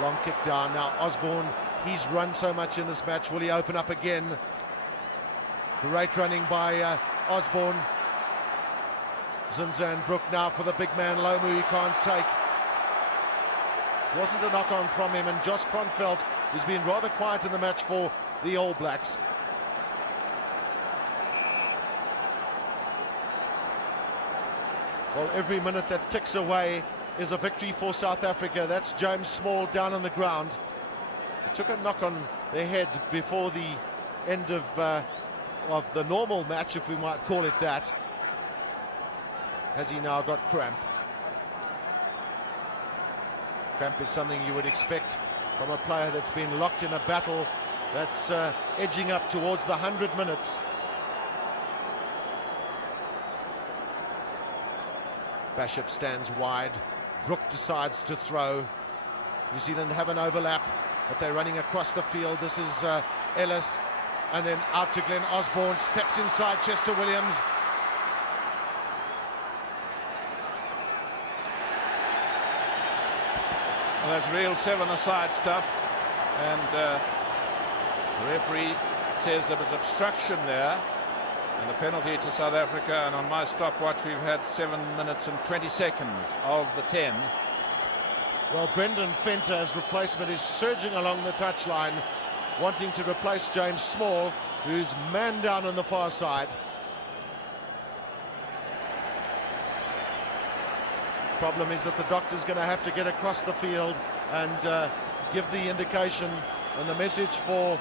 long kick down. Now Osborne, he's run so much in this match. Will he open up again? Great running by Osborne. Zinza and Brook now for the big man Lomu, he can't take. Wasn't a knock-on from him, and Josh Kronfeldt, he's been rather quiet in the match for the All Blacks. Well, every minute that ticks away is a victory for South Africa. That's James Small down on the ground. Took a knock on the head before the end of the normal match, if we might call it that. Has he now got cramp? Cramp is something you would expect from a player that's been locked in a battle that's edging up towards the 100 minutes. Bishop stands wide. Brook decides to throw. New Zealand have an overlap, but they're running across the field. This is Ellis, and then out to Glenn Osborne. Steps inside Chester Williams. There's real seven-a-side stuff, and the referee says there was obstruction there. And the penalty to South Africa, and on my stopwatch we've had 7 minutes and 20 seconds of the 10. Well, Brendan Fenter's replacement is surging along the touchline, wanting to replace James Small, who's man down on the far side. Problem is that the doctor's going to have to get across the field and give the indication and the message for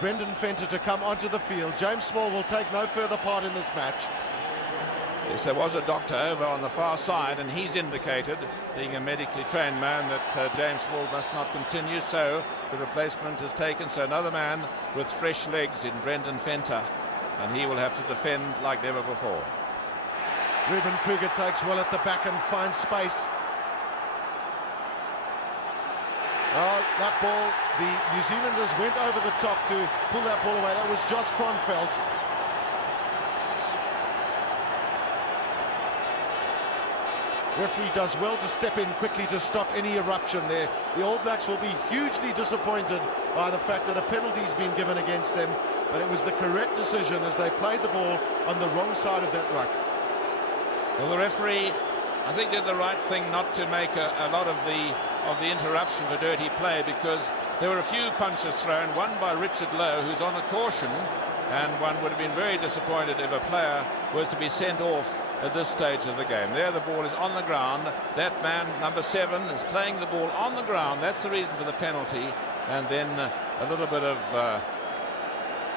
Brendan Fenter to come onto the field. James Small will take no further part in this match. Yes, there was a doctor over on the far side, and he's indicated, being a medically trained man, that James Small must not continue, so the replacement is taken. So another man with fresh legs in Brendan Fenter, and he will have to defend like never before. Ruben Kruger takes well at the back and finds space. Oh, that ball, the New Zealanders went over the top to pull that ball away. That was Josh Kronfeldt. Referee does well to step in quickly to stop any eruption there. The All Blacks will be hugely disappointed by the fact that a penalty's been given against them, but it was the correct decision as they played the ball on the wrong side of that ruck. Well, the referee, I think, did the right thing not to make a lot of the interruption, the dirty play, because there were a few punches thrown, one by Richard Lowe, who's on a caution, and one would have been very disappointed if a player was to be sent off at this stage of the game. There the ball is on the ground. That man, number 7, is playing the ball on the ground. That's the reason for the penalty. And then a little bit of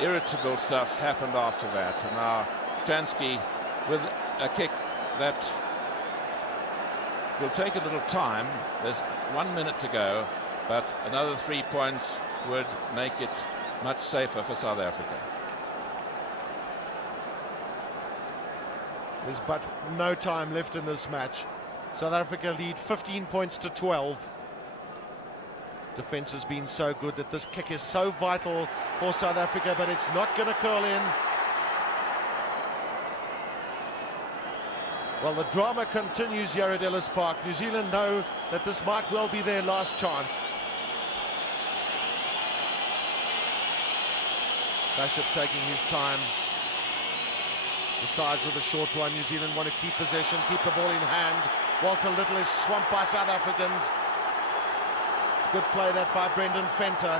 irritable stuff happened after that. And now Stransky with a kick that will take a little time. There's 1 minute to go, but another 3 points would make it much safer for South Africa. There's but no time left in this match. South Africa lead 15 points to 12. Defence has been so good that this kick is so vital for South Africa, but it's not going to curl in. Well, the drama continues here at Ellis Park. New Zealand know that this might well be their last chance. Bishop taking his time. Decides with a short one. New Zealand want to keep possession, keep the ball in hand. Walter Little is swamped by South Africans. Good play there by Brendan Fenter.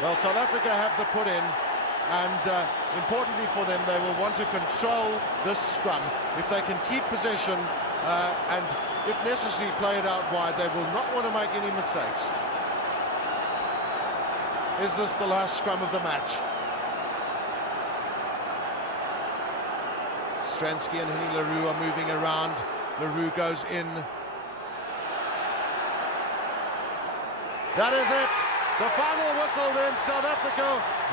Well, South Africa have to put in, and importantly for them, they will want to control this scrum. If they can keep possession and, if necessary, play it out wide, they will not want to make any mistakes. Is this the last scrum of the match? Stransky and Henny LaRue are moving around. LaRue goes in. That is it. The final whistle then. South Africa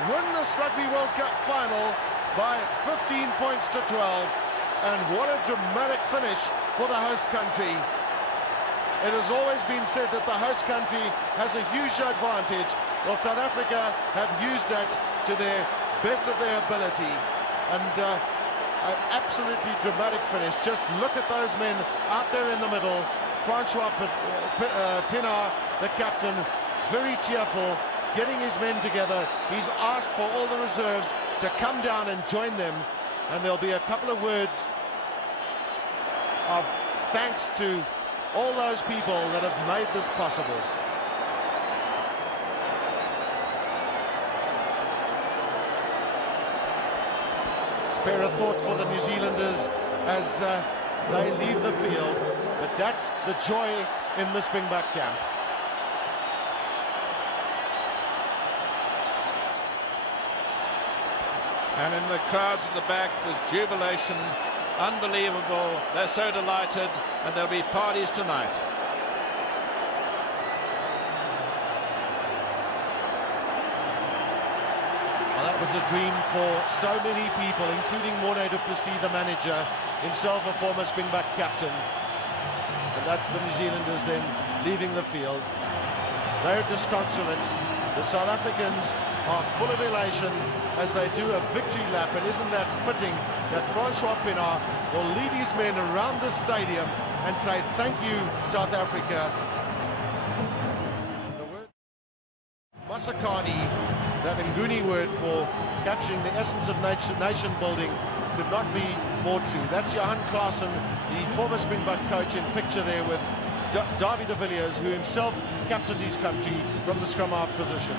win this Rugby World Cup final by 15 points to 12. And what a dramatic finish for the host country. It has always been said that the host country has a huge advantage. Well, South Africa have used that to their best of their ability. And an absolutely dramatic finish. Just look at those men out there in the middle. Francois Pienaar, the captain, very cheerful, getting his men together. He's asked for all the reserves to come down and join them. And there'll be a couple of words of thanks to all those people that have made this possible. Spare a thought for the New Zealanders as they leave the field. But that's the joy in the Springbok camp. And in the crowds at the back, there's jubilation, unbelievable. They're so delighted, and there'll be parties tonight. Well, that was a dream for so many people, including Morné du Plessis, the manager, himself a former Springbok captain. And that's the New Zealanders then leaving the field. They're disconsolate. The South Africans are full of elation as they do a victory lap, and isn't that fitting that Francois Pienaar will lead his men around the stadium and say thank you, South Africa. Masakani, that Nguni word for capturing the essence of nation building, could not be more true. That's Johan Klaasen, the former Springbok coach, in picture there with David de Villiers, who himself captained his country from the scrum half position.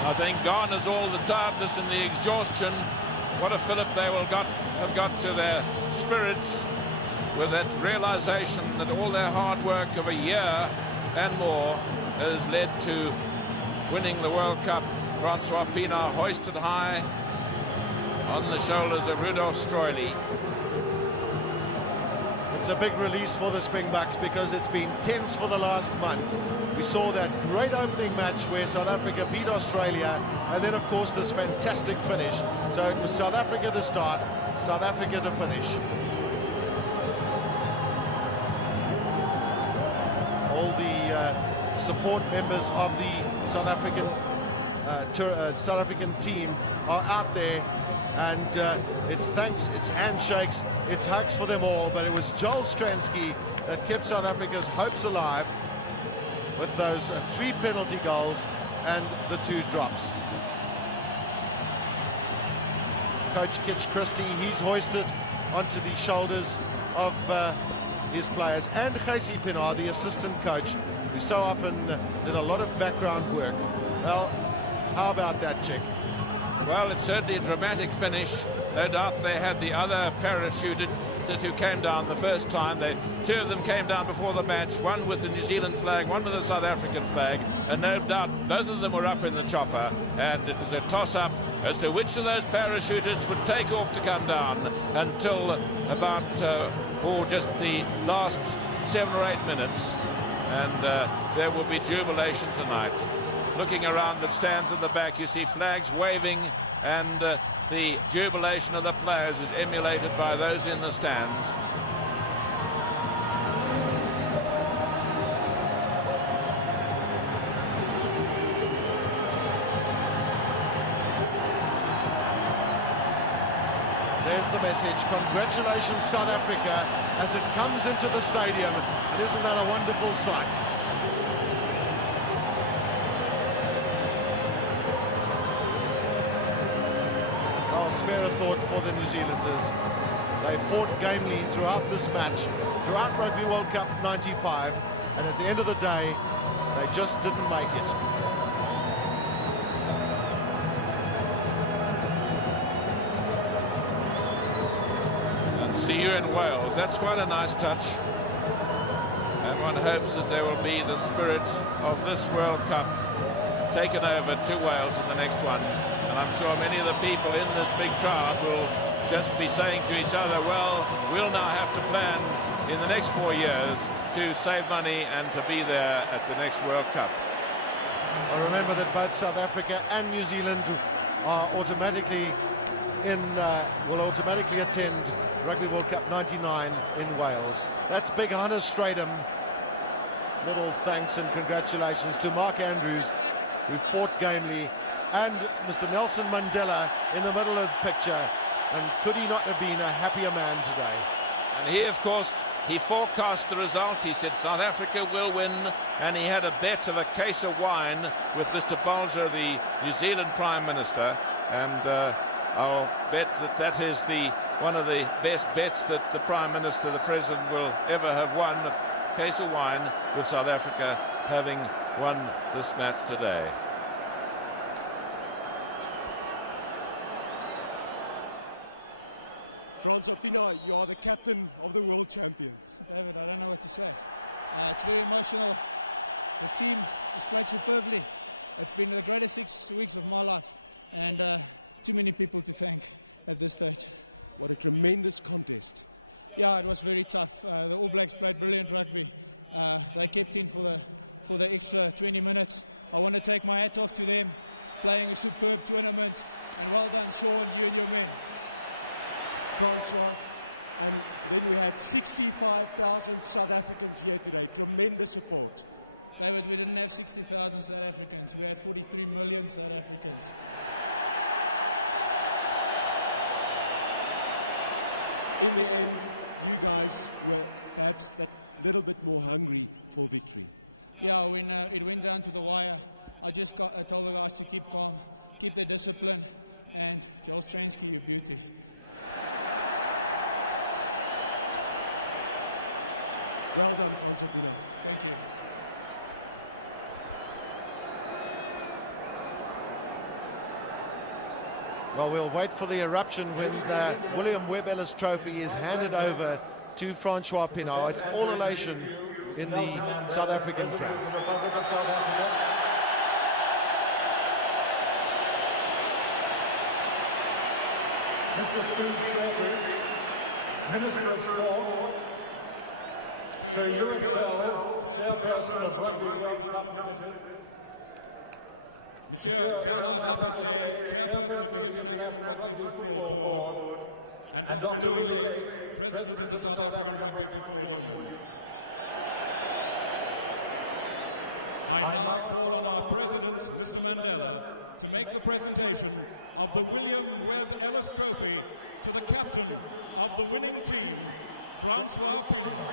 I think gone is all the tiredness and the exhaustion. What a fillip they have got to their spirits with that realization that all their hard work of a year and more has led to winning the World Cup. Francois Pienaar hoisted high on the shoulders of Rudolf Stroili. It's a big release for the Springboks because it's been tense for the last month. We saw that great opening match where South Africa beat Australia, and then of course this fantastic finish. So it was South Africa to start, South Africa to finish. All the support members of the South African team are out there, and it's thanks, it's handshakes, it's hugs for them all. But it was Joel Stransky that kept South Africa's hopes alive with those 3 penalty goals and the 2 drops. Coach Kitch Christie, he's hoisted onto the shoulders of his players, and Casey Pienaar, the assistant coach, who so often did a lot of background work. Well, how about that, Chick? Well, it's certainly a dramatic finish. No doubt they had the other parachuted who came down the first time. 2 of them came down before the match, one with the New Zealand flag, one with the South African flag, and no doubt both of them were up in the chopper, and it was a toss-up as to which of those parachuters would take off to come down until about just the last 7 or 8 minutes, and there will be jubilation tonight. Looking around the stands at the back, you see flags waving, and the jubilation of the players is emulated by those in the stands. There's the message. Congratulations, South Africa, as it comes into the stadium. Isn't that a wonderful sight? Spare a thought for the New Zealanders. They fought gamely throughout this match, throughout Rugby World Cup 95, and at the end of the day, they just didn't make it. See you in Wales. That's quite a nice touch. And one hopes that there will be the spirit of this World Cup taken over to Wales in the next one. And I'm sure many of the people in this big crowd will just be saying to each other, well, we'll now have to plan in the next 4 years to save money and to be there at the next World Cup. I remember that both South Africa and New Zealand are automatically will automatically attend Rugby World Cup 99 in Wales. That's big Hannes Strydom. Little thanks and congratulations to Mark Andrews, who fought gamely, and Mr. Nelson Mandela in the middle of the picture. And could he not have been a happier man today? He, of course, he forecast the result. He said South Africa will win, and he had a bet of a case of wine with Mr. Balzer, the New Zealand Prime Minister, and I'll bet that is one of the best bets that the Prime Minister, the President, will ever have won, a case of wine with South Africa having won this match today. Francois Pienaar, you are the captain of the world champions. David, I don't know what to say. It's very emotional. The team has played superbly. It's been the greatest 6 weeks of my life, and too many people to thank at this stage. What a tremendous contest. Yeah, it was very tough. The All Blacks played brilliant rugby. They kept in for the extra 20 minutes. I want to take my hat off to them, playing a superb tournament, and well done, Sean, you and your men. Francois, and then we had 65,000 South Africans here today. Tremendous support. David, we didn't have 60,000 South Africans. We had 43 million South Africans. In the end, you guys were perhaps that little bit more hungry for victory. Yeah, when it went down to the wire, I told the guys to keep calm, keep their discipline, and Joel Stransky, you beauty. Well done, Francois Pienaar. Thank you. Well, we'll wait for the eruption when the William Webb Ellis Trophy is handed over to Francois Pienaar. It's all elation in the South African camp. Minister of Sport, Sir Ewan Bell, Chairperson of Rugby World Cup Limited, Monsieur Bernard Lapessé, Chairperson of the International Rugby Football Board, and Dr. Louis Late, President of the South African Rugby Football Union. I now call on our President, Mr. Mandela, to make the presentation of the William Webb Ellis Trophy to the captain of the winning team, Francois Pienaar.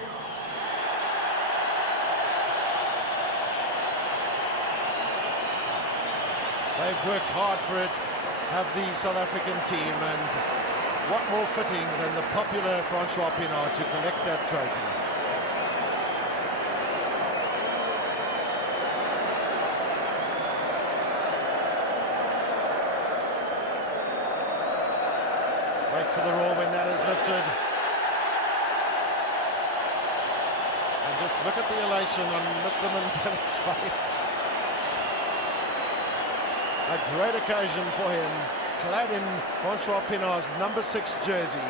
They've worked hard for it, have the South African team, and what more fitting than the popular Francois Pienaar to collect that trophy. Wait for the roar when that is lifted. And just look at the elation on Mr. Mandela's face. A great occasion for him, clad in Francois Pienaar's number 6 jersey.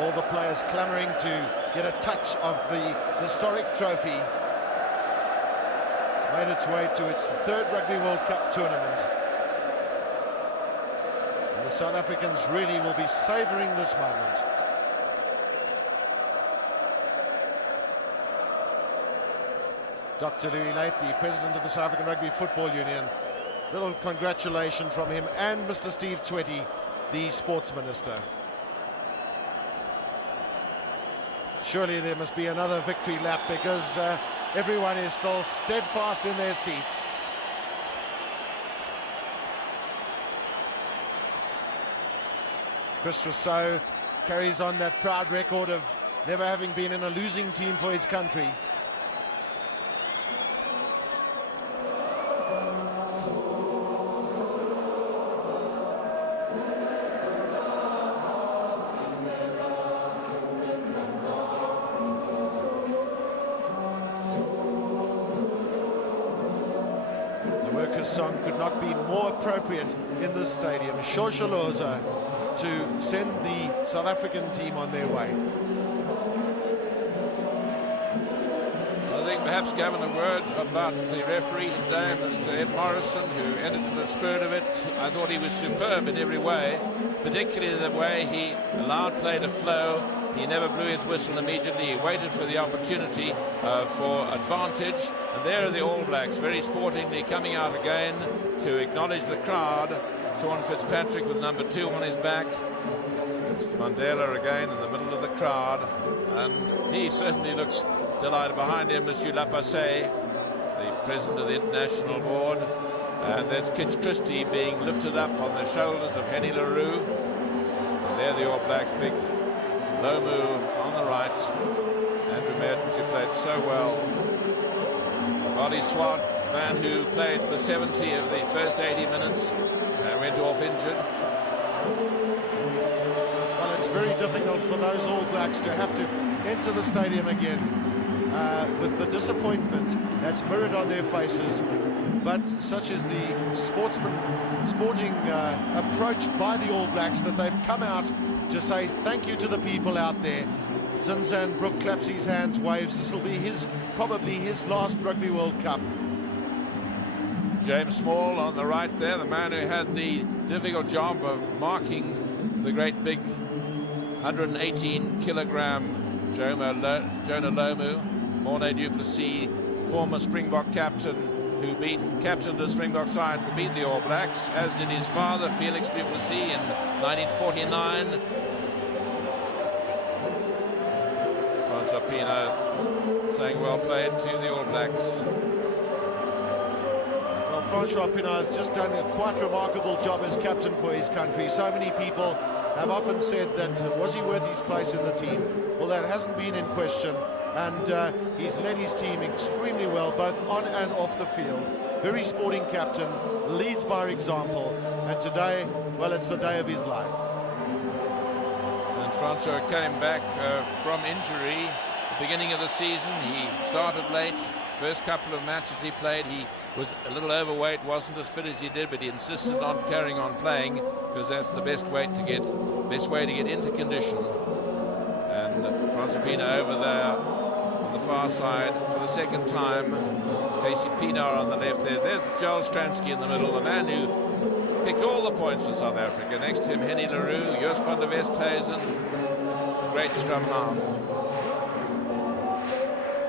All the players clamouring to get a touch of the historic trophy. It's made its way to its 3rd Rugby World Cup tournament. And the South Africans really will be savouring this moment. Dr. Louis Late, the President of the South African Rugby Football Union. Little congratulation from him and Mr. Steve Twetty, the Sports Minister. Surely there must be another victory lap because everyone is still steadfast in their seats. Chris Rousseau carries on that proud record of never having been in a losing team for his country. song could not be more appropriate in this stadium. Shosholoza to send the South African team on their way. I think perhaps given a word about the referee today, Ed Morrison, in the spirit of it, I thought he was superb in every way, particularly the way he allowed play to flow. He never blew his whistle immediately. He waited for the opportunity for advantage. And there are the All Blacks, very sportingly coming out again to acknowledge the crowd. Sean Fitzpatrick with number 2 on his back. Mr. Mandela again in the middle of the crowd. And he certainly looks delighted. Behind him, Monsieur Lapasse, the president of the International Board. And there's Kitch Christie being lifted up on the shoulders of Henny LaRue. There the All Blacks, big Lomu on the right. And Mertens, who played so well. Ollie Swart, man who played for 70 in the first 80 minutes, went off injured. Well, it's very difficult for those All Blacks to have to enter the stadium again with the disappointment that's mirrored on their faces. But such is the sporting approach by the All Blacks that they've come out to say thank you to the people out there. Zinzan Brook claps his hands, waves. This will be probably his last Rugby World Cup. James Small on the right there, the man who had the difficult job of marking the great big 118-kilogram Jonah Lomu, Mornay du Plessis, former Springbok captain, captained the Springbok side and beat the All Blacks, as did his father, Felix du Plessis, in 1949. Francois Pienaar saying well played to the All Blacks. Well, Francois Pienaar has just done a quite remarkable job as captain for his country. So many people have often said that, was he worth his place in the team? Well, that hasn't been in question. And he's led his team extremely well, both on and off the field. Very sporting captain, leads by example. And today, well, it's the day of his life. And Francois came back from injury beginning of the season. He started late. First couple of matches he played, he was a little overweight, wasn't as fit as he did, but he insisted on carrying on playing because that's the best way to get into condition. And Francois Pienaar over there on the far side for the second time. Casey Pienaar on the left there. There's Joel Stransky in the middle, the man who picked all the points for South Africa. Next to him, Henny LaRue, Joost van der Westhuizen, great scrum half.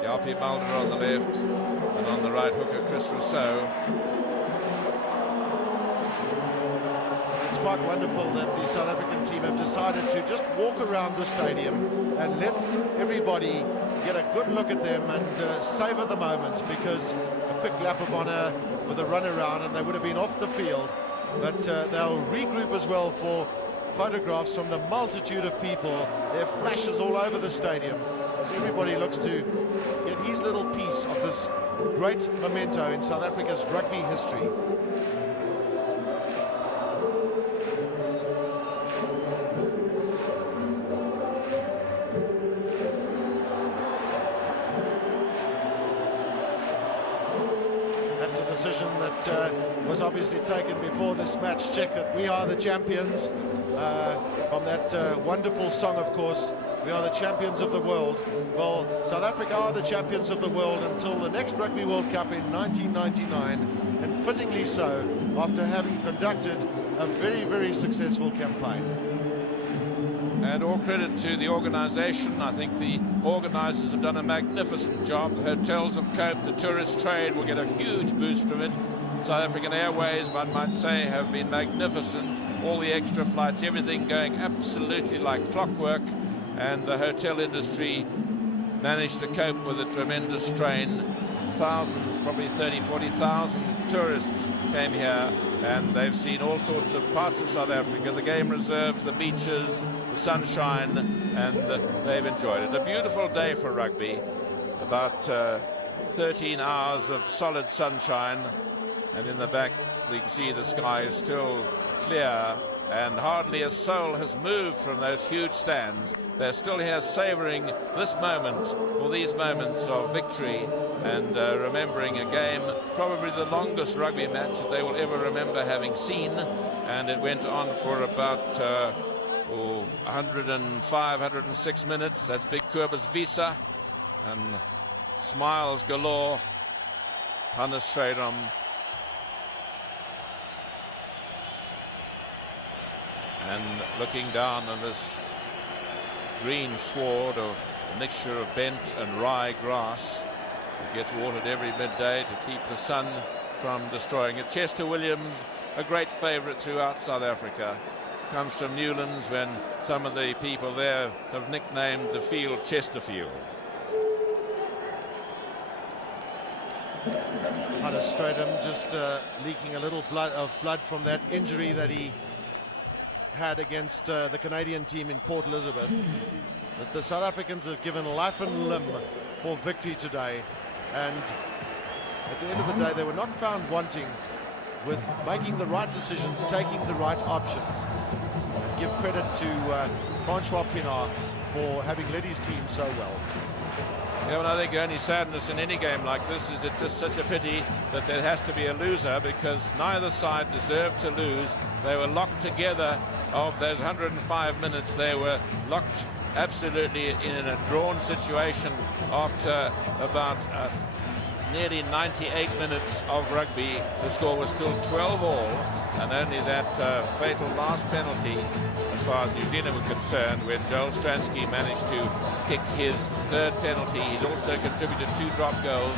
Jalpi Mulder on the left, and on the right hooker, Chris Rousseau. It's quite wonderful that the South African team have decided to just walk around the stadium and let everybody get a good look at them and savour the moment, because a quick lap of honour with a run around and they would have been off the field. But they'll regroup as well for photographs from the multitude of people. There are flashes all over the stadium. So everybody looks to get his little piece of this great memento in South Africa's rugby history. That's a decision that was obviously taken before this match. Check that we are the champions. From that wonderful song, of course, we are the champions of the world. Well, South Africa are the champions of the world until the next Rugby World Cup in 1999, and fittingly so, after having conducted a very, very successful campaign. And all credit to the organisation. I think the organisers have done a magnificent job. Hotels have coped, the tourist trade will get a huge boost from it. South African Airways, one might say, have been magnificent. All the extra flights, everything going absolutely like clockwork, and the hotel industry managed to cope with a tremendous strain. Thousands, probably 30,000, 40,000 tourists came here, and they've seen all sorts of parts of South Africa, the game reserves, the beaches, sunshine, and they've enjoyed it. A beautiful day for rugby, about 13 hours of solid sunshine. In the back, we see the sky is still clear, and hardly a soul has moved from those huge stands. they're still here savouring this moment, or these moments of victory, and remembering a game, probably the longest rugby match that they will ever remember having seen, and it went on for about 105, 106 minutes. That's Big Purpose Visa. Smiles galore on the stadium. And looking down on this green sward of mixture of bent and rye grass, get watered every midday to keep the sun from destroying it. Chester Williams, a great favourite throughout South Africa, comes from Newlands, when some of the people there have nicknamed the field Chesterfield. Hunter Stradham just leaking a little blood from that injury that he had against the Canadian team in Port Elizabeth. But the South Africans have given life and limb for victory today, and at the end of the day they were not found wanting with making the right decisions, taking the right options. Give credit to Francois Pinard for having led his team so well. Yeah, well, I think only sadness in any game like this is it's just such a pity that there has to be a loser, because neither side deserved to lose. They were locked together. Of those 105 minutes, they were locked absolutely in a drawn situation after about nearly 98 minutes of rugby. The score was still 12-all, and only that fatal last penalty, as far as New Zealand was concerned, when Joel Stransky managed to kick his third penalty. He also contributed 2 drop goals.